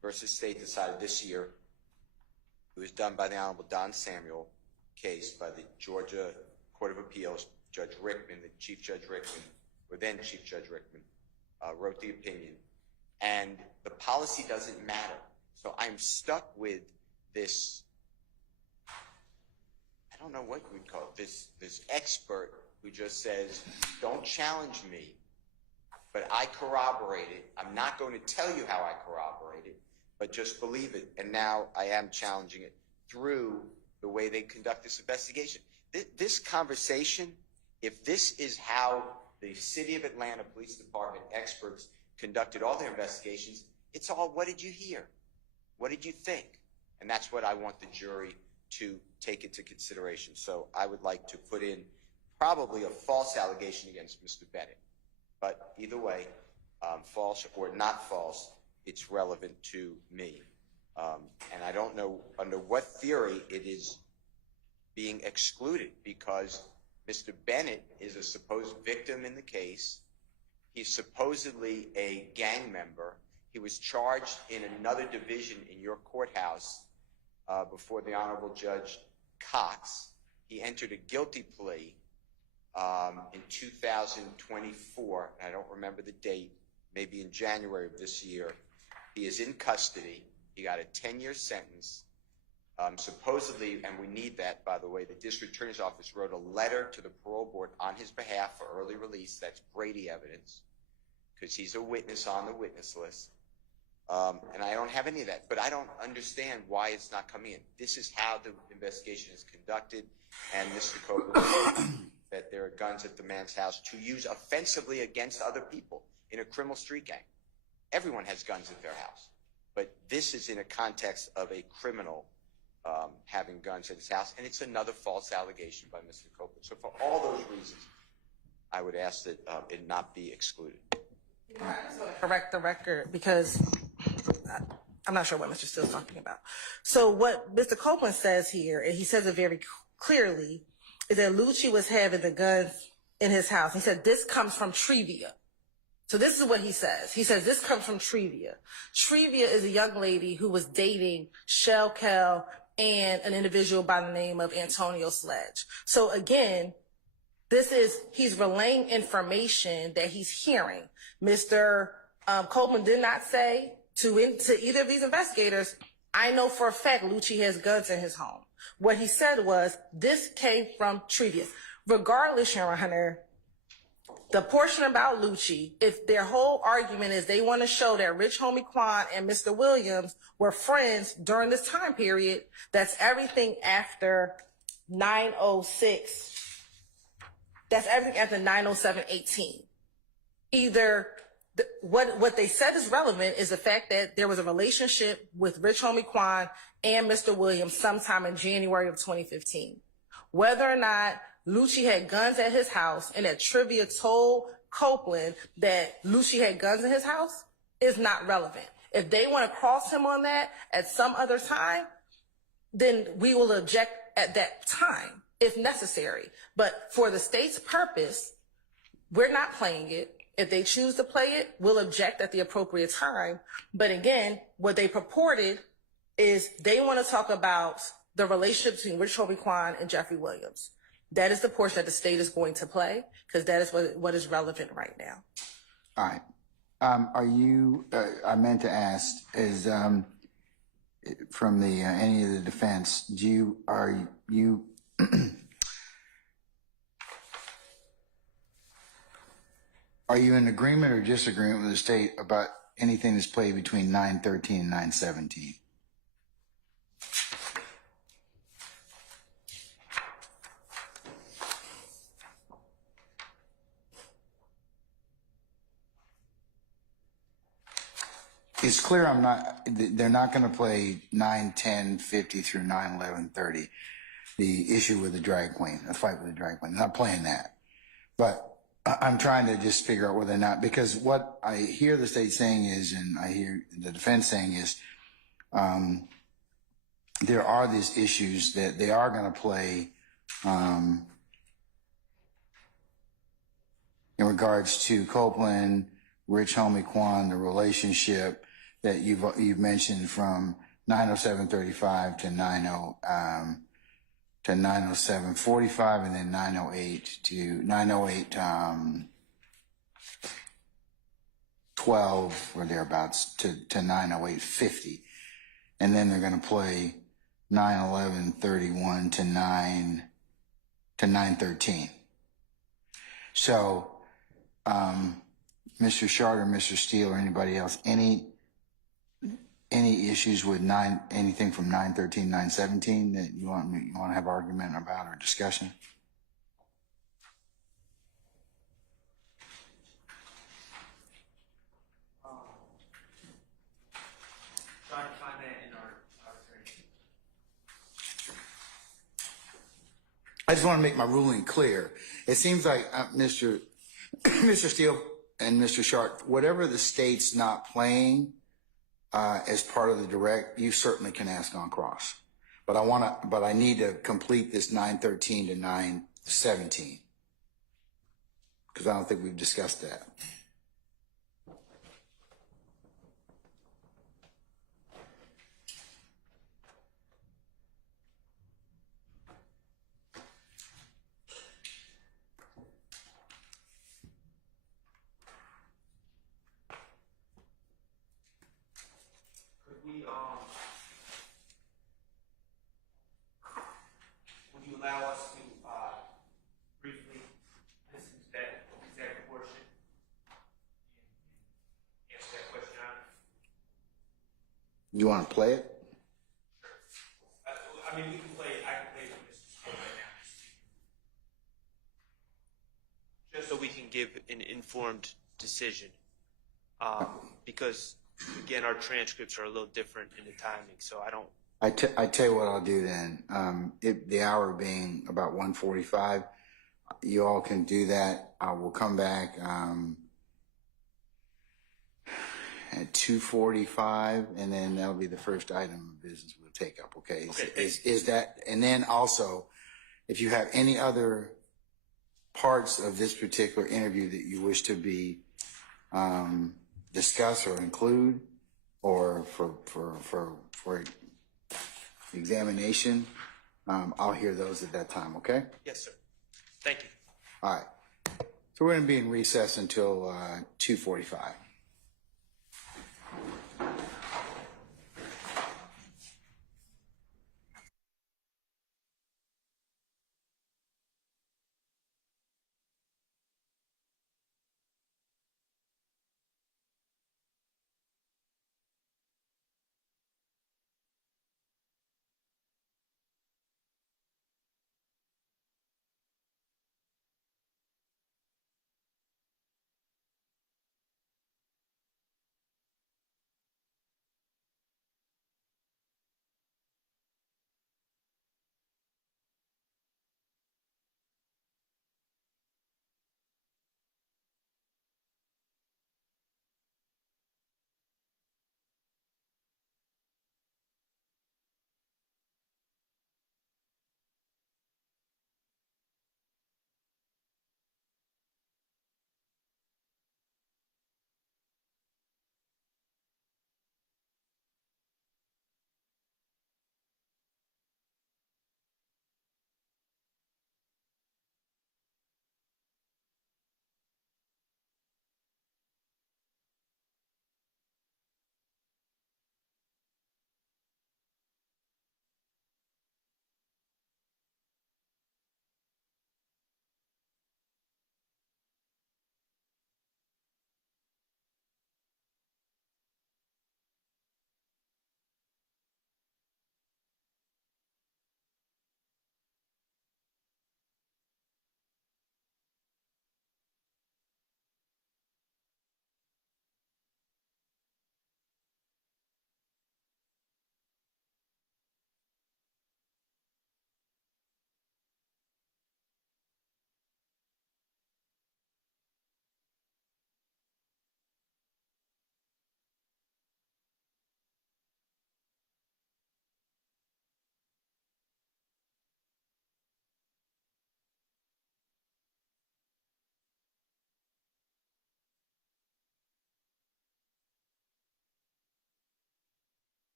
versus state decided this year. It was done by the Honorable Don Samuel case by the Georgia Court of Appeals. Judge Rickman, the Chief Judge Rickman, or then Chief Judge Rickman, wrote the opinion. And the policy doesn't matter. So I'm stuck with this, I don't know what we'd call it, this expert who just says, don't challenge me, but I corroborate it. I'm not going to tell you how I corroborate it, but just believe it. And now I am challenging it through the way they conduct this investigation. This conversation, if this is how the City of Atlanta Police Department experts conducted all their investigations, it's all, what did you hear? What did you think? And that's what I want the jury to take into consideration. So I would like to put in probably a false allegation against Mr. Bennett. But either way, false or not false, it's relevant to me. And I don't know under what theory it is being excluded, because Mr. Bennett is a supposed victim in the case. He's supposedly a gang member. He was charged in another division in your courthouse before the Honorable Judge Cox. He entered a guilty plea in 2024. I don't remember the date, maybe in January of this year. He is in custody. He got a 10-year sentence. Supposedly, and we need that, by the way, the district attorney's office wrote a letter to the parole board on his behalf for early release. That's Brady evidence, because he's a witness on the witness list. And I don't have any of that, but I don't understand why it's not coming in. This is how the investigation is conducted, and Mr. Copeland that there are guns at the man's house to use offensively against other people in a criminal street gang. Everyone has guns at their house, but this is in a context of a criminal having guns at his house, and it's another false allegation by Mr. Copeland. So for all those reasons, I would ask that it not be excluded. I just want to correct the record, because I'm not sure what Mr. Steele's talking about. So what Mr. Copeland says here, and he says it very clearly, is that Lucci was having the guns in his house. He said, this comes from Trevia. So this is what he says. He says, this comes from Trevia. Trevia is a young lady who was dating Shell Kell and an individual by the name of Antonio Sledge. So again, he's relaying information that he's hearing. Mr. Copeland did not say to either of these investigators, I know for a fact Lucci has guns in his home. What he said was, this came from Trevia. Regardless, Your Honor, the portion about Lucci, if their whole argument is they want to show that Rich Homie Quan and Mr. Williams were friends during this time period, that's everything after 906. That's everything after 907-18. Either what they said is relevant is the fact that there was a relationship with Rich Homie Quan and Mr. Williams sometime in January of 2015. Whether or not Lucci had guns at his house and that Trivia told Copeland that Lucci had guns in his house is not relevant. If they want to cross him on that at some other time, then we will object at that time if necessary. But for the state's purpose, we're not playing it. If they choose to play it, we'll object at the appropriate time. But again, what they purported is they want to talk about the relationship between Rich Homie Quan and Jeffrey Williams. That is the portion that the state is going to play because that is what is relevant right now. All right. Are you, I meant to ask, is from the any of the defense, are you are you in agreement or disagreement with the state about anything that's played between 9/13 and 9/17? It's clear they're not going to play 9/10/50 through 9/11/30. The issue with the drag queen, a fight with the drag queen. They're not playing that. But I'm trying to just figure out whether or not, because what I hear the state saying is, and I hear the defense saying is, there are these issues that they are going to play in regards to Copeland, Rich Homie Quan, the relationship that you've mentioned from 907:35 to 907:45, and then 908 to 908:12 or thereabouts to 908:50, and then they're going to play 911:31 to 913. So, Mr. Shard or Mr. Steele or anybody else, any issues with anything from 913, 917 that you want to have argument about or discussion? Trying to find that in our training. I just want to make my ruling clear. It seems like Mr. Steele and Mr. Sharp, whatever the state's not playing as part of the direct, you certainly can ask on cross. But I need to complete this 913 to 917 because I don't think we've discussed that. Would you allow us to briefly listen to that exact portion and answer that question on it? You want to play it? Sure. I mean, we can play. I can play with Mr. Steele right now, just so we can give an informed decision. Because again, our transcripts are a little different in the timing, so I don't. I tell you what I'll do then. The hour being about 1:45, you all can do that. I will come back at 2:45, and then that'll be the first item of business we'll take up. Okay. Is that? And then also, if you have any other parts of this particular interview that you wish to be discuss or include, or for examination, I'll hear those at that time, okay? Yes, sir. Thank you. All right. So we're going to be in recess until 2:45.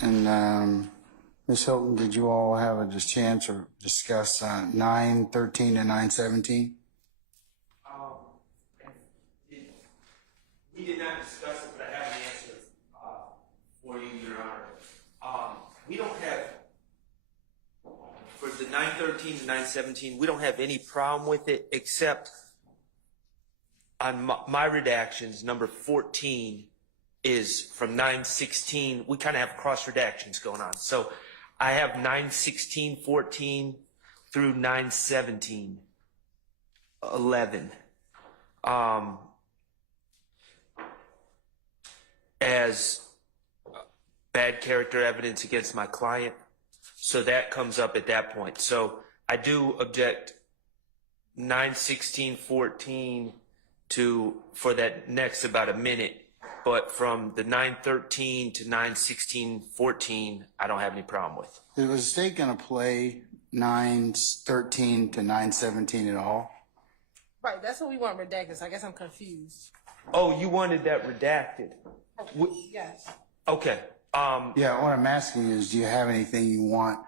And Ms. Hilton, did you all have a chance or discuss 9:13 and 9:17? We did not discuss it, but I have an answer for you, Your Honor. We don't have, for the 9:13 to 9:17, we don't have any problem with it, except on my redactions, number 14 is from 9:16. We kind of have cross redactions going on. So I have 9:16:14 through 9:17:11. As bad character evidence against my client. So that comes up at that point. So I do object 9:16:14 for that next about a minute. But from the 9:13 to 9:16:14, I don't have any problem with. Was the state going to play 9:13 to 9:17 at all? Right, that's what we want redacted. So I guess I'm confused. Oh, you wanted that redacted? Yes. Okay. Yeah, what I'm asking is, do you have anything you want?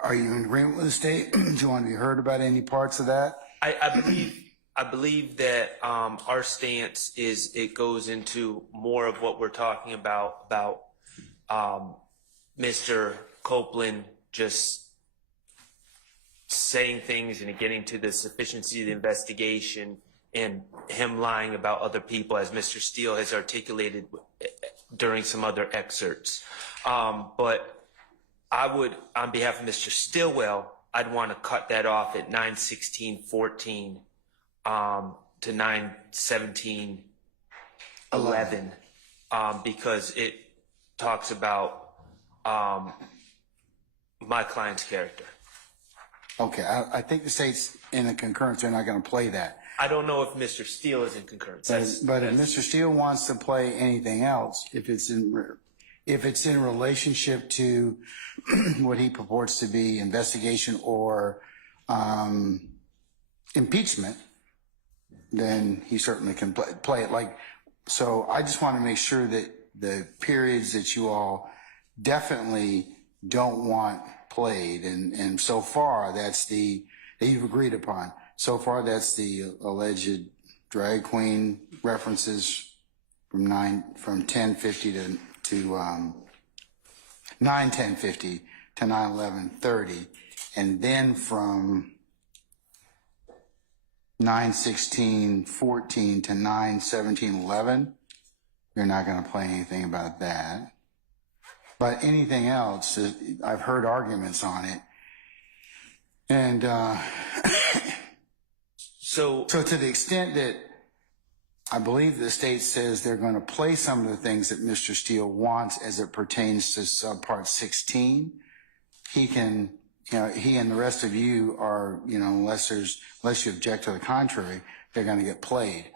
Are you in agreement with the state? Do you want to be heard about any parts of that? I believe that our stance is it goes into more of what we're talking about Mr. Copeland just saying things and getting to the sufficiency of the investigation and him lying about other people, as Mr. Steele has articulated during some other excerpts. But I would, on behalf of Mr. Stillwell, I'd want to cut that off at 9:16:14 to 9:17:11 because it talks about my client's character. Okay, I think the state's in a concurrence. They're not going to play that. I don't know if Mr. Steele is in concurrence. But if Mr. Steele wants to play anything else, if it's in relationship to what he purports to be investigation or impeachment, then he certainly can play it. So I just want to make sure that the periods that you all definitely don't want played, and so far that you've agreed upon. So far, that's the alleged drag queen references from 10:50 to 9:10:50 to 9:11:30, and then from 9:16:14 to 9:17:11. You're not going to play anything about that. But anything else, I've heard arguments on it, and. So to the extent that I believe the state says they're going to play some of the things that Mr. Steele wants as it pertains to subpart 16, he can, he and the rest of you are, unless you object to the contrary, they're going to get played.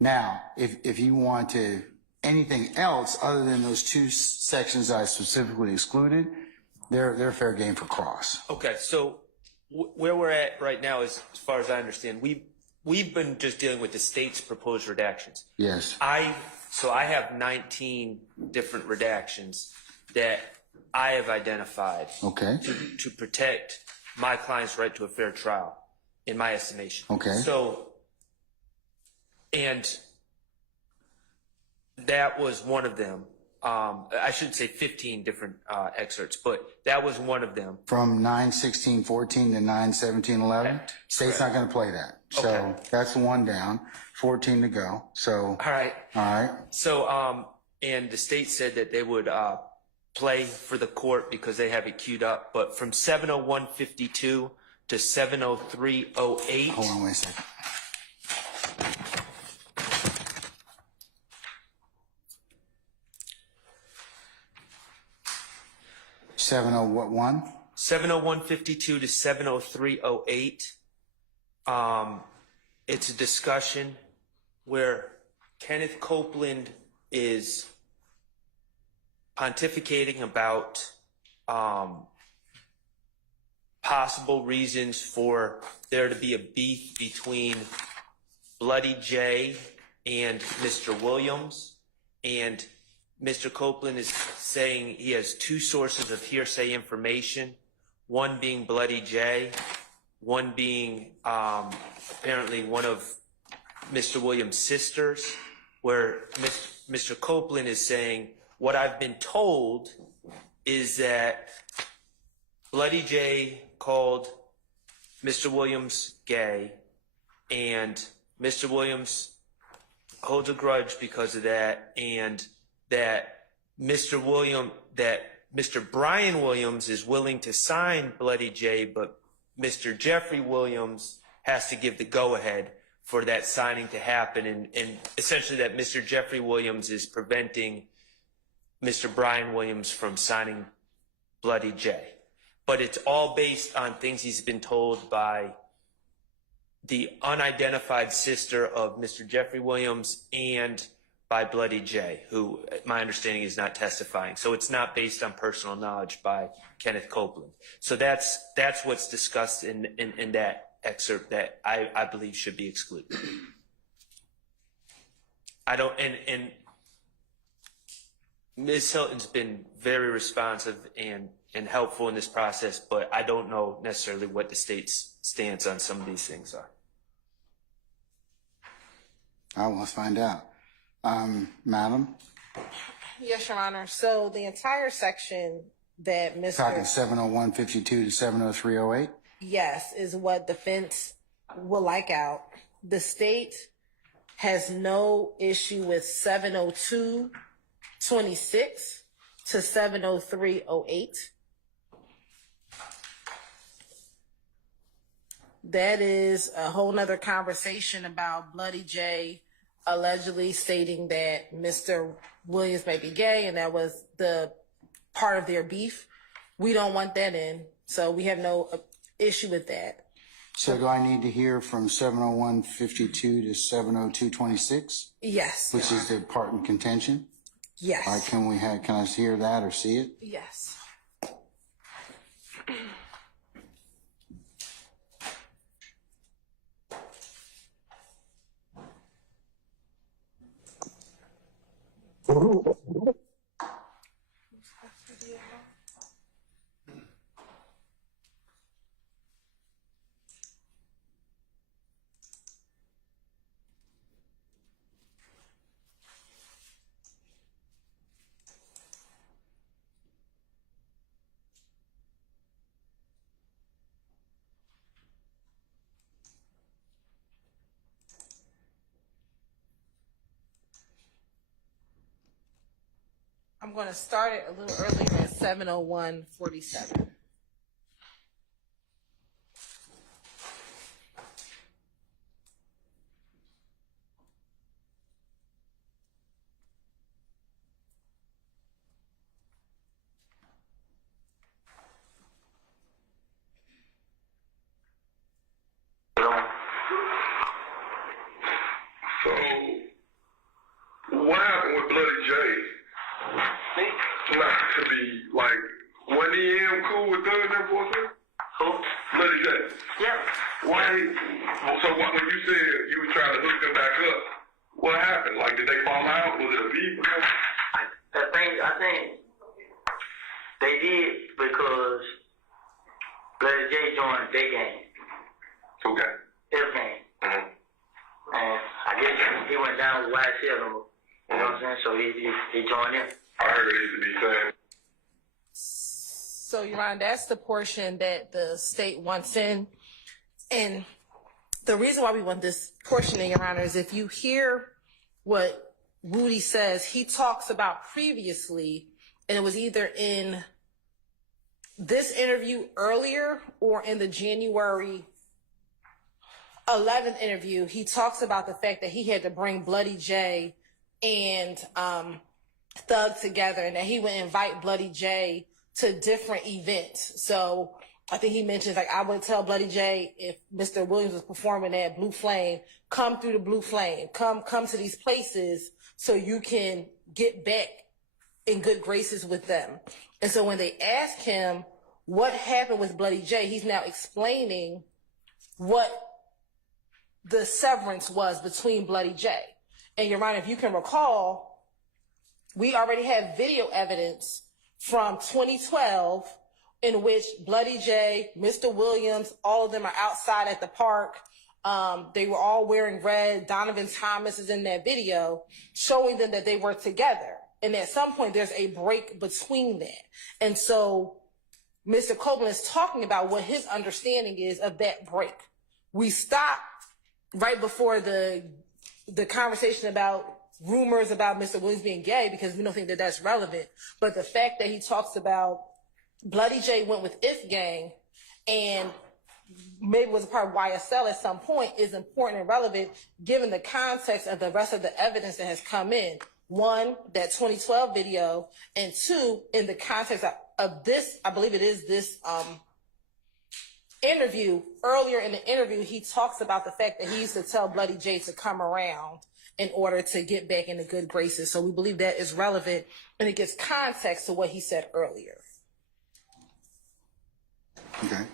Now, if you want to anything else other than those two sections I specifically excluded, they're fair game for cross. Okay, so where we're at right now is, as far as I understand, we've been just dealing with the state's proposed redactions. Yes. So I have 19 different redactions that I have identified to protect my client's right to a fair trial, in my estimation. Okay. So, and that was one of them. I should say 15 different excerpts, but that was one of them. From 9:16:14 to 9:17:11? State's not going to play that. So that's one down, 14 to go. So. All right. All right. So, and the state said that they would play for the court because they have it queued up, but from 701:52 to 703:08. Hold on, wait a second. What one? 701:52 to 703:08. It's a discussion where Kenneth Copeland is pontificating about possible reasons for there to be a beef between Bloody J and Mr. Williams, and Mr. Copeland is saying he has two sources of hearsay information, one being Bloody J, one being apparently one of Mr. Williams' sisters, where Mr. Copeland is saying, what I've been told is that Bloody J called Mr. Williams gay, and Mr. Williams holds a grudge because of that, and that Mr. Brian Williams is willing to sign Bloody J, but Mr. Jeffrey Williams has to give the go-ahead for that signing to happen, and essentially that Mr. Jeffrey Williams is preventing Mr. Brian Williams from signing Bloody J. But it's all based on things he's been told by the unidentified sister of Mr. Jeffrey Williams and by Bloody J, who, my understanding, is not testifying. So it's not based on personal knowledge by Kenneth Copeland. So that's what's discussed in that excerpt that I believe should be excluded. And Ms. Hilton's been very responsive and helpful in this process, but I don't know necessarily what the state's stance on some of these things are. Let's find out. Madam? Yes, Your Honor. So the entire section that Mr. Talking 701.52 to 703.08? Yes, is what defense will like out. The state has no issue with 702.26 to 703.08. That is a whole nother conversation about Bloody J allegedly stating that Mr. Williams may be gay, and that was the part of their beef. We don't want that in, so we have no issue with that. So do I need to hear from 701.52 to 702.26? Yes. Which is the part in contention? Yes. All right, can I hear that or see it? Yes. I'm going to start it a little earlier at 7:01:47. So, what happened with Bloody J? Not to be like, when he cool with Doug and that boyfriend? Who? Bloody J. Yeah. Why? So when you said you were trying to hook them back up, what happened? Like, did they fall out? Was it a beef? I think they did because Bloody J joined their game. Okay. His game. Mm-hmm. And I guess he went down with YSL. You know what I'm saying? So he joined in. I heard it used to be saying. So, Your Honor, that's the portion that the state wants in. And the reason why we want this portion in, Your Honor, is if you hear what Woody says, he talks about previously, and it was either in this interview earlier or in the January 11th interview, he talks about the fact that he had to bring Bloody J and Thug together, and that he would invite Bloody J to different events. So I think he mentions, like, I would tell Bloody J, if Mr. Williams was performing at Blue Flame, come through the Blue Flame, come to these places so you can get back in good graces with them. And so when they ask him what happened with Bloody J, he's now explaining what the severance was between Bloody J. And Your Honor, if you can recall, we already have video evidence from 2012 in which Bloody J, Mr. Williams, all of them are outside at the park. They were all wearing red. Donovan Thomas is in that video showing them that they were together. And at some point, there's a break between that. And so Mr. Copeland is talking about what his understanding is of that break. We stopped right before the conversation about rumors about Mr. Williams being gay because we don't think that that's relevant. But the fact that he talks about Bloody J went with If Gang and maybe was a part of YSL at some point is important and relevant given the context of the rest of the evidence that has come in. One, that 2012 video, and two, in the context of this, I believe it is this interview. Earlier in the interview, he talks about the fact that he used to tell Bloody J to come around in order to get back into good graces. So we believe that is relevant, and it gives context to what he said earlier. Okay.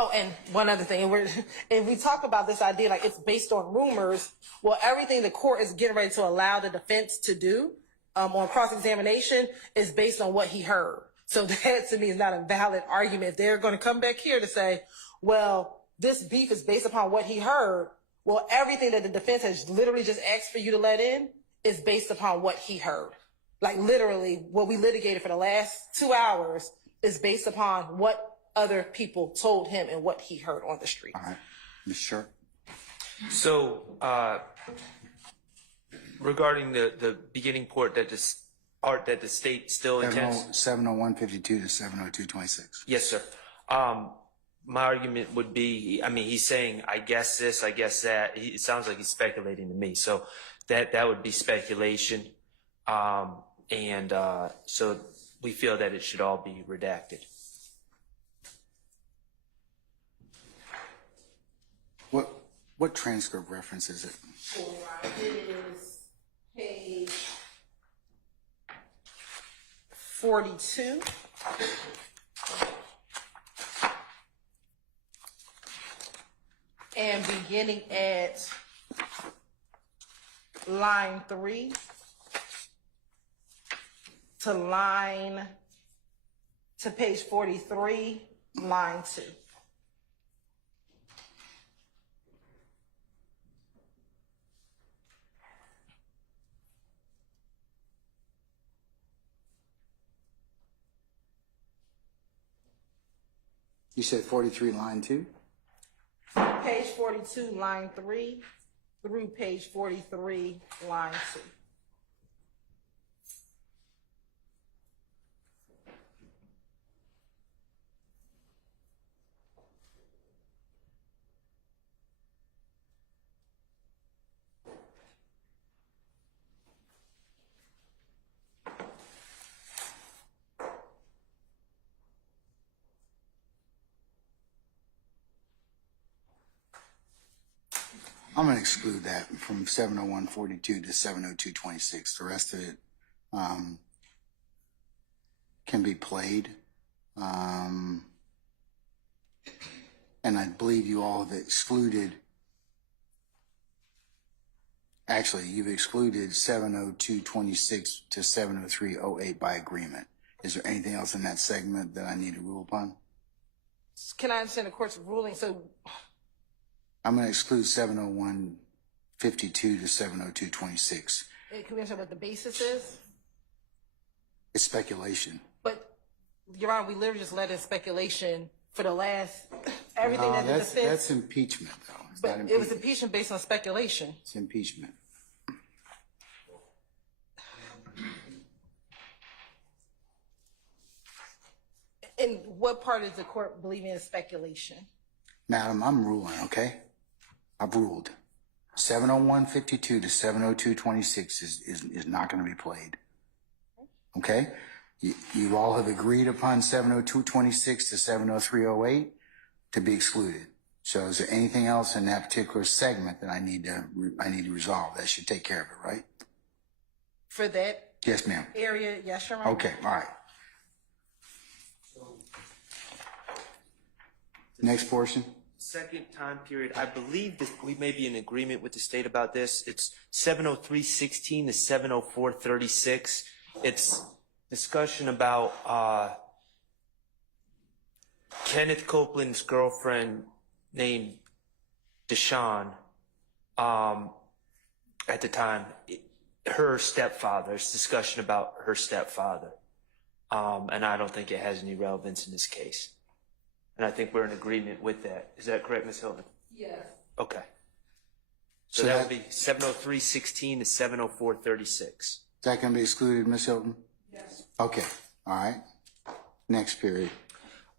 Oh, and one other thing, and we talk about this idea like it's based on rumors. Well, everything the court is getting ready to allow the defense to do on cross-examination is based on what he heard. So that to me is not a valid argument. They're going to come back here to say, well, this beef is based upon what he heard. Well, everything that the defense has literally just asked for you to let in is based upon what he heard. Like literally what we litigated for the last 2 hours is based upon what other people told him and what he heard on the street. All right. Ms. Sharp. So, regarding the beginning part that the state still intends. 701.52 to 702.26. Yes, sir. My argument would be, I mean, he's saying, I guess this, I guess that. It sounds like he's speculating to me. So that would be speculation. So we feel that it should all be redacted. What transcript reference is it? It is page 42. And beginning at line 3 to page 43, line 2. You said 43, line 2? Page 42, line 3 through page 43, line 2. I'm going to exclude that from 701.42 to 702.26. The rest of it can be played. And I believe you all have excluded, actually, you've excluded 702.26 to 703.08 by agreement. Is there anything else in that segment that I need to rule upon? Can I understand the court's ruling? So I'm going to exclude 701.52 to 702.26. can we understand what the basis is? It's speculation. But, Your Honor, we literally just let in speculation for the last, everything that the defense. That's impeachment, though. It's But not it impeachment. was impeachment based on speculation. It's impeachment. And what part is the court believing is speculation? Madam, I'm ruling, okay? I've ruled. 701.52 to 702.26 is not going to be played. Okay? You all have agreed upon 702.26 to 703.08 to be excluded. So is there anything else in that particular segment that I need to resolve? That should take care of it, right? For that Yes, ma'am. area, yes, Your Honor. Okay, all right. Next portion. second time period, I believe that we may be in agreement with the state about this. It's 703.16 to 704.36. It's discussion about Kenneth Copeland's girlfriend named Deshawn at the time, her stepfather. It's discussion about her stepfather. And I don't think it has any relevance in this case. And I think we're in agreement with that. Is that correct, Ms. Hilton? Yes. Okay. So that would be 703.16 to 704.36. Is that going to be excluded, Ms. Hilton? Yes. Okay. All right. Next period.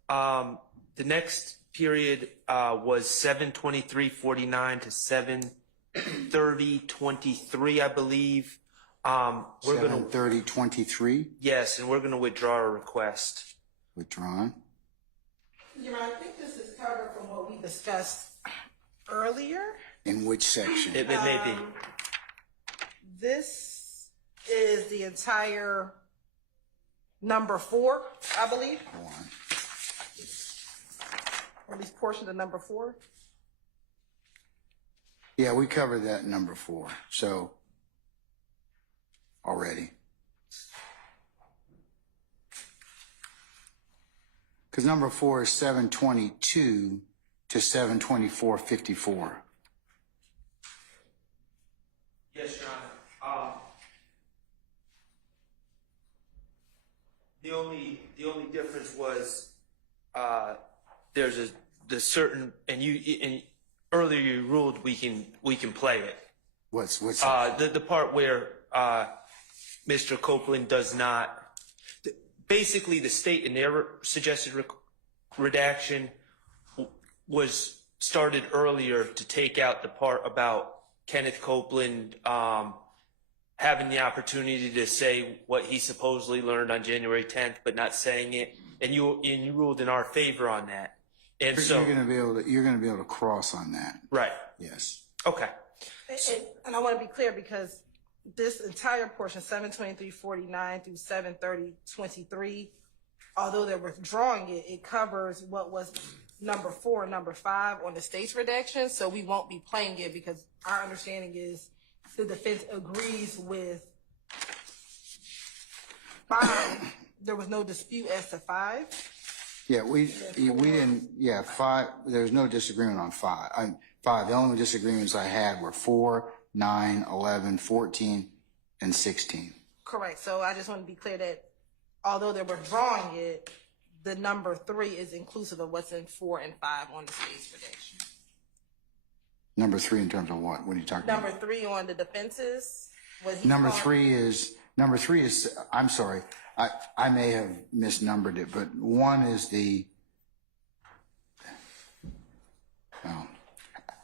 The next period was 723.49 to 730.23, I believe. We're going to 730.23. yes, and we're going to withdraw our request. Withdrawn. Your Honor, I think this is covered from what we discussed earlier. In which section? It may be. This is the entire number 4, I believe, One. or at least portion of number 4. Yeah, we covered that in number 4. So already. Because number 4 is 722 to 724.54. Yes, Your Honor. The only difference was there's the certain and earlier you ruled we can play it. What's The part where Mr. Copeland does not. Basically, the state in their suggested redaction was started earlier to take out the part about Kenneth Copeland having the opportunity to say what he supposedly learned on January 10th, but not saying it, and you ruled in our favor on that. And so you're going to be able to cross on that. right. Yes. Okay. And I want to be clear because this entire portion, 723.49 through 730.23, although they're withdrawing it, it covers what was number 4 and number 5 on the state's redaction. So we won't be playing it because our understanding is the defense agrees with 5. There was no dispute as to 5. Yeah, we didn't. Yeah, 5. There's no disagreement on 5. 5. The only disagreements I had were 4, 9, 11, 14, and 16. Correct. So I just want to be clear that although they're withdrawing it, the number 3 is inclusive of what's in 4 and 5 on the state's redaction. Number 3 in terms of what? What are you talking about? Number 3 on the defenses. Number 3 is. I'm sorry. I may have misnumbered it, but 1 is the. Oh,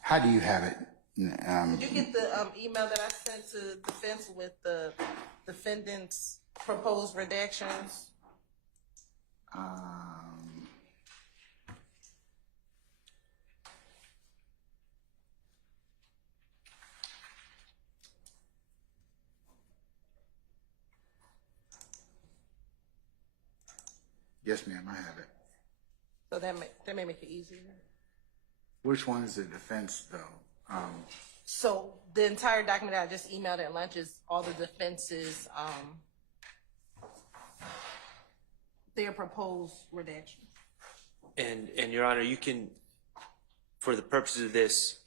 how do you have it? Did you get the email that I sent to defense with the defendant's proposed redactions? Yes, ma'am, I have it. So that may make it easier. Which one is the defense, though? So the entire document that I just emailed at lunch is all the defenses, their proposed redaction. And Your Honor, you can, for the purposes of this,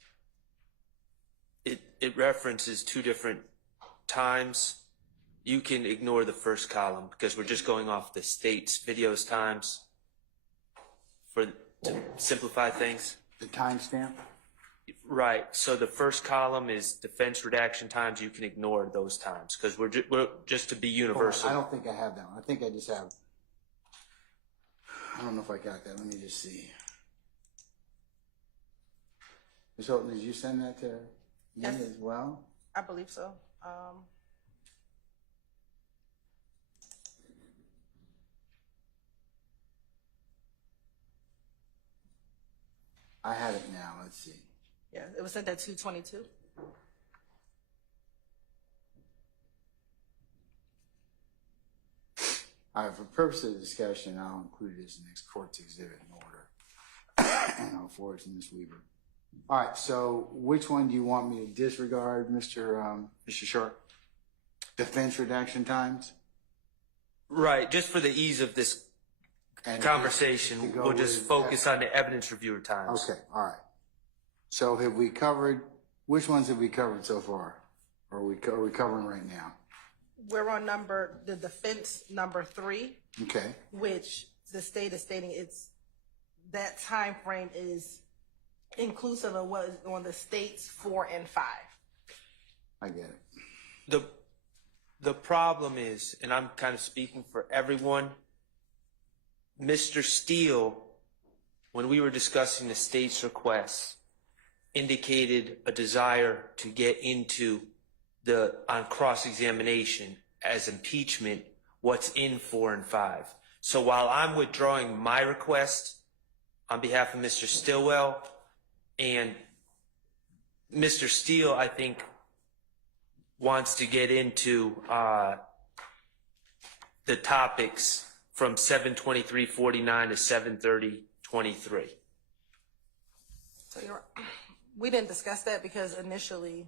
it references 2 different times. You can ignore the first column because we're just going off the state's videos times to simplify things. The timestamp? Right. So the first column is defense redaction times. You can ignore those times because we're just to be universal. I don't think I have that one. I think I just have. I don't know if I got that. Let me just see. Ms. Hilton, did you send that to me Yes. as well? I believe so. I have it now. Let's see. Yeah, it was sent at 2:22. All right, for purposes of discussion, I'll include this in next court's exhibit in order. And I'll forward to Ms. Weaver. All right, so which one do you want me to disregard, Mr. Sharp? Defense redaction times? Right, just for the ease of this And conversation, to go we'll just with- focus on the evidence reviewer times. Okay, all right. So have we covered, which ones have we covered so far? Or are we covering right now? We're on the defense number 3, Okay, which the state is stating that time frame is inclusive of what is on the states 4 and 5. I get it. The problem is, and I'm kind of speaking for everyone, Mr. Steele, when we were discussing the state's requests, indicated a desire to get into on cross-examination as impeachment what's in 4 and 5. So while I'm withdrawing my request on behalf of Mr. Stillwell, and Mr. Steele, I think, wants to get into the topics from 723.49 to 730.23. So we didn't discuss that because initially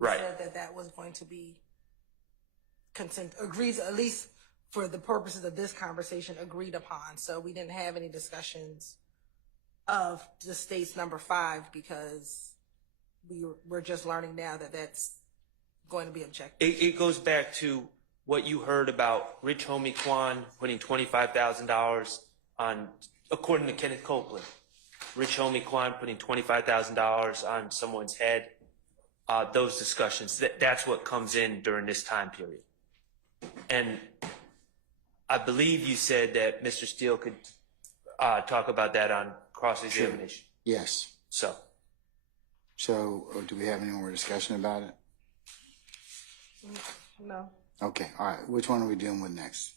we said that was going to be agrees, at least for the purposes of this conversation, agreed upon. So we didn't have any discussions of the state's number 5 because we're just learning now that that's going to be objective. It goes back to what you heard about Rich Homie Kwan putting $25,000 on, according to Kenneth Copeland, Rich Homie Kwan putting $25,000 on someone's head. Those discussions, that's what comes in during this time period. And I believe you said that Mr. Steele could talk about that on cross-examination. Sure. Yes. So do we have any more discussion about it? No. Okay, all right. Which one are we dealing with next?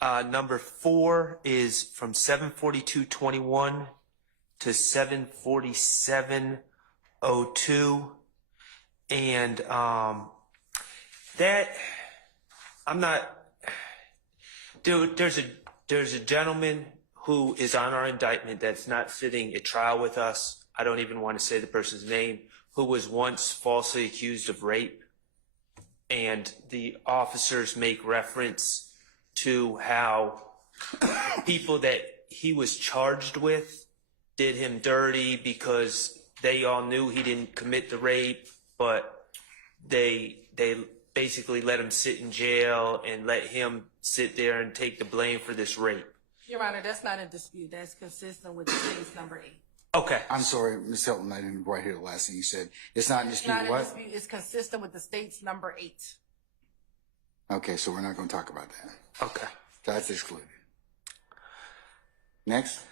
Number 4 is from 742.21 to 747.02. And that, I'm not, dude, there's a gentleman who is on our indictment that's not sitting at trial with us. I don't even want to say the person's name, who was once falsely accused of rape. And the officers make reference to how people that he was charged with did him dirty because they all knew he didn't commit the rape, but they basically let him sit in jail and let him sit there and take the blame for this rape. Your Honor, that's not in dispute. That's consistent with the state's number 8. Okay. I'm sorry, Ms. Hilton, I didn't quite hear the last thing you said. It's not in dispute. It's not what? in dispute. It's consistent with the state's number 8. Okay, so we're not going to talk about that. Okay. That's excluded. Next.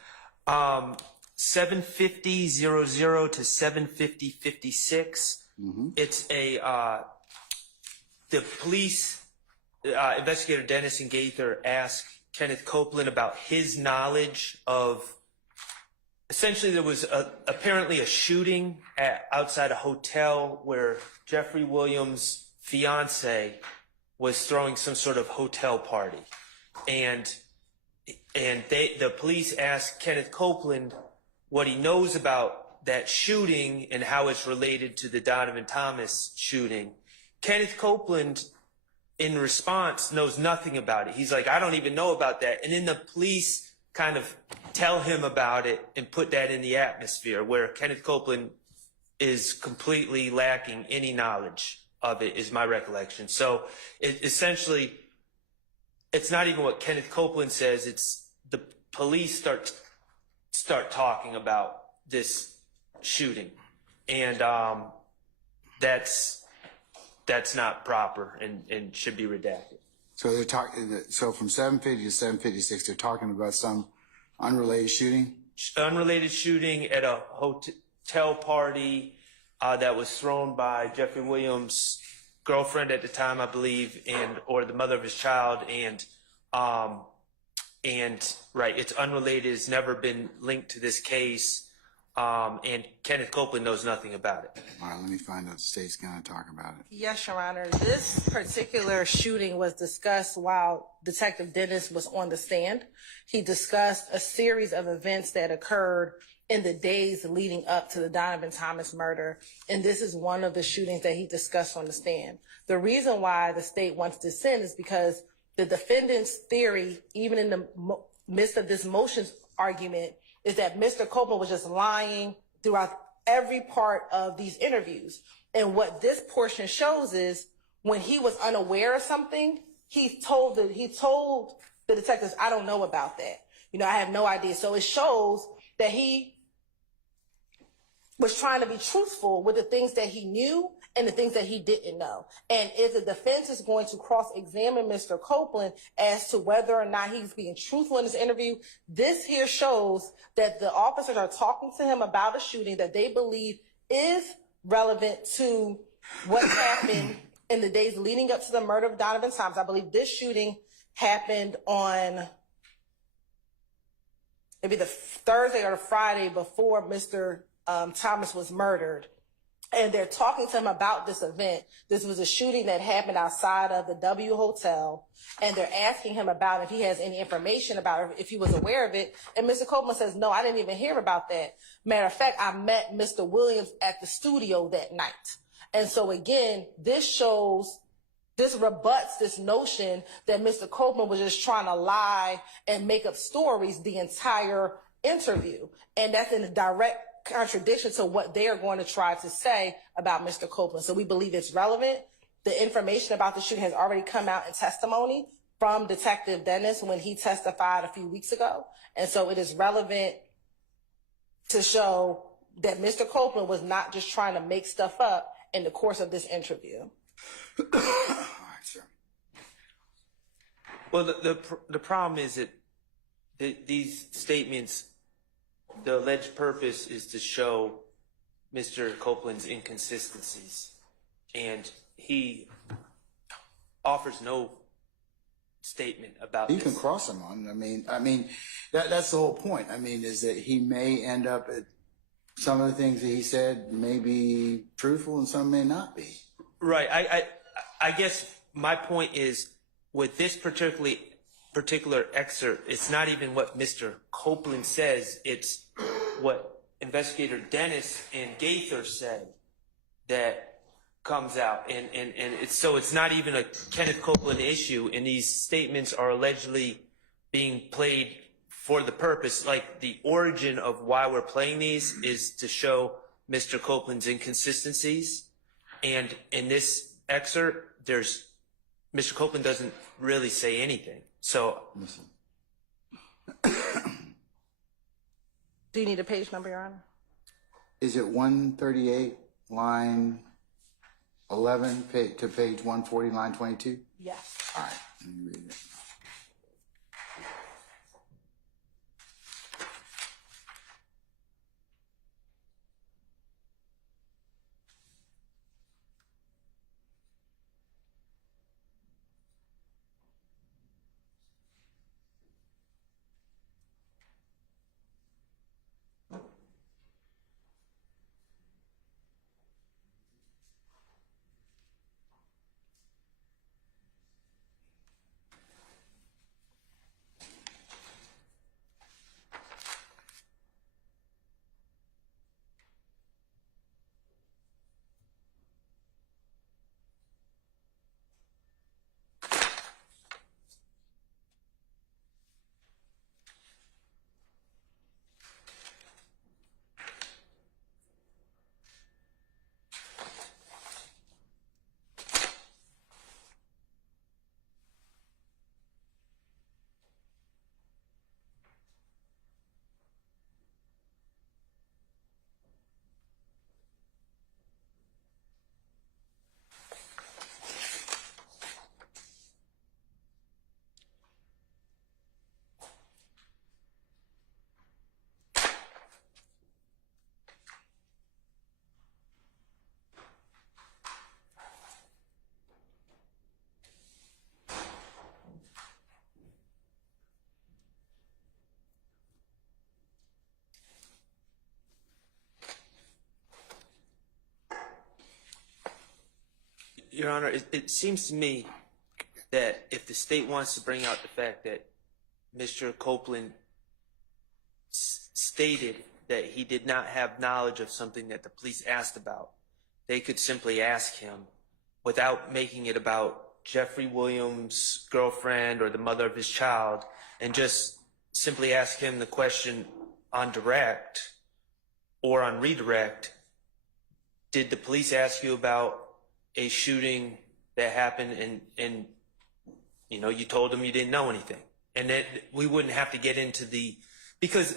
750.00 to 750.56. It's the police investigator Dennis and Gaither asked Kenneth Copeland about his knowledge of. Essentially, there was apparently a shooting outside a hotel where Jeffrey Williams' fiance was throwing some sort of hotel party, and the police asked Kenneth Copeland what he knows about that shooting and how it's related to the Donovan Thomas shooting. Kenneth Copeland, in response, knows nothing about it. He's like, I don't even know about that. And then the police kind of tell him about it and put that in the atmosphere, where Kenneth Copeland is completely lacking any knowledge of it, is my recollection. So essentially, it's not even what Kenneth Copeland says. It's the police start talking about this shooting, and that's not proper and should be redacted. So they're talking. So from 750 to 756, they're talking about some unrelated shooting. Unrelated shooting at a hotel party that was thrown by Jeffrey Williams' girlfriend at the time, I believe, or the mother of his child, and right, it's unrelated. It's never been linked to this case, and Kenneth Copeland knows nothing about it. All right, let me find out the state's going to talk about it. Yes, Your Honor. This particular shooting was discussed while Detective Dennis was on the stand. He discussed a series of events that occurred in the days leading up to the Donovan Thomas murder. And this is one of the shootings that he discussed on the stand. The reason why the state wants to send is because the defendant's theory, even in the midst of this motions argument, is that Mr. Copeland was just lying throughout every part of these interviews. And what this portion shows is when he was unaware of something, he told the detectives, I don't know about that. You know, I have no idea. So it shows that he was trying to be truthful with the things that he knew and the things that he didn't know. And if the defense is going to cross-examine Mr. Copeland as to whether or not he's being truthful in this interview, this here shows that the officers are talking to him about a shooting that they believe is relevant to what happened in the days leading up to the murder of Donovan Thomas. I believe this shooting happened on maybe the Thursday or the Friday before Mr. Thomas was murdered. And they're talking to him about this event. This was a shooting that happened outside of the W Hotel. And they're asking him about if he has any information about it, if he was aware of it. And Mr. Copeland says, no, I didn't even hear about that. Matter of fact, I met Mr. Williams at the studio that night. And so again, this rebuts this notion that Mr. Copeland was just trying to lie and make up stories the entire interview. And that's in a direct contradiction to what they are going to try to say about Mr. Copeland. So we believe it's relevant. The information about the shooting has already come out in testimony from Detective Dennis when he testified a few weeks ago. And so it is relevant to show that Mr. Copeland was not just trying to make stuff up in the course of this interview. All right, sir. Well, the problem is that these statements, the alleged purpose is to show Mr. Copeland's inconsistencies, and he offers no statement about You this. can cross him on. I mean, that's the whole point. I mean, is that he may end up at some of the things that he said may be truthful and some may not be. Right. I guess my point is with this particular excerpt, it's not even what Mr. Copeland says. It's what Investigator Dennis and Gaither said that comes out. And it's not even a Kenneth Copeland issue. And these statements are allegedly being played for the purpose, like the origin of why we're playing these is to show Mr. Copeland's inconsistencies. And in this excerpt, Mr. Copeland doesn't really say anything. So, do you need a page number, Your Honor? Is it 138, line 11 to page 140, line 22? Yes. All right, let me read it. Your Honor, it seems to me that if the state wants to bring out the fact that Mr. Copeland stated that he did not have knowledge of something that the police asked about, they could simply ask him without making it about Jeffrey Williams' girlfriend or the mother of his child, and just simply ask him the question on direct or on redirect. Did the police ask you about a shooting that happened and you know, you told them you didn't know anything? And that we wouldn't have to get into because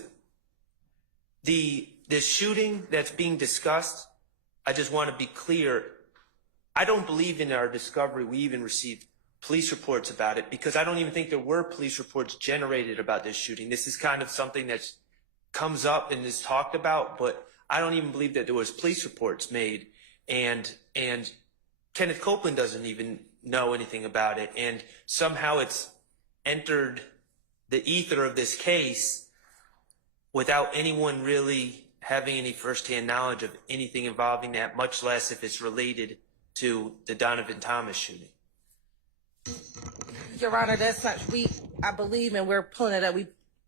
the shooting that's being discussed, I just want to be clear, I don't believe in our discovery we even received police reports about it, because I don't even think there were police reports generated about this shooting. This is kind of something that comes up and is talked about, but I don't even believe that there was police reports made. And Kenneth Copeland doesn't even know anything about it. And somehow it's entered the ether of this case without anyone really having any firsthand knowledge of anything involving that, much less if it's related to the Donovan Thomas shooting. Your Honor, that's not, I believe, and we're pulling it up,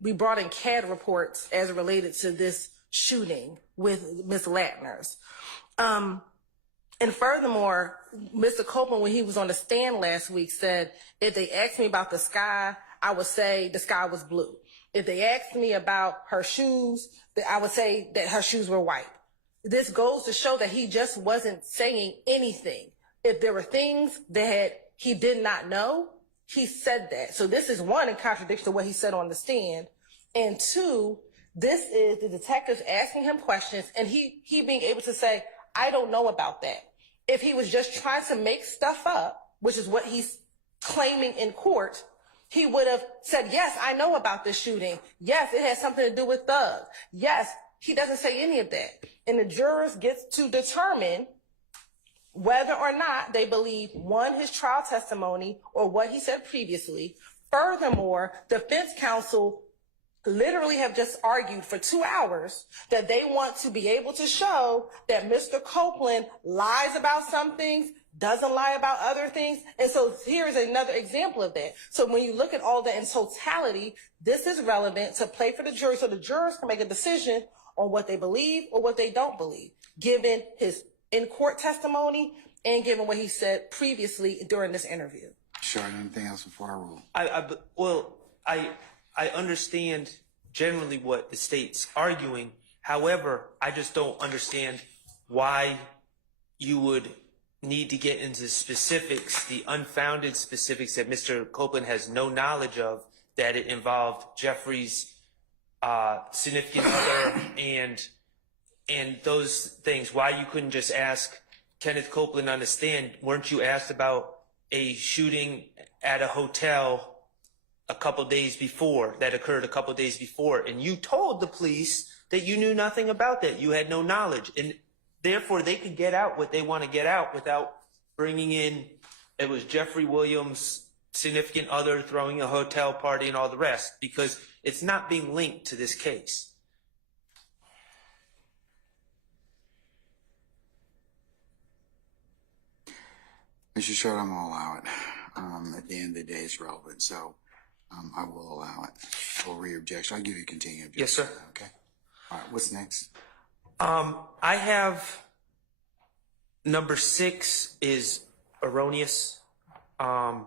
we brought in CAD reports as related to this shooting with Ms. Latner's. And furthermore, Mr. Copeland, when he was on the stand last week, said, if they asked me about the sky, I would say the sky was blue. If they asked me about her shoes, I would say that her shoes were white. This goes to show that he just wasn't saying anything. If there were things that he did not know, he said that. So this is one, in contradiction to what he said on the stand. And two, this is the detectives asking him questions and he being able to say, I don't know about that. If he was just trying to make stuff up, which is what he's claiming in court, he would have said, yes, I know about this shooting. Yes, it has something to do with thugs. Yes, he doesn't say any of that. And the jurors get to determine whether or not they believe, one, his trial testimony or what he said previously. Furthermore, defense counsel literally have just argued for 2 hours that they want to be able to show that Mr. Copeland lies about some things, doesn't lie about other things. And so here's another example of that. So when you look at all that in totality, this is relevant to play for the jury so the jurors can make a decision on what they believe or what they don't believe, given his in-court testimony and given what he said previously during this interview. Sure, anything else before I rule? I understand generally what the state's arguing. However, I just don't understand why you would need to get into specifics, the unfounded specifics that Mr. Copeland has no knowledge of, that it involved Jeffrey's significant other and those things. Why you couldn't just ask Kenneth Copeland on the stand, weren't you asked about a shooting at a hotel a couple days before, that occurred a couple days before, and you told the police that you knew nothing about that, you had no knowledge, and therefore they could get out what they want to get out without bringing in, it was Jeffrey Williams' significant other throwing a hotel party and all the rest, because it's not being linked to this case. Mr. Short, I'm going to allow it. At the end of the day, it's relevant, so I will allow it. For re-objection, I'll give you a continued objection. Yes, sir. Okay. All right, what's next? I have number 6 is erroneous. That's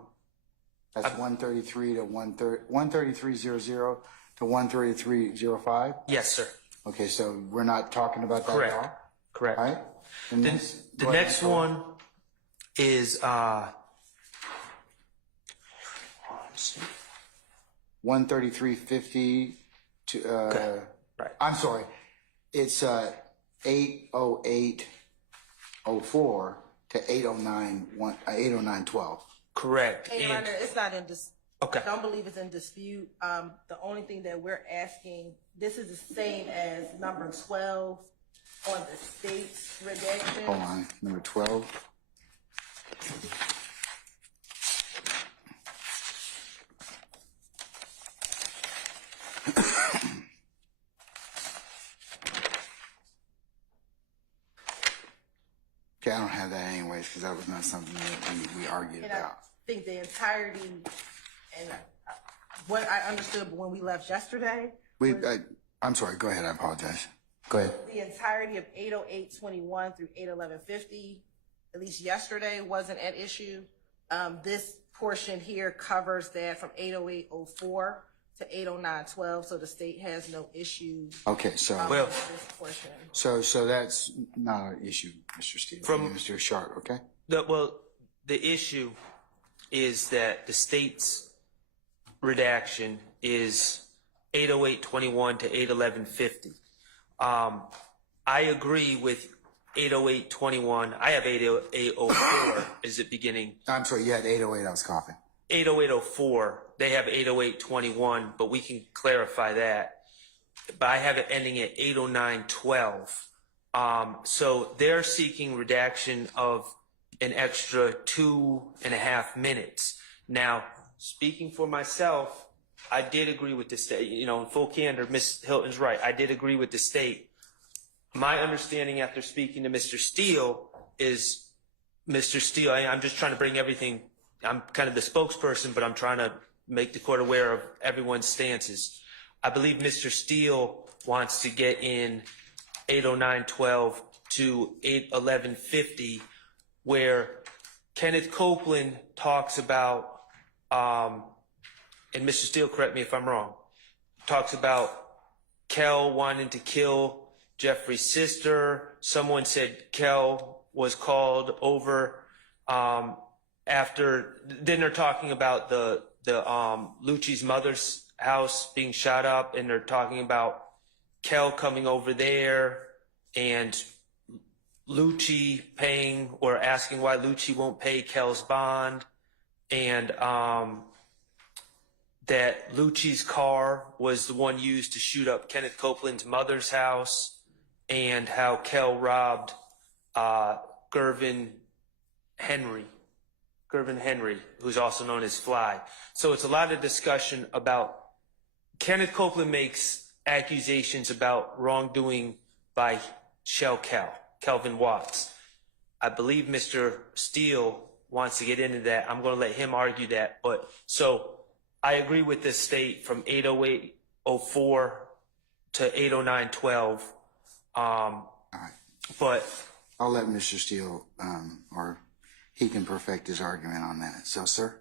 133 to 133.00 to 133.05? Yes, sir. Okay, so we're not talking about that Correct. at all? Correct. All right. The next one is 133.50 to okay. Right. I'm sorry. It's 808.04 to 809.12. Correct. Hey, Your Honor, it's not in dispute. Okay. I don't believe it's in dispute. The only thing that we're asking, this is the same as number 12 on the state's redaction. Hold on, number 12. Okay, I don't have that anyways because that was not something that we argued And about. I think the entirety, and what I understood when we left yesterday. I'm sorry, go ahead, I apologize. Go ahead. The entirety of 808.21 through 811.50, at least yesterday, wasn't at issue. This portion here covers that from 808.04 to 809.12, so the state has no issue. Okay, so Well, with this portion. so that's not an issue, Mr. Steele. Mr. Sharp, okay? The issue is that the state's redaction is 808.21 to 811.50. I agree with 808.21. I have 808.04 is the beginning. I'm sorry, you had 808, I was coughing. 808.04, they have 808.21, but we can clarify that. But I have it ending at 809.12. So they're seeking redaction of an extra 2.5 minutes. Now, speaking for myself, I did agree with the state. You know, in full candor, Ms. Hilton's right. I did agree with the state. My understanding after speaking to Mr. Steele is, Mr. Steele, I'm just trying to bring everything, I'm kind of the spokesperson, but I'm trying to make the court aware of everyone's stances. I believe Mr. Steele wants to get in 809.12 to 811.50, where Kenneth Copeland talks about, and Mr. Steele, correct me if I'm wrong, talks about Kel wanting to kill Jeffrey's sister. Someone said Kel was called over after. Then they're talking about the Lucci's mother's house being shot up, and they're talking about Kel coming over there and Lucci paying or asking why Lucci won't pay Kel's bond, and that Lucci's car was the one used to shoot up Kenneth Copeland's mother's house, and how Kel robbed Gervin Henry, who's also known as Fly. So it's a lot of discussion about Kenneth Copeland makes accusations about wrongdoing by Kelvin Watts. I believe Mr. Steele wants to get into that. I'm going to let him argue that. But so I agree with this state from 808.04 to 809.12. But I'll let Mr. Steele, or he can perfect his argument on that. So, sir?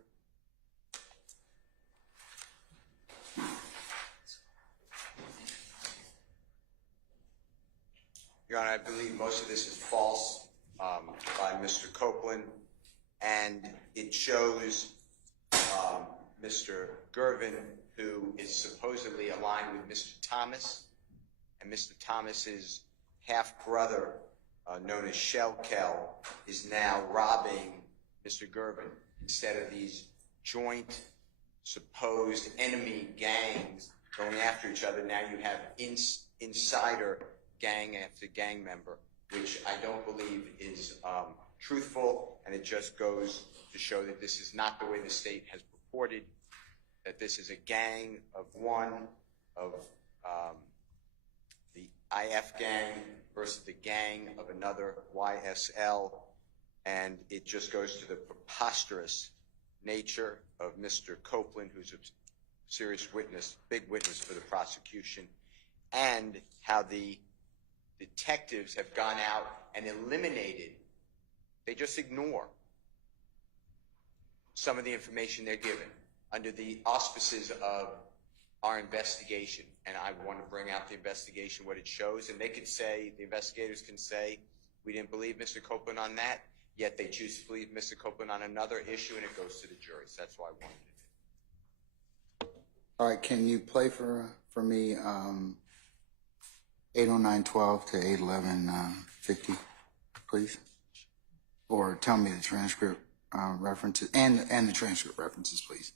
Your Honor, I believe most of this is false by Mr. Copeland, and it shows Mr. Gervin, who is supposedly aligned with Mr. Thomas, and Mr. Thomas's half-brother, known as Shell Kel, is now robbing Mr. Gervin. Instead of these joint, supposed enemy gangs going after each other, now you have insider gang after gang member, which I don't believe is truthful, and it just goes to show that this is not the way the state has purported, that this is a gang of one, of the IF gang versus the gang of another, YSL, and it just goes to the preposterous nature of Mr. Copeland, who's a serious witness, big witness for the prosecution, and how the detectives have gone out and eliminated, they just ignore some of the information they're given under the auspices of our investigation. And I want to bring out the investigation, what it shows, and they could say, the investigators can say, we didn't believe Mr. Copeland on that, yet they choose to believe Mr. Copeland on another issue, and it goes to the jury. So that's why I wanted to do it. All right, can you play for me 809.12 to 811.50, please? Or tell me the transcript references, and the transcript references, please.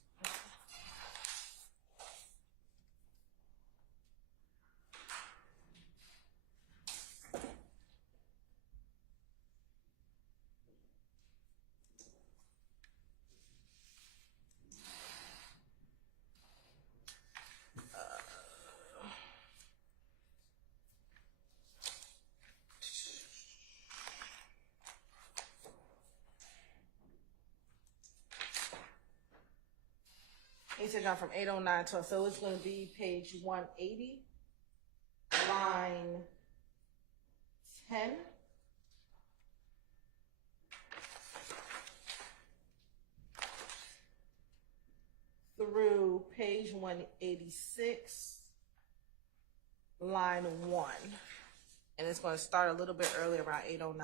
He said, John, from 809.12, so it's going to be page 180, line 10 through page 186, line 1. And it's going to start a little bit earlier, around 8:09:05.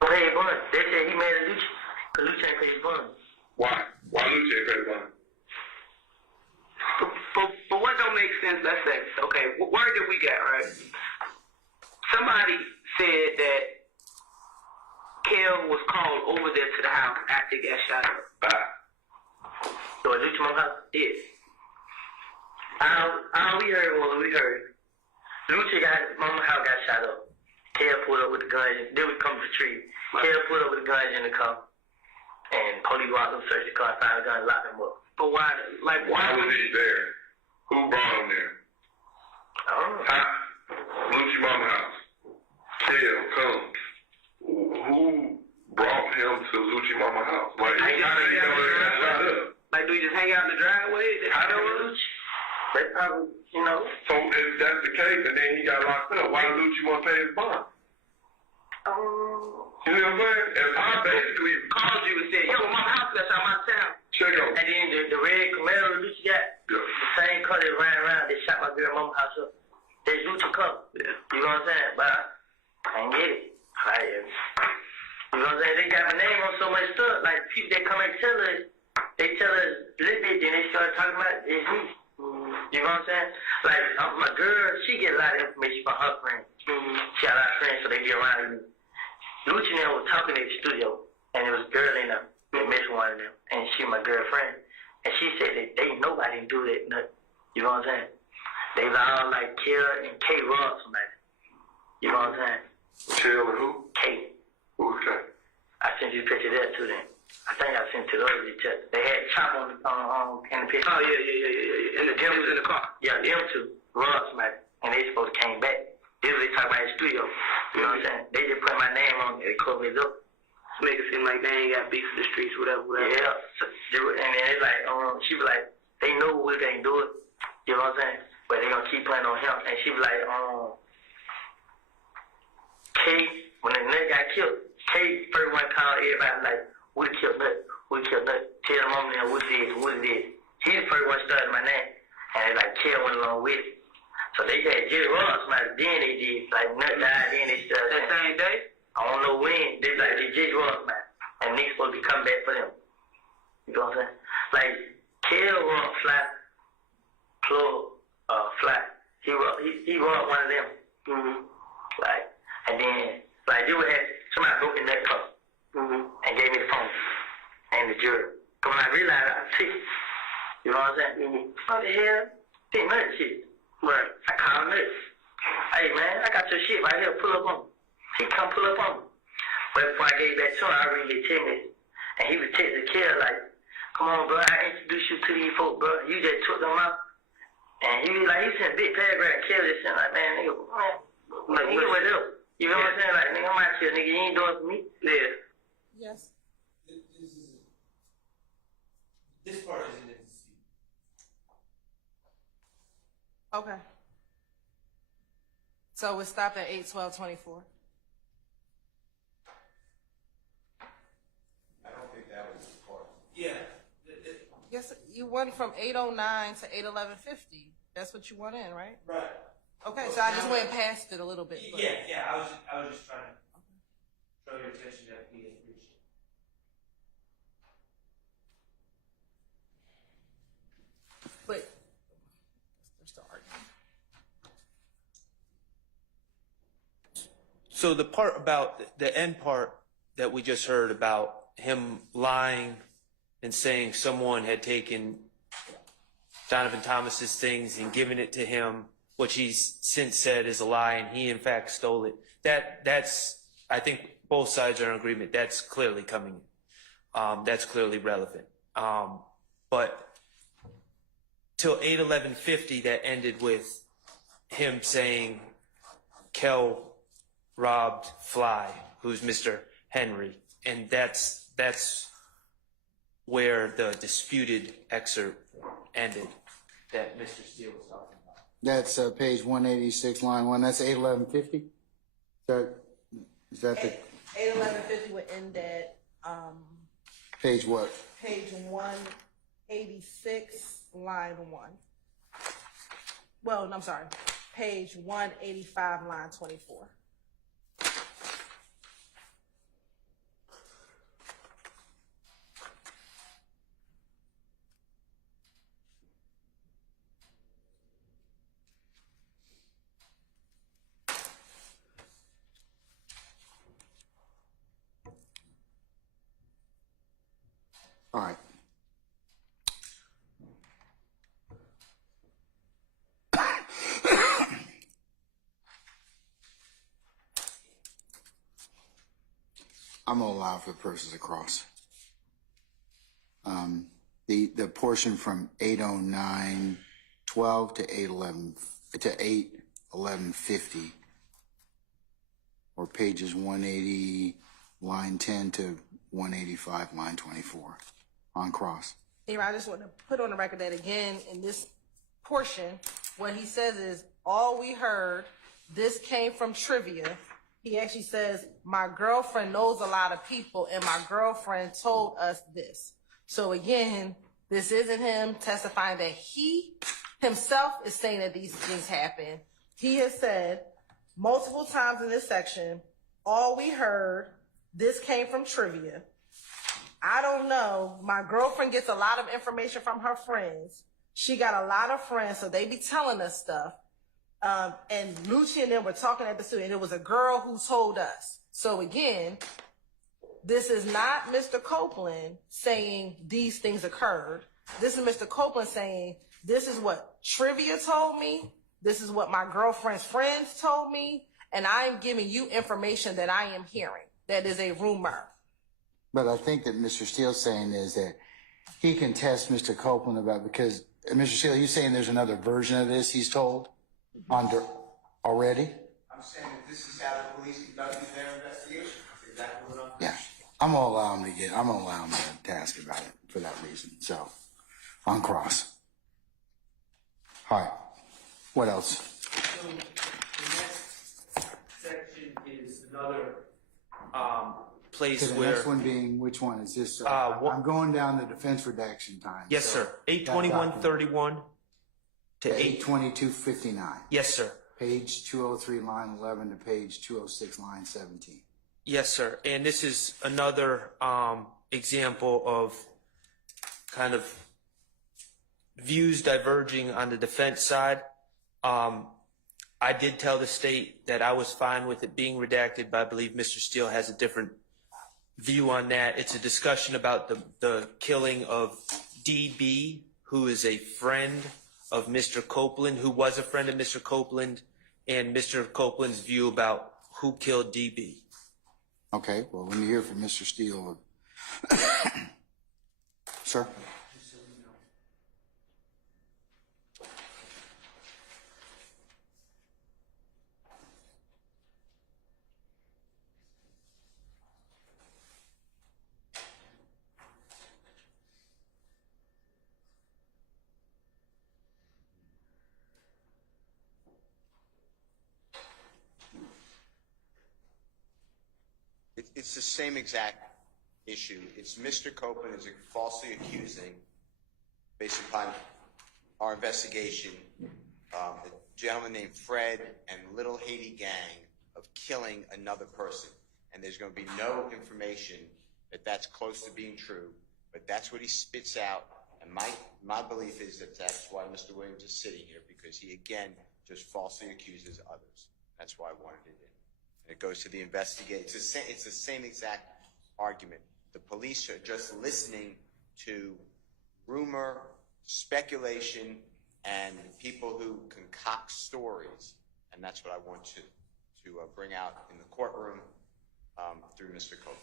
Pay his bond. They said he made a Lucci, because Lucci ain't pay his bond. Why? Why Lucci ain't pay the bond? But what don't make sense, let's say, okay, what word did we get, right? Somebody said that Kel was called over there to the house after he got shot up. So a Lucci mama house? Yes. All we heard was Lucci mama house got shot up. Kel pulled up with the guns, then we come to the tree. Kel pulled up with the guns in the car. And police walked up, searched the car, found the gun, locked him up. But why Was he there? Who brought him there? I don't know. Huh? Lucci mama house. Kel comes. Who brought him to Lucci mama house? Like, how did he know he got shot up? Like, do you just hang out in the driveway? I don't know Lucci. They probably, So if that's the case, and then he got locked up, why did Lucci want to pay his bond? You know what I'm saying? And I basically Called you and said, yo, my house got shot my town. check on. And then the red Camaro Lucci got, the same color that ran around, they shot my girl mama house up. They Lucci color. Yeah. You know what I'm saying? But I ain't get it. Like, you know what I'm saying? They got my name on so much stuff. Like, people that come and tell us, they tell us a little bit, then they start talking about it's me. You know what I'm saying? Like, my girl, she get a lot of information from her friends. She got a lot of friends, so they be around me. Lucci and them was talking in the studio, and it was a girl in them, that missed one of them, and she my girlfriend. And she said that nobody can do that nothing. You know what I'm saying? They was all like Kill and K Rob somebody. You know what I'm saying? Chill and who? K. Who's that? I sent you a picture of that too then. I think I sent it to those each other. They had Chop on in the picture. Oh, yeah. And the Jim was in the car. Yeah, them two. Rob somebody. And they supposed to came back. This was they talk about in the studio. You know what I'm saying? They just put my name on it. They covered it up. Make it seem like they ain't got beef in the streets, whatever. Yeah. So, and then it's like, she was like, they know we can't do it. You know what I'm saying? But they gonna keep playing on him. And she was like, K, when the nut got killed, K first one called everybody like, we killed Nut. Tell the mom now what it is. He the first one started my name. And they like, K went along with it. So they had Jerry Ross, then they did, like Nut died, then they started. That same day? I don't know when. They like they Jerry Ross, and Nick's supposed to be coming back for them. You know what I'm saying? Like Kel Rock flat, plug flat. He robbed one of them. Like, and then like they would have somebody broke in that car and gave me the phone and the jury. Cause when I realized I was sick, you know what I'm saying? What the hell? Think Nut shit. Right. I called Nut. Hey man, I got your shit right here. Pull up on me. He come pull up on me. But before I gave back to him, I really texted, and he was texting Kel like, "Come on, bro, I introduced you to these folks, bro. You just took them out." And he was like, he sent a big paragraph. Kel just sent like, "Man, nigga, like, nigga, what up? You know what I'm saying? Like, nigga, I'm out here, nigga. You ain't doing it for me." Yeah. Yes. This part isn't in the seat. Okay. So we stopped at 8:12:24. I don't think that was the part. Yeah. Yes, you went from 8:09 to 8:11:50. That's what you went in, right? Right. Okay, so I just went past it a little bit. But. Yeah. I was just trying to draw your attention that we had reached it. But they're still arguing. So the part about the end part that we just heard about him lying and saying someone had taken Donovan Thomas's things and given it to him, which he's since said is a lie, and he in fact stole it. That's I think both sides are in agreement. That's clearly coming. That's clearly relevant. But till 8:11:50, that ended with him saying Kel robbed Fly, who's Mr. Henry, and that's where the disputed excerpt ended that Mr. Steele was talking about. That's page 186, line 1. That's 81150? Is that the 81150 would end at page what? page 186, line 1. Well, I'm sorry, page 185, line 24. All right. I'm gonna allow for the persons across. The portion from 809:12 to 811:50, or pages 180 line 10 to 185 line 24 on cross. Here, I just want to put on the record that again, in this portion, what he says is, all we heard, this came from trivia. He actually says, my girlfriend knows a lot of people and my girlfriend told us this. So again, this isn't him testifying that he himself is saying that these things happen. He has said multiple times in this section, all we heard, this came from trivia. I don't know. My girlfriend gets a lot of information from her friends. She got a lot of friends, so they be telling us stuff. And Lucci and them were talking at the studio, and it was a girl who told us. So again, this is not Mr. Copeland saying these things occurred. This is Mr. Copeland saying, this is what trivia told me. This is what my girlfriend's friends told me. And I am giving you information that I am hearing. That is a rumor. But I think that Mr. Steele's saying is that he can test Mr. Copeland about, because Mr. Steele, you saying there's another version of this he's told already? I'm saying that this is how the police conducted their investigation. That's exactly what I'm saying. Yeah. I'm gonna allow him to ask about it for that reason. So, on cross. All right. What else? So the next section is another place Okay, the where next one being, which one is this? I'm going down the defense redaction time. yes, so sir. 821:31 to 822:59. Yes, sir. Page 203, line 11 to page 206, line 17. Yes, sir. And this is another example of kind of views diverging on the defense side. I did tell the state that I was fine with it being redacted, but I believe Mr. Steele has a different view on that. It's a discussion about the killing of DB, who is a friend of Mr. Copeland, who was a friend of Mr. Copeland, and Mr. Copeland's view about who killed DB. Okay, well, let me hear from Mr. Steele. Sir? It's the same exact issue. It's Mr. Copeland is falsely accusing, based upon our investigation, a gentleman named Fred and Little Haiti Gang of killing another person. And there's going to be no information that that's close to being true, but that's what he spits out. And my belief is that that's why Mr. Williams is sitting here, because he, again, just falsely accuses others. That's why I wanted it in. And it goes to the investigation. It's the same exact argument. The police are just listening to rumor, speculation, and people who concoct stories. And that's what I want to bring out in the courtroom through Mr. Copeland.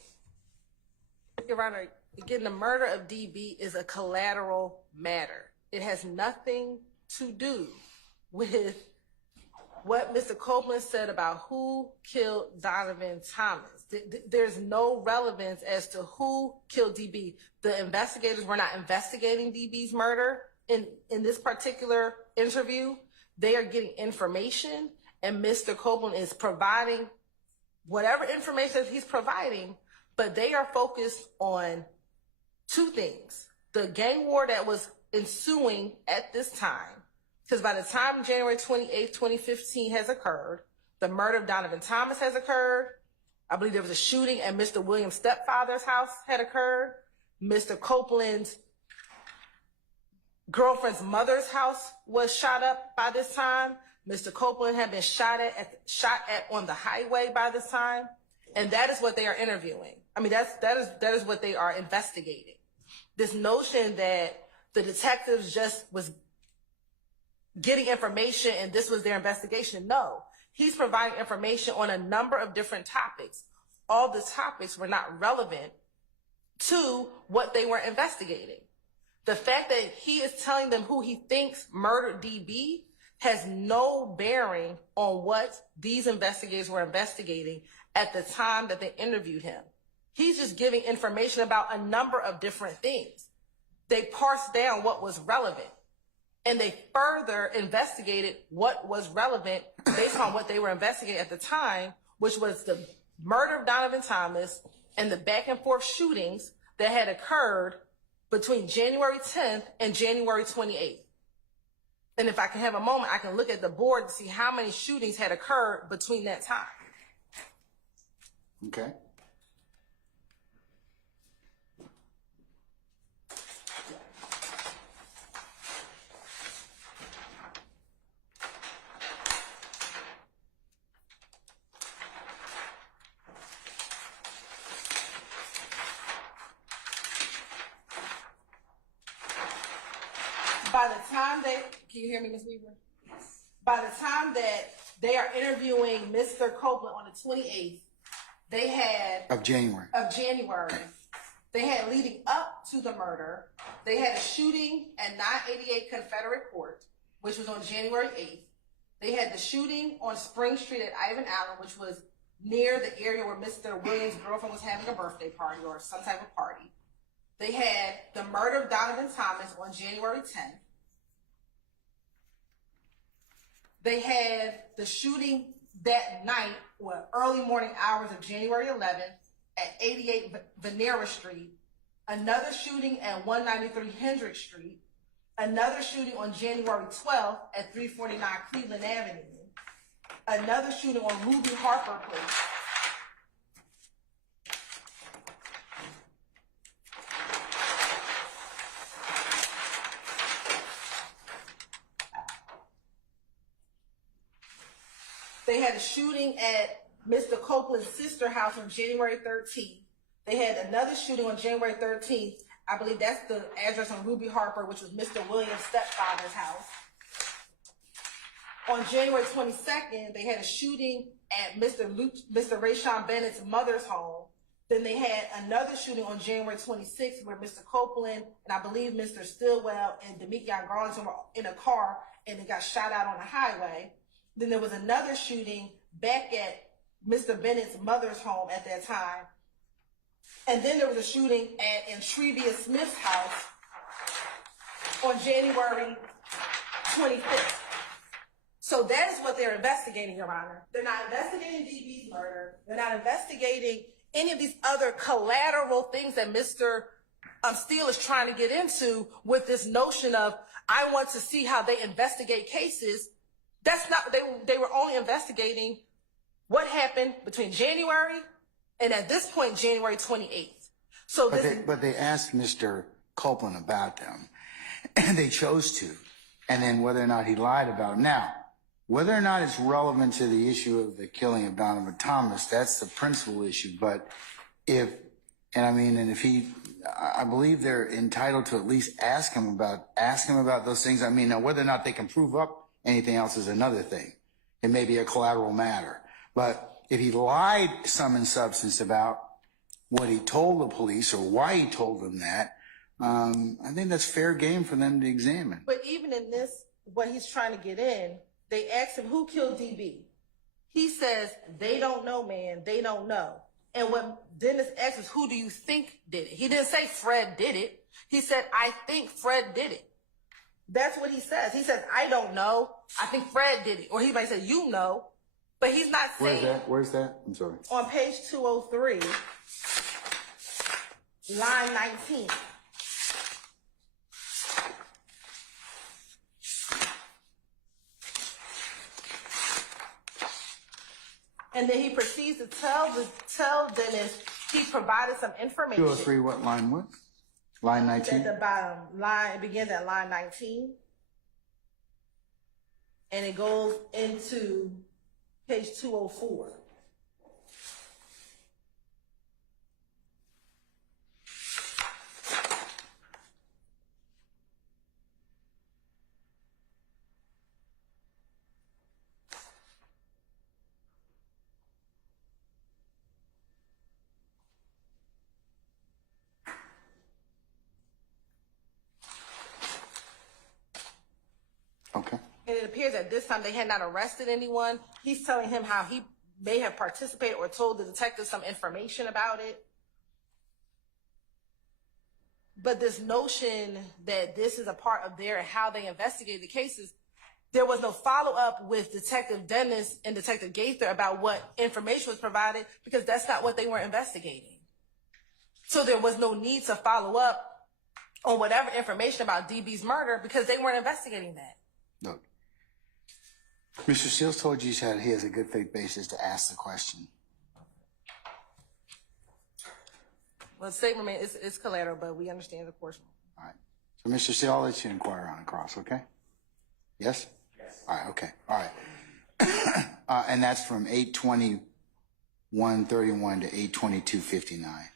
Your Honor, again, the murder of DB is a collateral matter. It has nothing to do with what Mr. Copeland said about who killed Donovan Thomas. There's no relevance as to who killed DB. The investigators were not investigating DB's murder in this particular interview. They are getting information, and Mr. Copeland is providing whatever information he's providing, but they are focused on two things. The gang war that was ensuing at this time, because by the time January 28th, 2015 has occurred, the murder of Donovan Thomas has occurred. I believe there was a shooting at Mr. Williams' stepfather's house had occurred. Mr. Copeland's girlfriend's mother's house was shot up by this time. Mr. Copeland had been shot at on the highway by this time. And that is what they are interviewing. I mean, that is what they are investigating. This notion that the detectives just was getting information and this was their investigation. No, he's providing information on a number of different topics. All the topics were not relevant to what they were investigating. The fact that he is telling them who he thinks murdered DB has no bearing on what these investigators were investigating at the time that they interviewed him. He's just giving information about a number of different things. They parsed down what was relevant, and they further investigated what was relevant based on what they were investigating at the time, which was the murder of Donovan Thomas and the back and forth shootings that had occurred between January 10th and January 28th. And if I can have a moment, I can look at the board to see how many shootings had occurred between that time. Okay. By the time can you hear me, Ms. Weaver? Yes. By the time that they are interviewing Mr. Copeland on the 28th, they had Of January. They had leading up to the murder, they had a shooting at 988 Confederate Court, which was on January 8th. They had the shooting on Spring Street at Ivan Allen, which was near the area where Mr. Williams' girlfriend was having a birthday party or some type of party. They had the murder of Donovan Thomas on January 10th. They had the shooting that night or early morning hours of January 11th at 88 Venera Street. Another shooting at 193 Hendrick Street. Another shooting on January 12th at 349 Cleveland Avenue. Another shooting on Ruby Harper Place. They had a shooting at Mr. Copeland's sister house on January 13th. They had another shooting on January 13th. I believe that's the address on Ruby Harper, which was Mr. Williams' stepfather's house. On January 22nd, they had a shooting at Mr. Rayshawn Bennett's mother's home. Then they had another shooting on January 26th where Mr. Copeland and I believe Mr. Stillwell and Demetrius Garlington were in a car and they got shot out on the highway. Then there was another shooting back at Mr. Bennett's mother's home at that time. And then there was a shooting at Entrevia Smith's house on January 25th. So that is what they're investigating, Your Honor. They're not investigating DB's murder. They're not investigating any of these other collateral things that Mr. Steele is trying to get into with this notion of, I want to see how they investigate cases. That's not, they were only investigating what happened between January and at this point, January 28th. So but they asked Mr. Copeland about them and they chose to, and then whether or not he lied about them. Now, whether or not it's relevant to the issue of the killing of Donovan Thomas, that's the principal issue. But if he, I believe they're entitled to at least ask him about those things. I mean, now whether or not they can prove up anything else is another thing. It may be a collateral matter. But if he lied sum and substance about what he told the police or why he told them that, I think that's fair game for them to examine. But even in this, what he's trying to get in, They asked him, who killed DB? He says, they don't know, man. They don't know. And what Dennis asked is, who do you think did it? He didn't say Fred did it. He said, I think Fred did it. That's what he says. He says, I don't know. I think Fred did it. Or he might say, you know. But he's not saying. Where's that? I'm sorry. On page 203, line 19. And then he proceeds to tell Dennis he provided some information. 203, what line what? Line 19? At the bottom. It begins at line 19. And it goes into page 204. Okay. And it appears at this time they had not arrested anyone. He's telling him how he may have participated or told the detective some information about it. But this notion that this is a part of how they investigate the cases, there was no follow-up with Detective Dennis and Detective Gaither about what information was provided because that's not what they were investigating. So there was no need to follow up on whatever information about DB's murder because they weren't investigating that. Look, Mr. Steele told you he has a good faith basis to ask the question. Well, the statement is collateral, but we understand the portion. All right. So, Mr. Steele, I'll let you inquire on the cross, okay? Yes? Yes. All right, okay. All right. And that's from 8:21:31 to 8:22:59.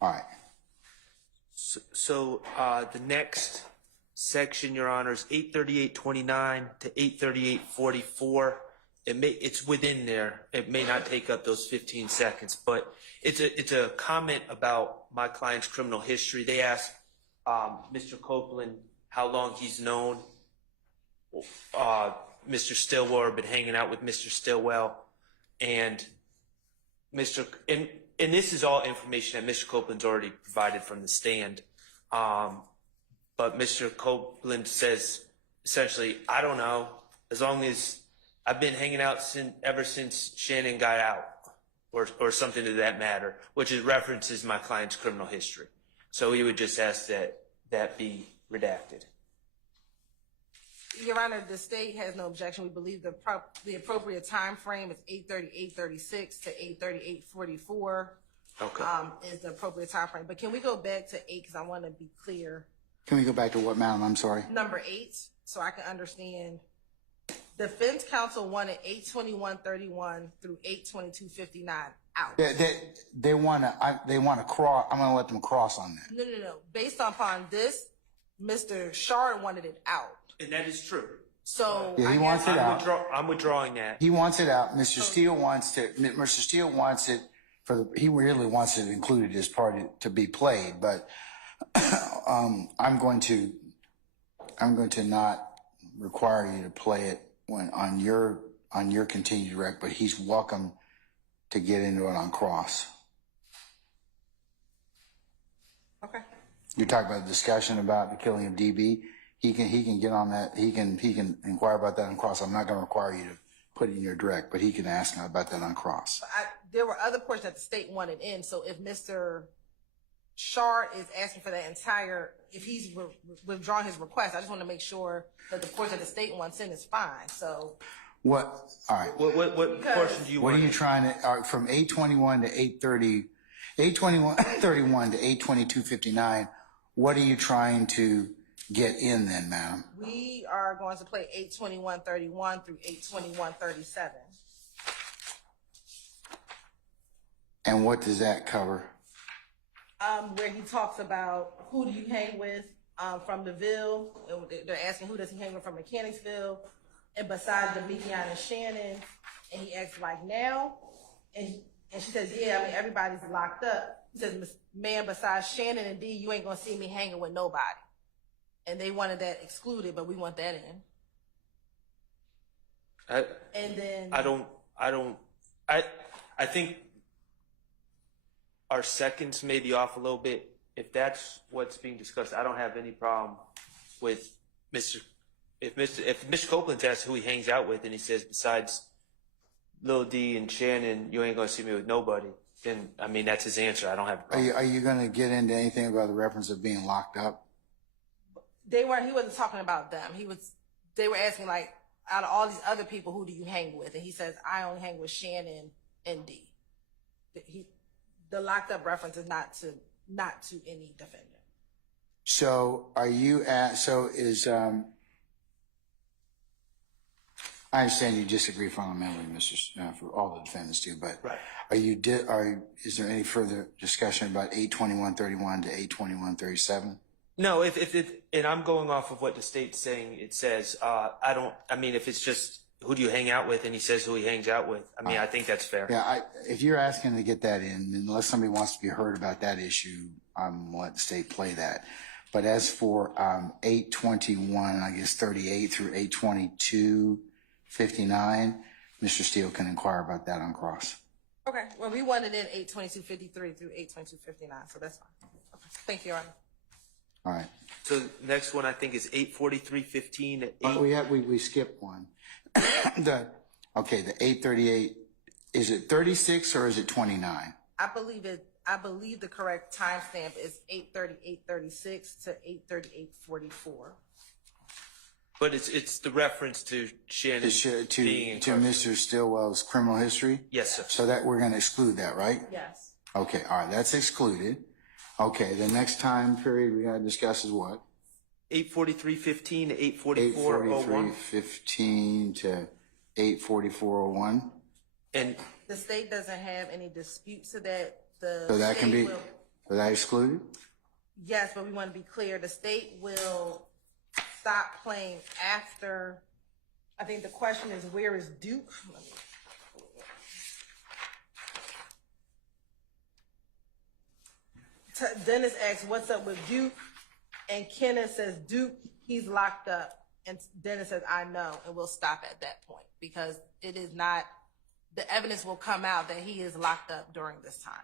All right. So the next section, Your Honors, 838:29 to 838:44. It's within there. It may not take up those 15 seconds, but it's a comment about my client's criminal history. They asked Mr. Copeland how long he's known Mr. Stillwell or been hanging out with Mr. Stillwell, and and this is all information that Mr. Copeland's already provided from the stand. But Mr. Copeland says, essentially, I don't know, as long as I've been hanging out ever since Shannon got out, or something to that matter, which references my client's criminal history. So he would just ask that be redacted. Your Honor, the state has no objection. We believe the appropriate time frame is 8:30:8:36 to 8:38:44. Okay. Is the appropriate time frame. But can we go back to 8 because I want to be clear. Can we go back to what, madam? I'm sorry. Number 8, so I can understand. Defense counsel wanted 8:21:31 through 8:22:59 out. They want to cross. I'm going to let them cross on that. No. Based upon this, Mr. Shard wanted it out. And that is true. So yeah, he wants it out. I'm withdrawing that. He wants it out. Mr. Steele wants it he really wants it included as part to be played, but I'm going to not require you to play it on your continued rec, but he's welcome to get into it on cross. Okay. You're talking about the discussion about the killing of DB. He can get on that. He can inquire about that on cross. I'm not going to require you to put it in your direct, but he can ask about that on cross. There were other portions that the state wanted in. So if Mr. Shard is asking for that if he's withdrawing his request, I just want to make sure that the portion that the state wants in is fine. So what? All right. What portion do you want? What are you trying to from 8:21 to 8:30, 8:21:31 to 8:22:59? What are you trying to get in then, ma'am? We are going to play 8:21:31 through 8:21:37. And what does that cover? Where he talks about who do you hang with from the Ville. They're asking who does he hang with from Mechanicsville. And besides Demekion and Shannon, and he asks like now, and she says, yeah, I mean, everybody's locked up. He says, man, besides Shannon and D, you ain't gonna see me hanging with nobody. And they wanted that excluded, but we want that in. And then I think our seconds may be off a little bit. If that's what's being discussed, I don't have any problem with if Mr. Copeland's asked who he hangs out with and he says besides Lil D and Shannon, you ain't gonna see me with nobody, then I mean that's his answer. I don't have a problem. Are you gonna get into anything about the reference of being locked up? he wasn't talking about them. They were asking, like, out of all these other people, who do you hang with? And he says, I only hang with Shannon and D. The locked up reference is not to any defendant. So are you I understand you disagree fundamentally, for all the defendants do, but Right. Is there any further discussion about 821.31 to 821.37? No, and I'm going off of what the state's saying. It says, if it's just who do you hang out with and he says who he hangs out with, I think that's fair. Yeah, if you're asking to get that in, unless somebody wants to be heard about that issue, I'm gonna let the state play that. But as for 821, I guess 38 through 822.59, Mr. Steele can inquire about that on cross. Okay. Well, we wanted in 822.53 through 822.59, so that's fine. Okay. Thank you, Your Honor. All right. So the next one I think is 843.15 at 8. We skipped one. The 838, is it 36 or is it 29? I believe the correct timestamp is 8:36 to 8:44. But it's the reference to Shannon being to Mr. Stillwell's criminal history? Yes, sir. So that we're going to exclude that, right? Yes. Okay, all right, that's excluded. Okay, the next time period we got to discuss is what? 843.15 to 844.01. 843.15 to 844.01. And The state doesn't have any dispute to that. So that can be, so that excluded? Yes, but we want to be clear. The state will stop playing after. I think the question is, where is Duke? Dennis asks, what's up with Duke? And Kenneth says, Duke, he's locked up. And Dennis says, I know. And we'll stop at that point because it is not, the evidence will come out that he is locked up during this time.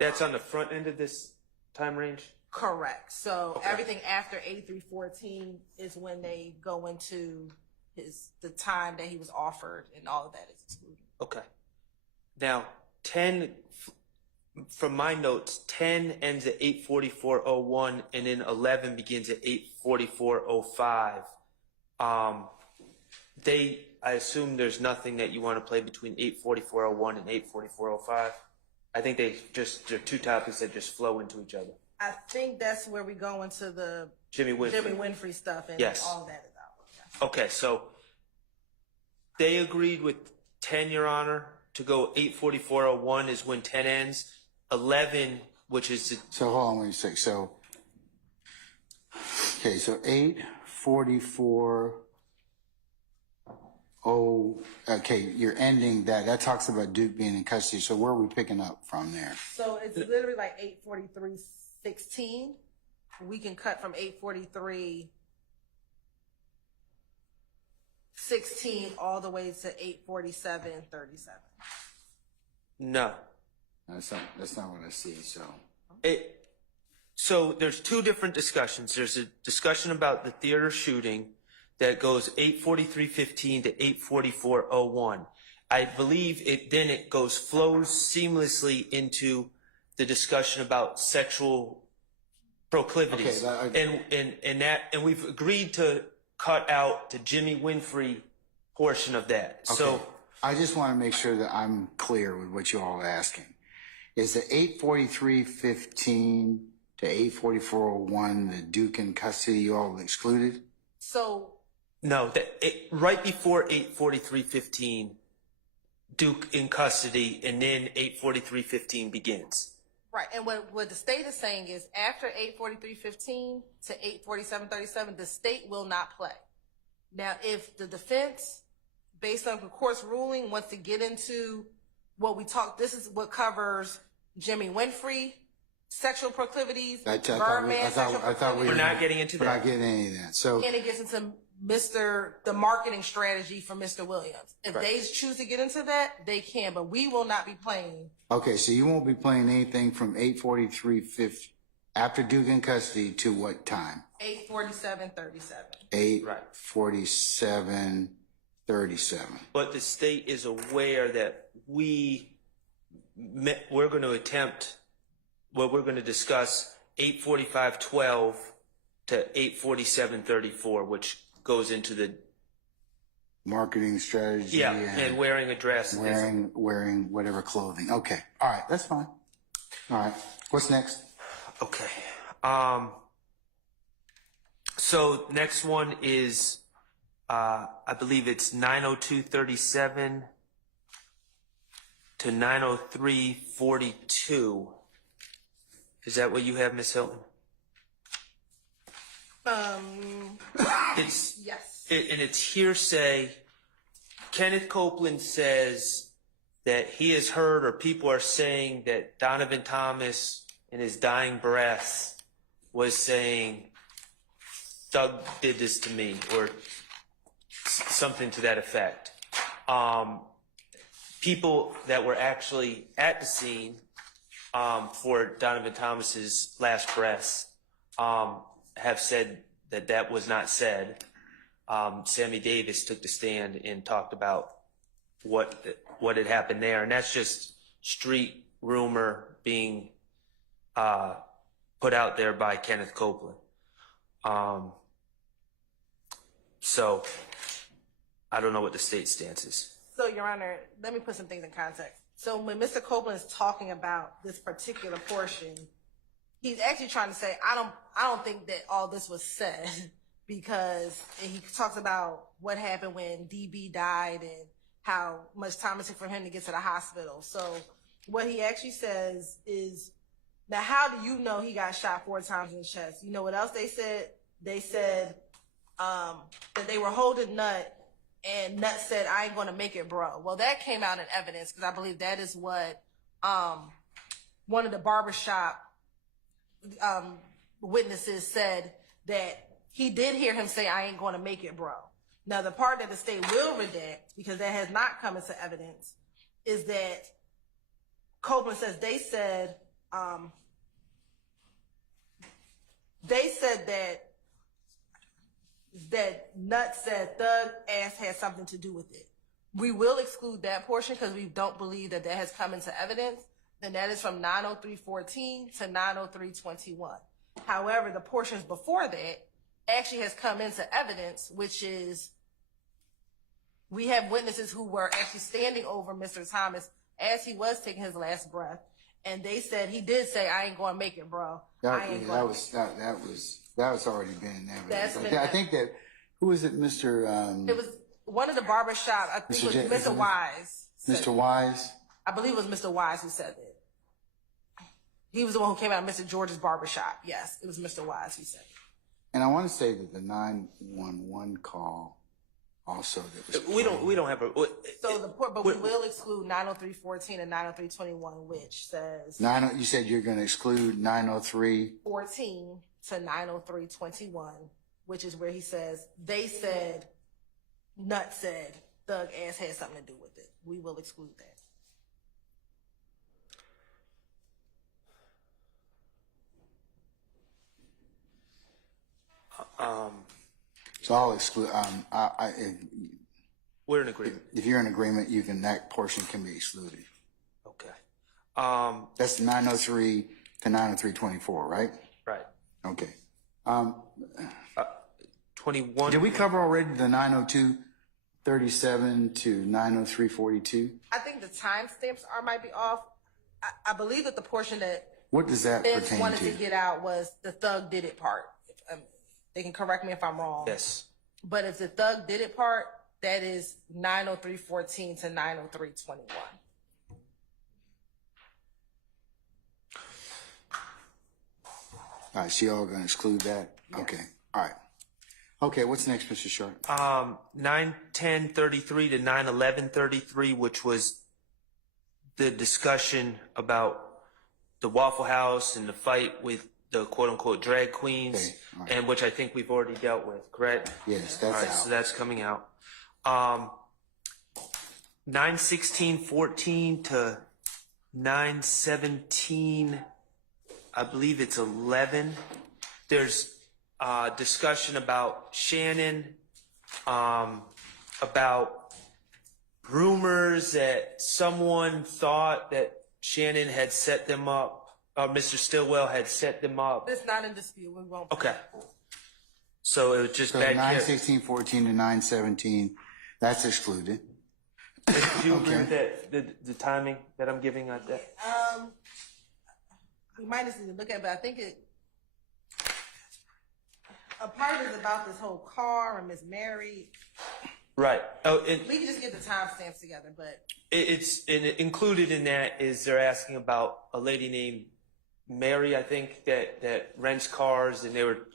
That's on the front end of this time range? Correct. So Okay. everything after 8314 is when they go into the time that he was offered, and all of that is excluded. Okay. Now, 10, from my notes, 10 ends at 844.01, and then 11 begins at 844.05. I assume there's nothing that you want to play between 844.01 and 844.05. I think they're two topics that just flow into each other. I think that's where we go into the Jimmy Winfrey stuff, and Yes. all of that is out. Yeah. Okay, so they agreed with 10, Your Honor, to go 844.01 is when 10 ends. 11, which is So hold on, wait a sec. So 844. You're ending that. That talks about Duke being in custody. So where are we picking up from there? So it's literally like 843.16. We can cut from 843.16 all the way to 847.37. no. That's not what I see. So there's two different discussions. There's a discussion about the theater shooting that goes 843.15 to 844.01. I believe it flows seamlessly into the discussion about sexual proclivities. Okay, and we've agreed to cut out the Jimmy Winfrey portion of that. Okay. So I just want to make sure that I'm clear with what you all are asking. Is the 843.15 to 844.01 the Duke in custody you all excluded? So no, right before 843.15, Duke in custody, and then 843.15 begins. right, and what the state is saying is after 843.15 to 847.37, the state will not play. Now, if the defense, based on the court's ruling, wants to get into what we talked, this is what covers Jimmy Winfrey, sexual proclivities, Birdman, sexual proclivities. We're not getting into We're that. not getting any of that. So And it gets into the marketing strategy for Mr. Williams. If they choose to get into that, they can, but we will not be playing. Okay, so you won't be playing anything from 8:43:50 after Duke in custody to what time? 8:47:37. 8:47:37. But the state is aware that we're going to attempt, we're going to discuss 8:45:12 to 8:47:34, which goes into the Marketing strategy. and wearing a dress. Wearing whatever clothing. Okay. All right. That's fine. All right. What's next? Okay. So next one is, I believe it's 902:37 to 903:42. Is that what you have, Ms. Hilton? It's Yes. and it's hearsay. Kenneth Copeland says that he has heard, or people are saying, that Donovan Thomas in his dying breath was saying, "Thug did this to me," or something to that effect. People that were actually at the scene for Donovan Thomas's last breaths have said that that was not said. Sammy Davis took the stand and talked about what had happened there, and that's just street rumor being put out there by Kenneth Copeland. So I don't know what the state stance is. So, Your Honor, let me put some things in context. So when Mr. Copeland is talking about this particular portion, he's actually trying to say, I don't think that all this was said, because he talks about what happened when DB died and how much time it took for him to get to the hospital. So what he actually says is, now how do you know he got shot 4 times in the chest? You know what else they said? They said that they were holding Nut, and Nut said, "I ain't gonna make it, bro." Well, that came out in evidence, because I believe that is what one of the barbershop witnesses said, that he did hear him say, "I ain't gonna make it, bro." Now, the part that the state will redact, because that has not come into evidence, is that Copeland says they said that Nut said Thug ass had something to do with it. We will exclude that portion because we don't believe that that has come into evidence. Then that is from 903:14 to 903:21. However, the portions before that actually has come into evidence, which is we have witnesses who were actually standing over Mr. Thomas as he was taking his last breath, and they said he did say, "I ain't gonna make it, bro." That was already been in evidence. That's been I think that, who was it, Mr. It was one of the barbershop, I think it was Mr. Wise. Mr. Wise? I believe it was Mr. Wise who said it. He was the one who came out of Mr. George's barbershop. Yes, it was Mr. Wise who said it. And I want to say that the 911 call also that was We don't have a. But we will exclude 903:14 and 903:21, which says you said you're going to exclude 903 14 to 903:21, which is where he says they said Nut said Thug ass had something to do with it. We will exclude that. So I'll exclude. We're in agreement. If you're in agreement, that portion can be excluded. Okay. That's 903 to 903:24, right? Right. Okay. 21. Did we cover already the 902:37 to 903:42? I think the timestamps might be off. I believe that the portion that What does that Vince pertain wanted to? to get out was the Thug did it part. They can correct me if I'm wrong. Yes. But if the Thug did it part, that is 903:14 to 903:21. All right, so y'all going to exclude that? Yes. Okay. All right. Okay, what's next, Mr. Sharp? 9:10:33 to 9:11:33, which was the discussion about the Waffle House and the fight with the quote unquote drag queens, Okay, all right. and which I think we've already dealt with, correct? Yes, All that's right, out. so that's coming out. 9/16/14 to 9/17, I believe it's 11. There's discussion about Shannon, about rumors that someone thought that Shannon had set them up, or Mr. Stillwell had set them up. It's not in dispute. We won't. Okay. So it was just So bad 9/16/14 to 9/17, that's excluded. Do you agree with that, the timing that I'm giving on that? We might just need to look at it, but I think a part of it is about this whole car and Miss Mary. Right. Oh, We can just get the timestamps together, but it's included in that is they're asking about a lady named Mary, I think, that rents cars, and they were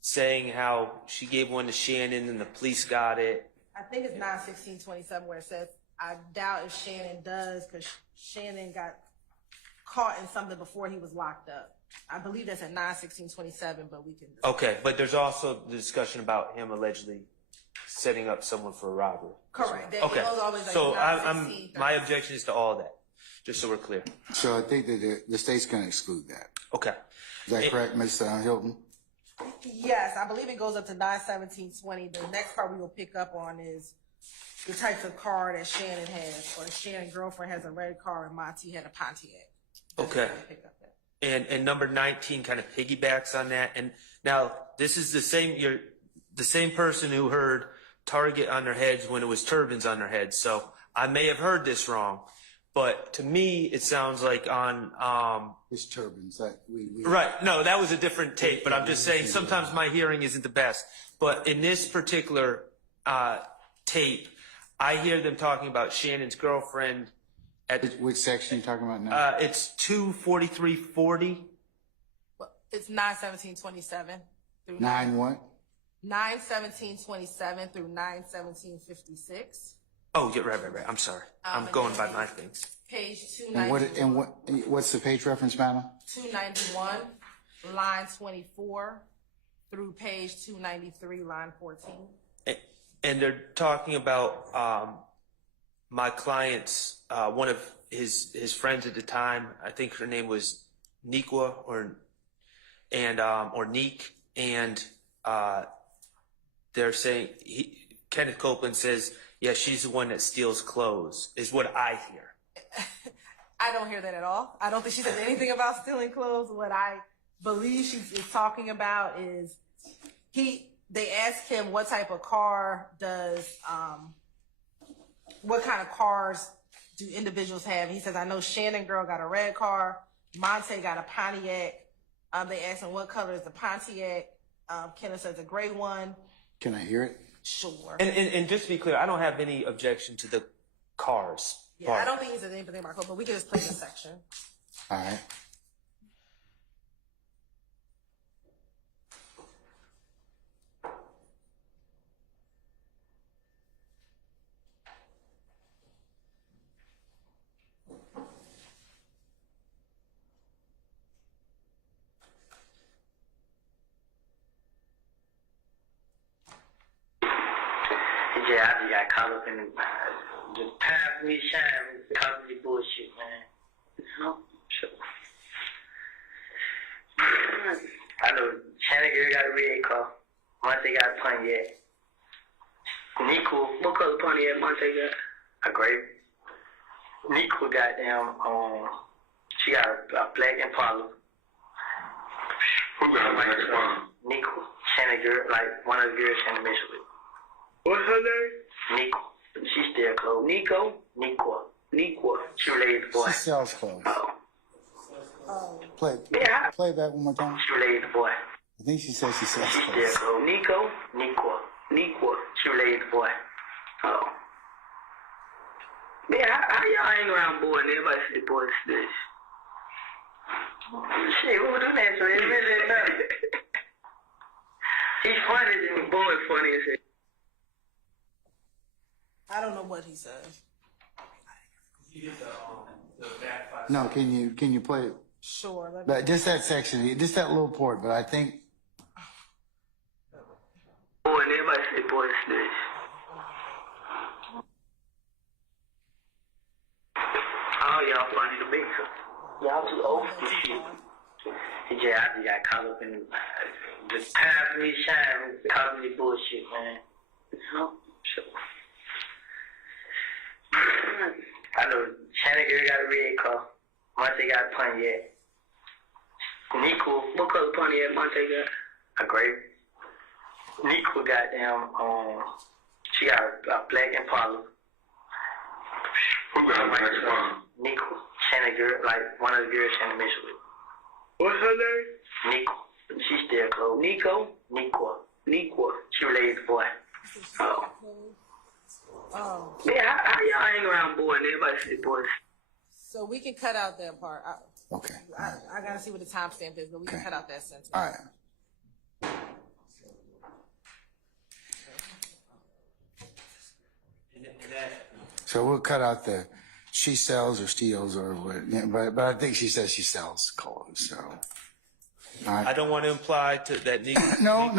saying how she gave one to Shannon and the police got it. I think it's 9/16/27 where it says, I doubt if Shannon does, because Shannon got caught in something before he was locked up. I believe that's at 9/16/27, but we can. Okay, but there's also the discussion about him allegedly setting up someone for a robbery. Correct. That- Okay, it was always like so 9/16, my objection is to all that, just so we're clear. So I think that the state's going to exclude that. Okay. Is that correct, Ms. Hilton? Yes, I believe it goes up to 9/17/20. The next part we will pick up on is the types of car that Shannon has, or Shannon's girlfriend has a red car and Monty had a Pontiac. That's Okay. where we pick up at. And number 19 kind of piggybacks on that. And now this is the same person who heard target on their heads when it was turbans on their heads. So I may have heard this wrong, but to me it sounds like on It's turbans. That we right. No, that was a different tape, but I'm just saying sometimes my hearing isn't the best. But in this particular tape, I hear them talking about Shannon's girlfriend at Which section are you talking about now? it's 24340. Well, it's 9/17/27 through 9 what? 9/17/27 through 9/17/56. Oh, yeah, right. I'm sorry. I'm and going then by my things. Page And what's the page reference, madam? 291, line 24 through page 293, line 14. And they're talking about my client's one of his friends at the time. I think her name was Nikwa or Neek, and they're saying Kenneth Copeland says, yeah, she's the one that steals clothes, is what I hear. I don't hear that at all. I don't think she said anything about stealing clothes. What I believe she is talking about is they asked him what type of car what kind of cars do individuals have? He says, I know Shannon girl got a red car. Monte got a Pontiac. They asked him what color is the Pontiac. Kenneth says a gray one. Can I hear it? Sure. And just to be clear, I don't have any objection to the cars. Yeah, I don't think he said anything about clothes, but we can just play this section. All right. Yeah, I just got caught up in just time for me to shine, constantly bullshit, man. No, sure. I know Shannon girl got a red car. Monte got a Pontiac. Nico, what color Pontiac Monte got? A gray. Nico got she got a black Impala. Who got a black Impala? Nico, Shannon girl, like one of the girls Shannon messed with. What's her name? Nico. She still clothes. Nico? Nico. She related to the boy. She sells clothes. Oh. Play that one more time. She related to the boy. I think she says she sells She still clothes. clothes. Nico. She related to the boy. Oh. Man, how y'all hang around boy and everybody say boy this? Shit, what would do that? So it's really nothing. He's funny than the boy funny as hell. I don't know what he says. You get the back five. No, can you play it Sure. But just that section, just that little part. But I think. Boy, and everybody say boy snitch. Oh, y'all funny to me. Y'all too old for this shit. I just got caught up in the time for me to shine because of this bullshit, man. Sure. I know Shannon girl got a red car. Monte got a Pontiac. Nico, what color Pontiac Monte got? A gray. Nico goddamn, she got a black Impala. Who got a black Impala? Nico, Shannon girl, like one of the girls Shannon Mitchell with. What's her name? Nico. She's still close. Nico? Nico. She related to boy. Oh. Yeah, how y'all hang around boy and everybody say boys? So we can cut out that part. Okay. I gotta see what the timestamp is, but we can cut out that sentence. All right. So we'll cut out the she sells or steals or what, yeah, but I think she says she sells clothes. So I don't want to imply that. No.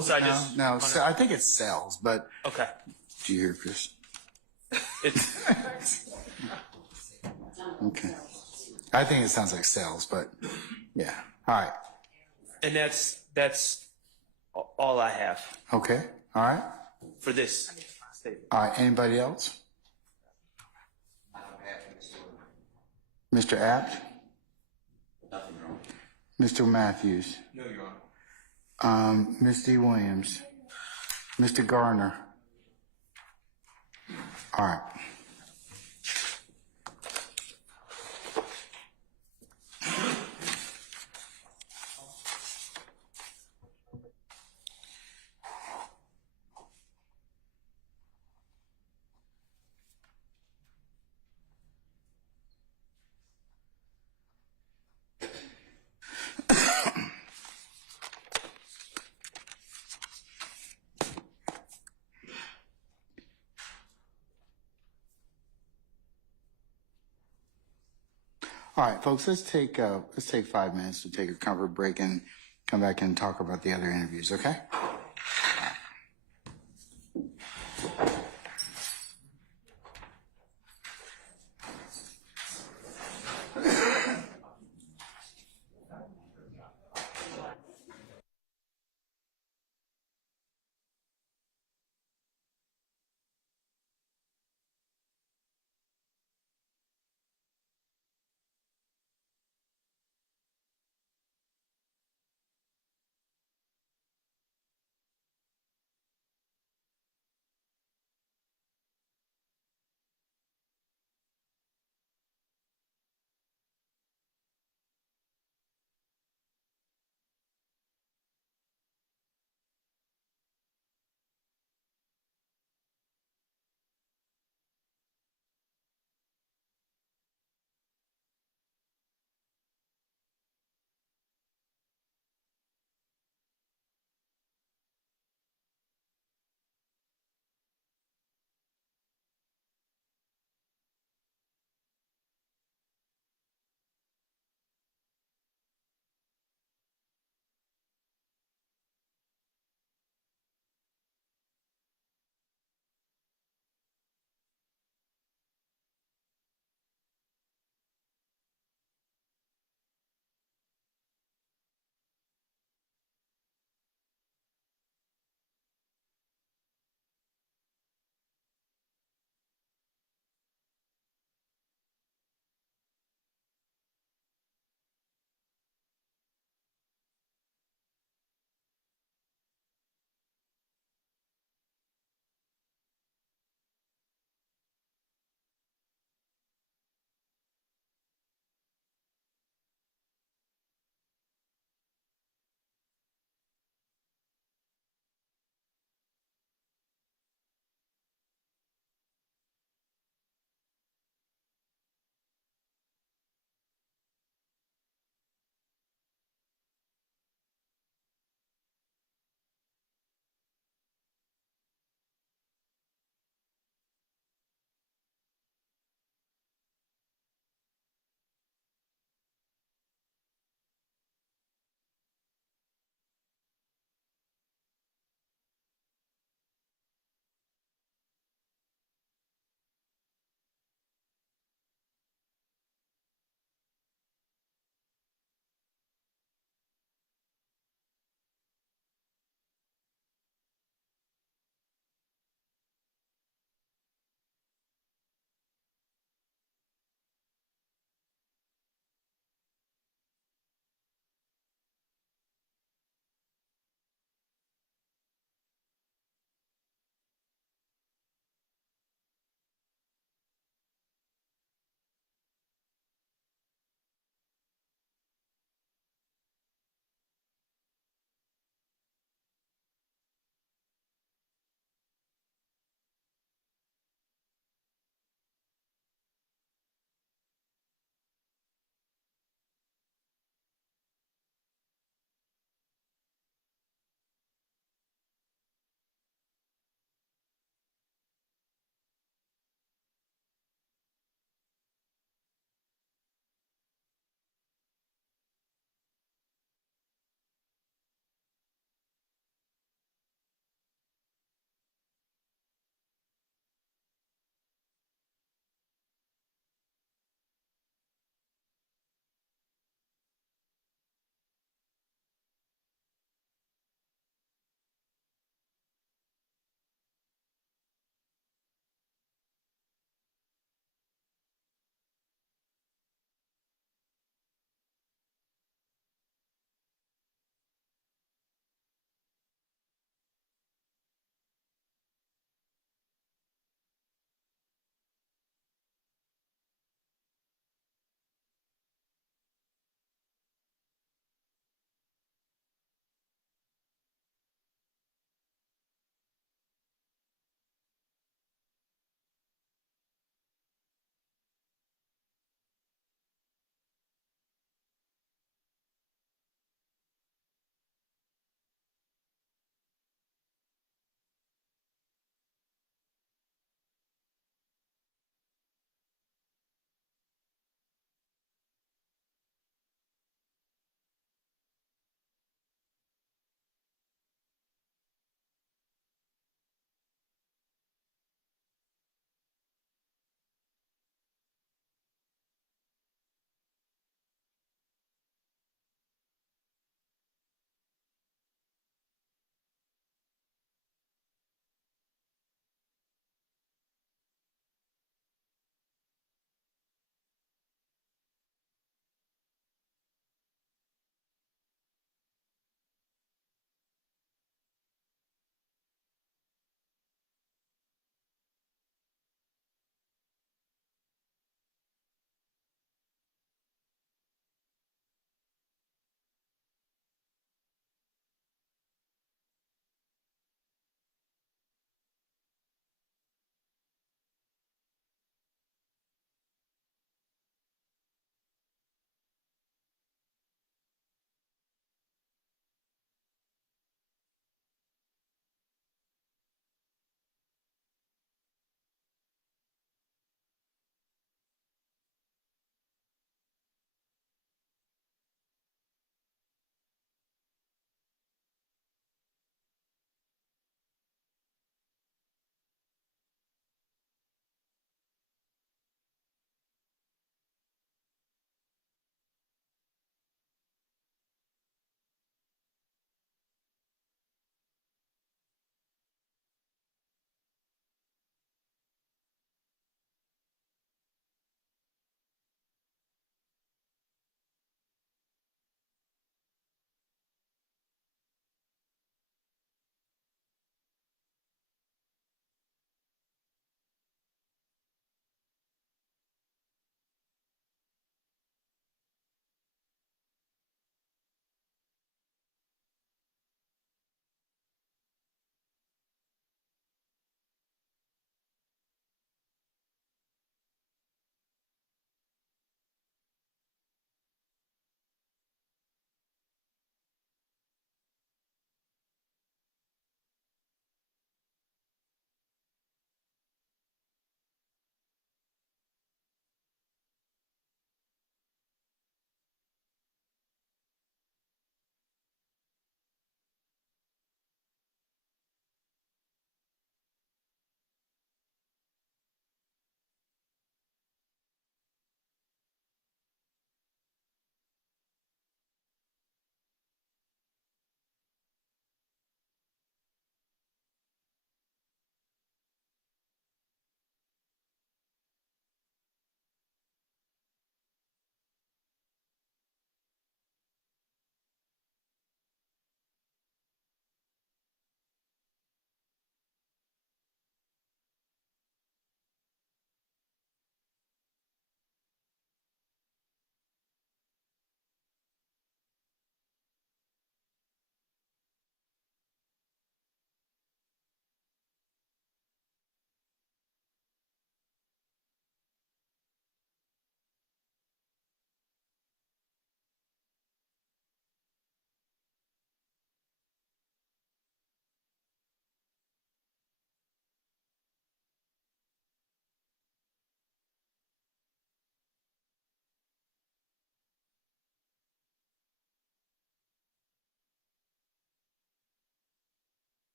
So So I think it sells, but okay. Do you hear, Chris? It's okay. I think it sounds like sells, but yeah. All right. and that's all I have Okay. All right. for this. All right. Anybody else? Mr. Apt? Nothing wrong. Mr. Matthews? No, Your Honor. Ms. D. Williams? Mr. Garner? All right. All right, folks, let's take 5 minutes to take a comfort break and come back and talk about the other interviews, okay?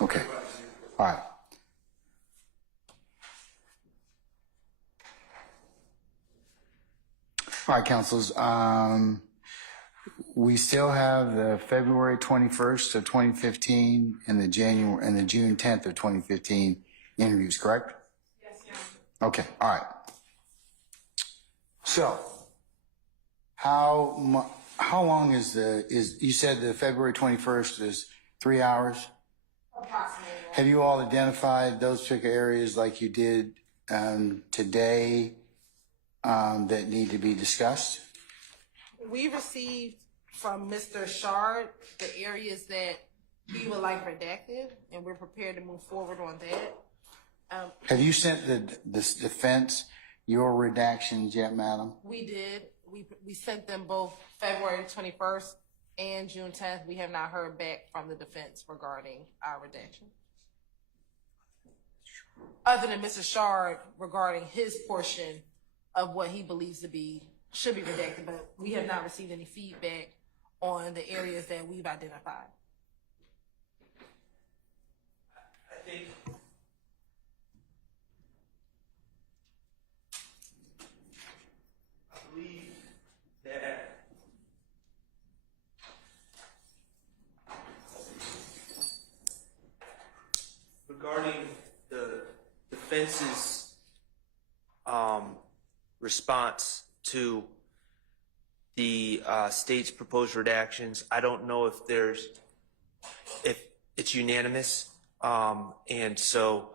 Okay. All right. All right, councils. We still have the February 21st of 2015 and the June 10th of 2015 interviews, correct? Yes, sir. Okay. All right. So, how long is you said the February 21st is 3 hours? Approximately. Have you all identified those particular areas like you did today that need to be discussed? We received from Mr. Shard the areas that he would like redacted, and we're prepared to move forward on that. Have you sent this defense your redactions yet, madam? We did. We sent them both February 21st and June 10th. We have not heard back from the defense regarding our redaction. Other than Mr. Shard regarding his portion of what he believes should be redacted, but we have not received any feedback on the areas that we've identified. I think I believe that regarding the defense's response to the state's proposed redactions, I don't know if it's unanimous, and so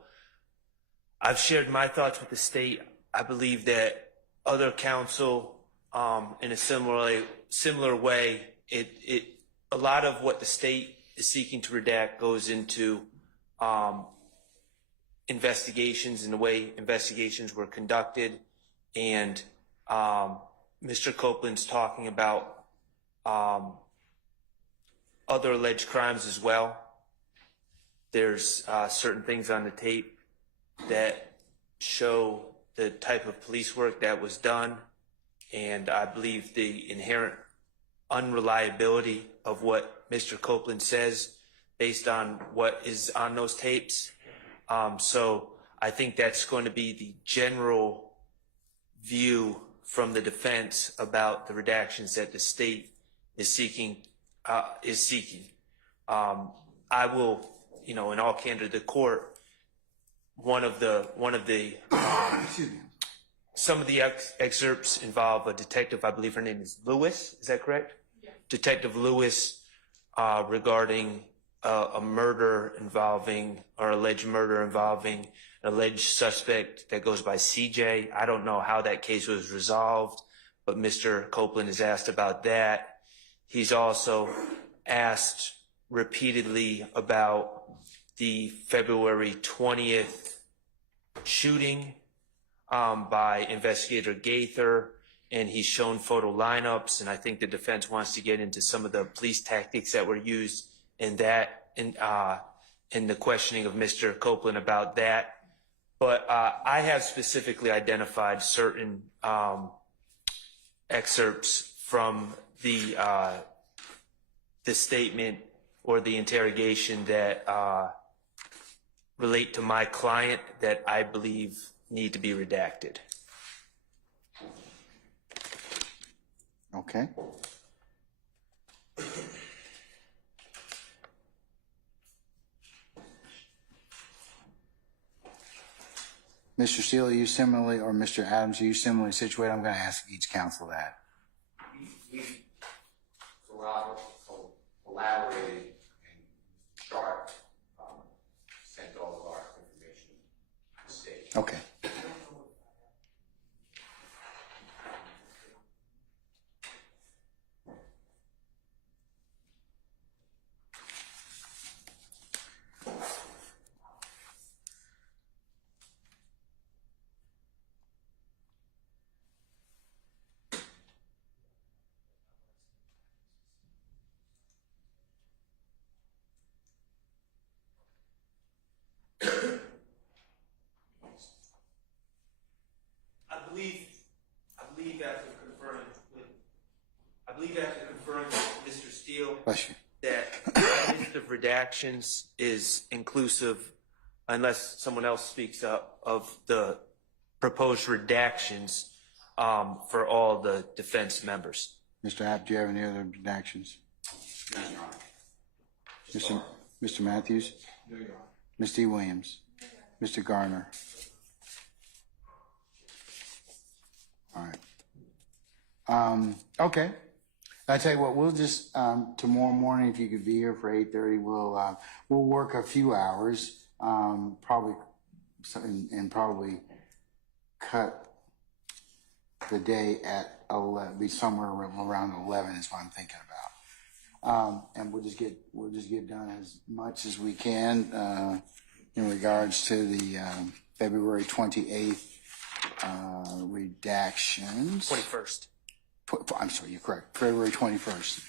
I've shared my thoughts with the state. I believe that other counsel, in a similar way, a lot of what the state is seeking to redact goes into investigations and the way investigations were conducted, and Mr. Copeland's talking about other alleged crimes as well. There's certain things on the tape that show the type of police work that was done, and I believe the inherent unreliability of what Mr. Copeland says based on what is on those tapes. So I think that's going to be the general view from the defense about the redactions that the state is seeking. I will, in all candor to the court, some of the excerpts involve a detective, I believe her name is Lewis, is that correct? Yeah. Detective Lewis, regarding a murder involving, or alleged murder involving an alleged suspect that goes by CJ. I don't know how that case was resolved, but Mr. Copeland is asked about that. He's also asked repeatedly about the February 20th shooting by investigator Gaither, and he's shown photo lineups, and I think the defense wants to get into some of the police tactics that were used in that, in the questioning of Mr. Copeland about that. But I have specifically identified certain excerpts from the statement or the interrogation that relate to my client that I believe need to be redacted. Okay. Mr. Steele, are you similarly, or Mr. Adams, are you similarly situated? I'm going to ask each counsel that. We've elaborated and Sharp sent all of our information to the state. Okay. I believe after conferring with Mr. Steele Bless you. that the list of redactions is inclusive, unless someone else speaks up, of the proposed redactions for all the defense members. Mr. App, do you have any other redactions? No, Your Honor. Mr. Matthews? No, Your Honor. Ms. D. Williams? Mr. Garner? All right. Okay. I tell you what, we'll just tomorrow morning, if you could be here for 8:30, we'll work a few hours, probably probably cut the day at 11, be somewhere around 11 is what I'm thinking about, and we'll just get done as much as we can in regards to the February 28th redactions. 21st. I'm sorry, you're correct. February 21st.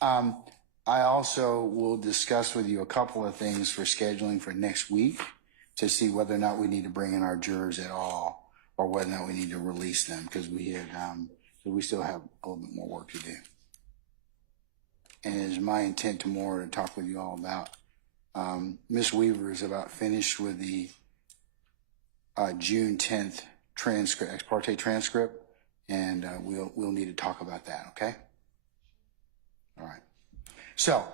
I also will discuss with you a couple of things for scheduling for next week to see whether or not we need to bring in our jurors at all, or whether or not we need to release them, because we still have a little bit more work to do. And it is my intent tomorrow to talk with you all about Ms. Weaver is about finished with the June 10th transcript, ex parte transcript. And we'll need to talk about that, okay? All right. So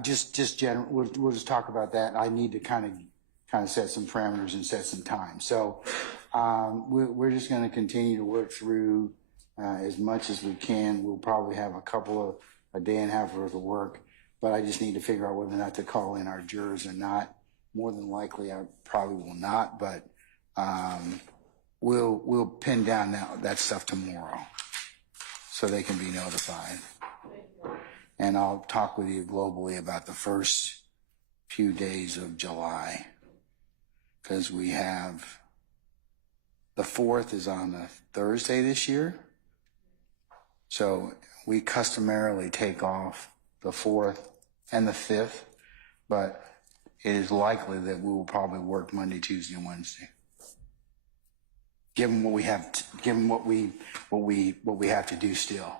just general, we'll just talk about that. I need to kind of set some parameters and set some time. So we're just going to continue to work through as much as we can. We'll probably have a day and a half worth of work, but I just need to figure out whether or not to call in our jurors or not. More than likely, I probably will not, but we'll pin down that stuff tomorrow so they can be notified. And I'll talk with you globally about the first few days of July, because we have the 4th is on a Thursday this year. So we customarily take off the 4th and the 5th, but it is likely that we will probably work Monday, Tuesday, and Wednesday. Given what we have, given what we have to do still.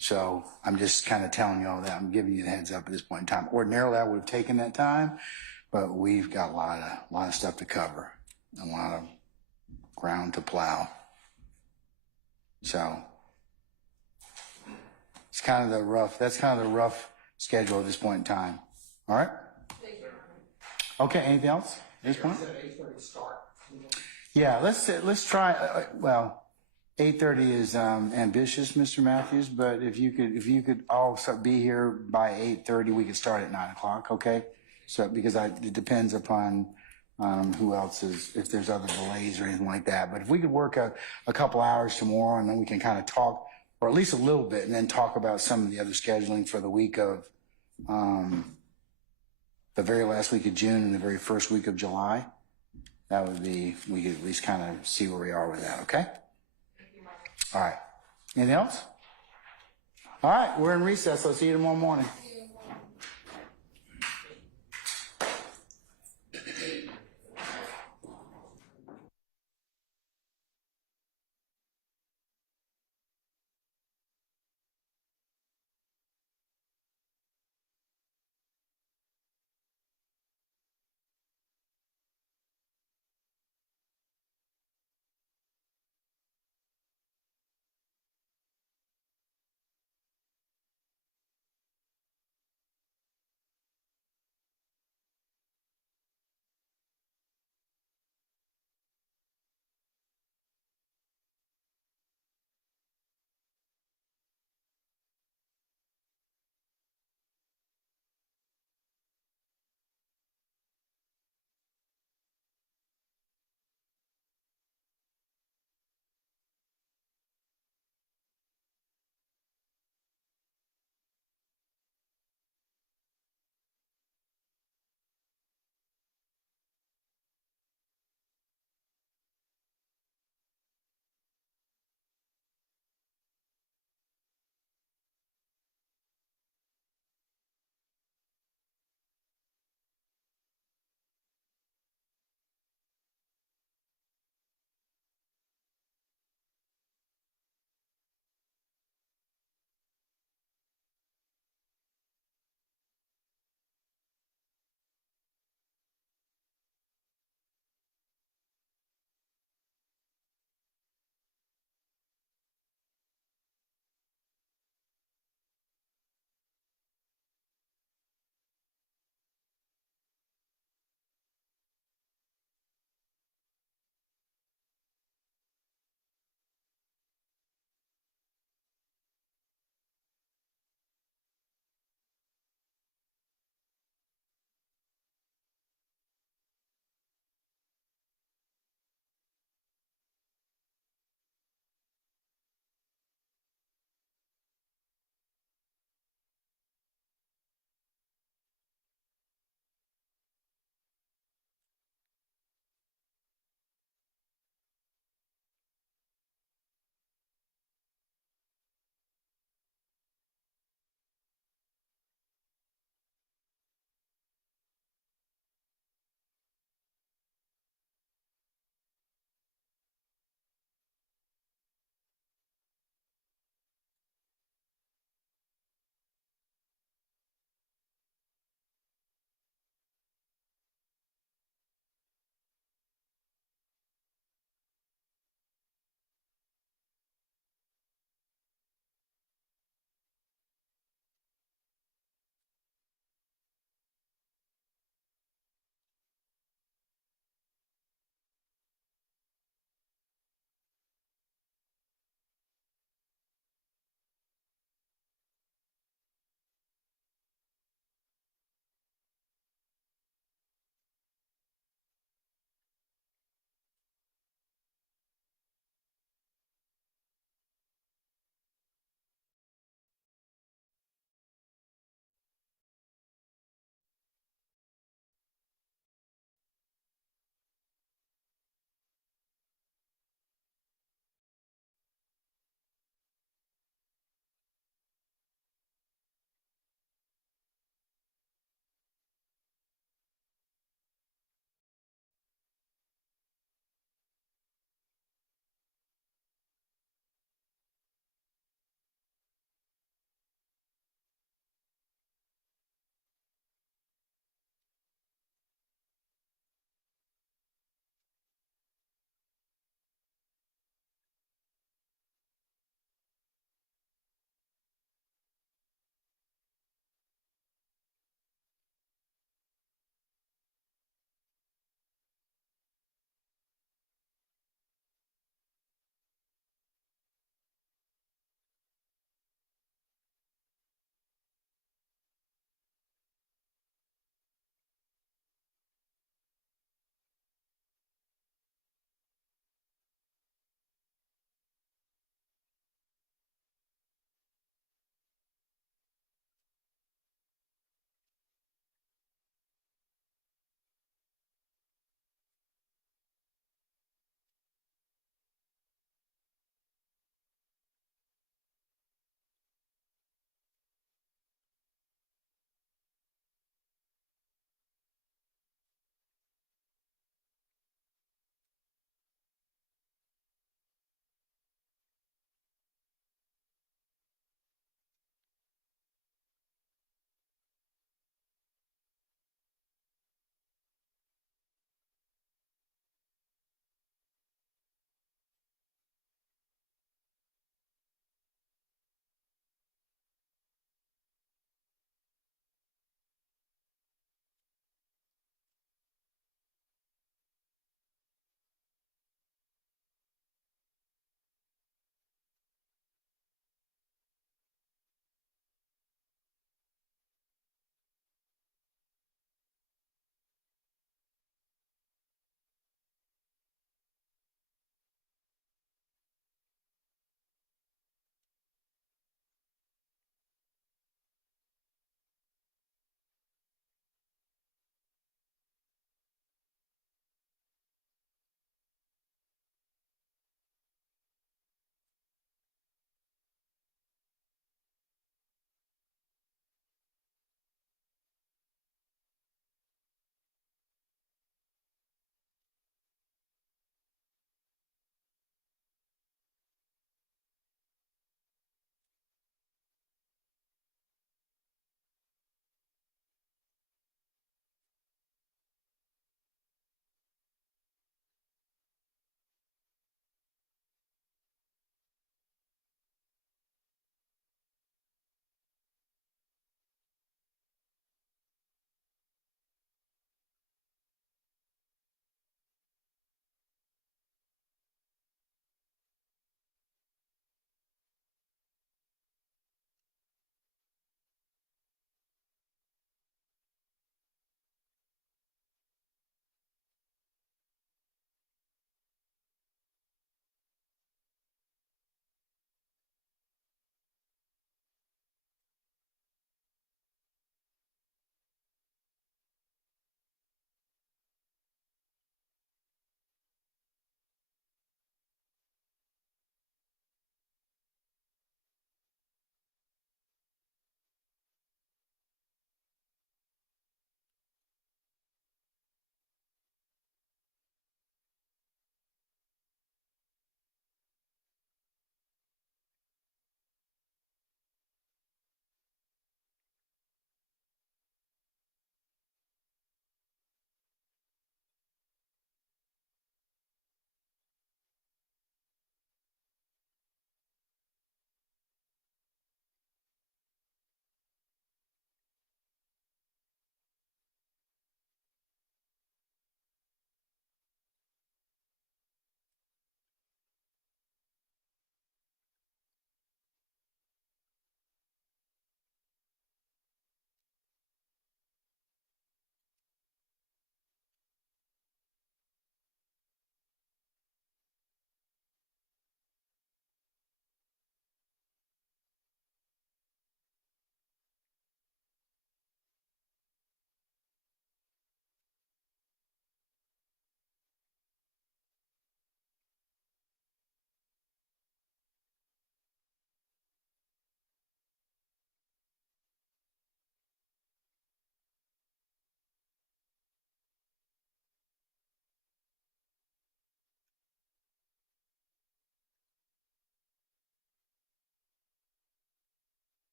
So I'm just kind of telling you all that. I'm giving you the heads up at this point in time. Ordinarily, I would have taken that time, but we've got a lot of stuff to cover, a lot of ground to plow. So it's kind of that's kind of the rough schedule at this point in time. All right. Okay. Anything else at this point? Yeah, let's try. Well, 8:30 is ambitious, Mr. Matthews. But if you could all be here by 8:30, we could start at 9 o'clock. Okay. So because it depends upon who else is, if there's other delays or anything like that. But if we could work a couple hours tomorrow, and then we can kind of talk, or at least a little bit, and then talk about some of the other scheduling for the week of the very last week of June and the very first week of July. That would be, we could at least kind of see where we are with that, okay? All right. Anything else? All right, we're in recess. I'll see you tomorrow morning.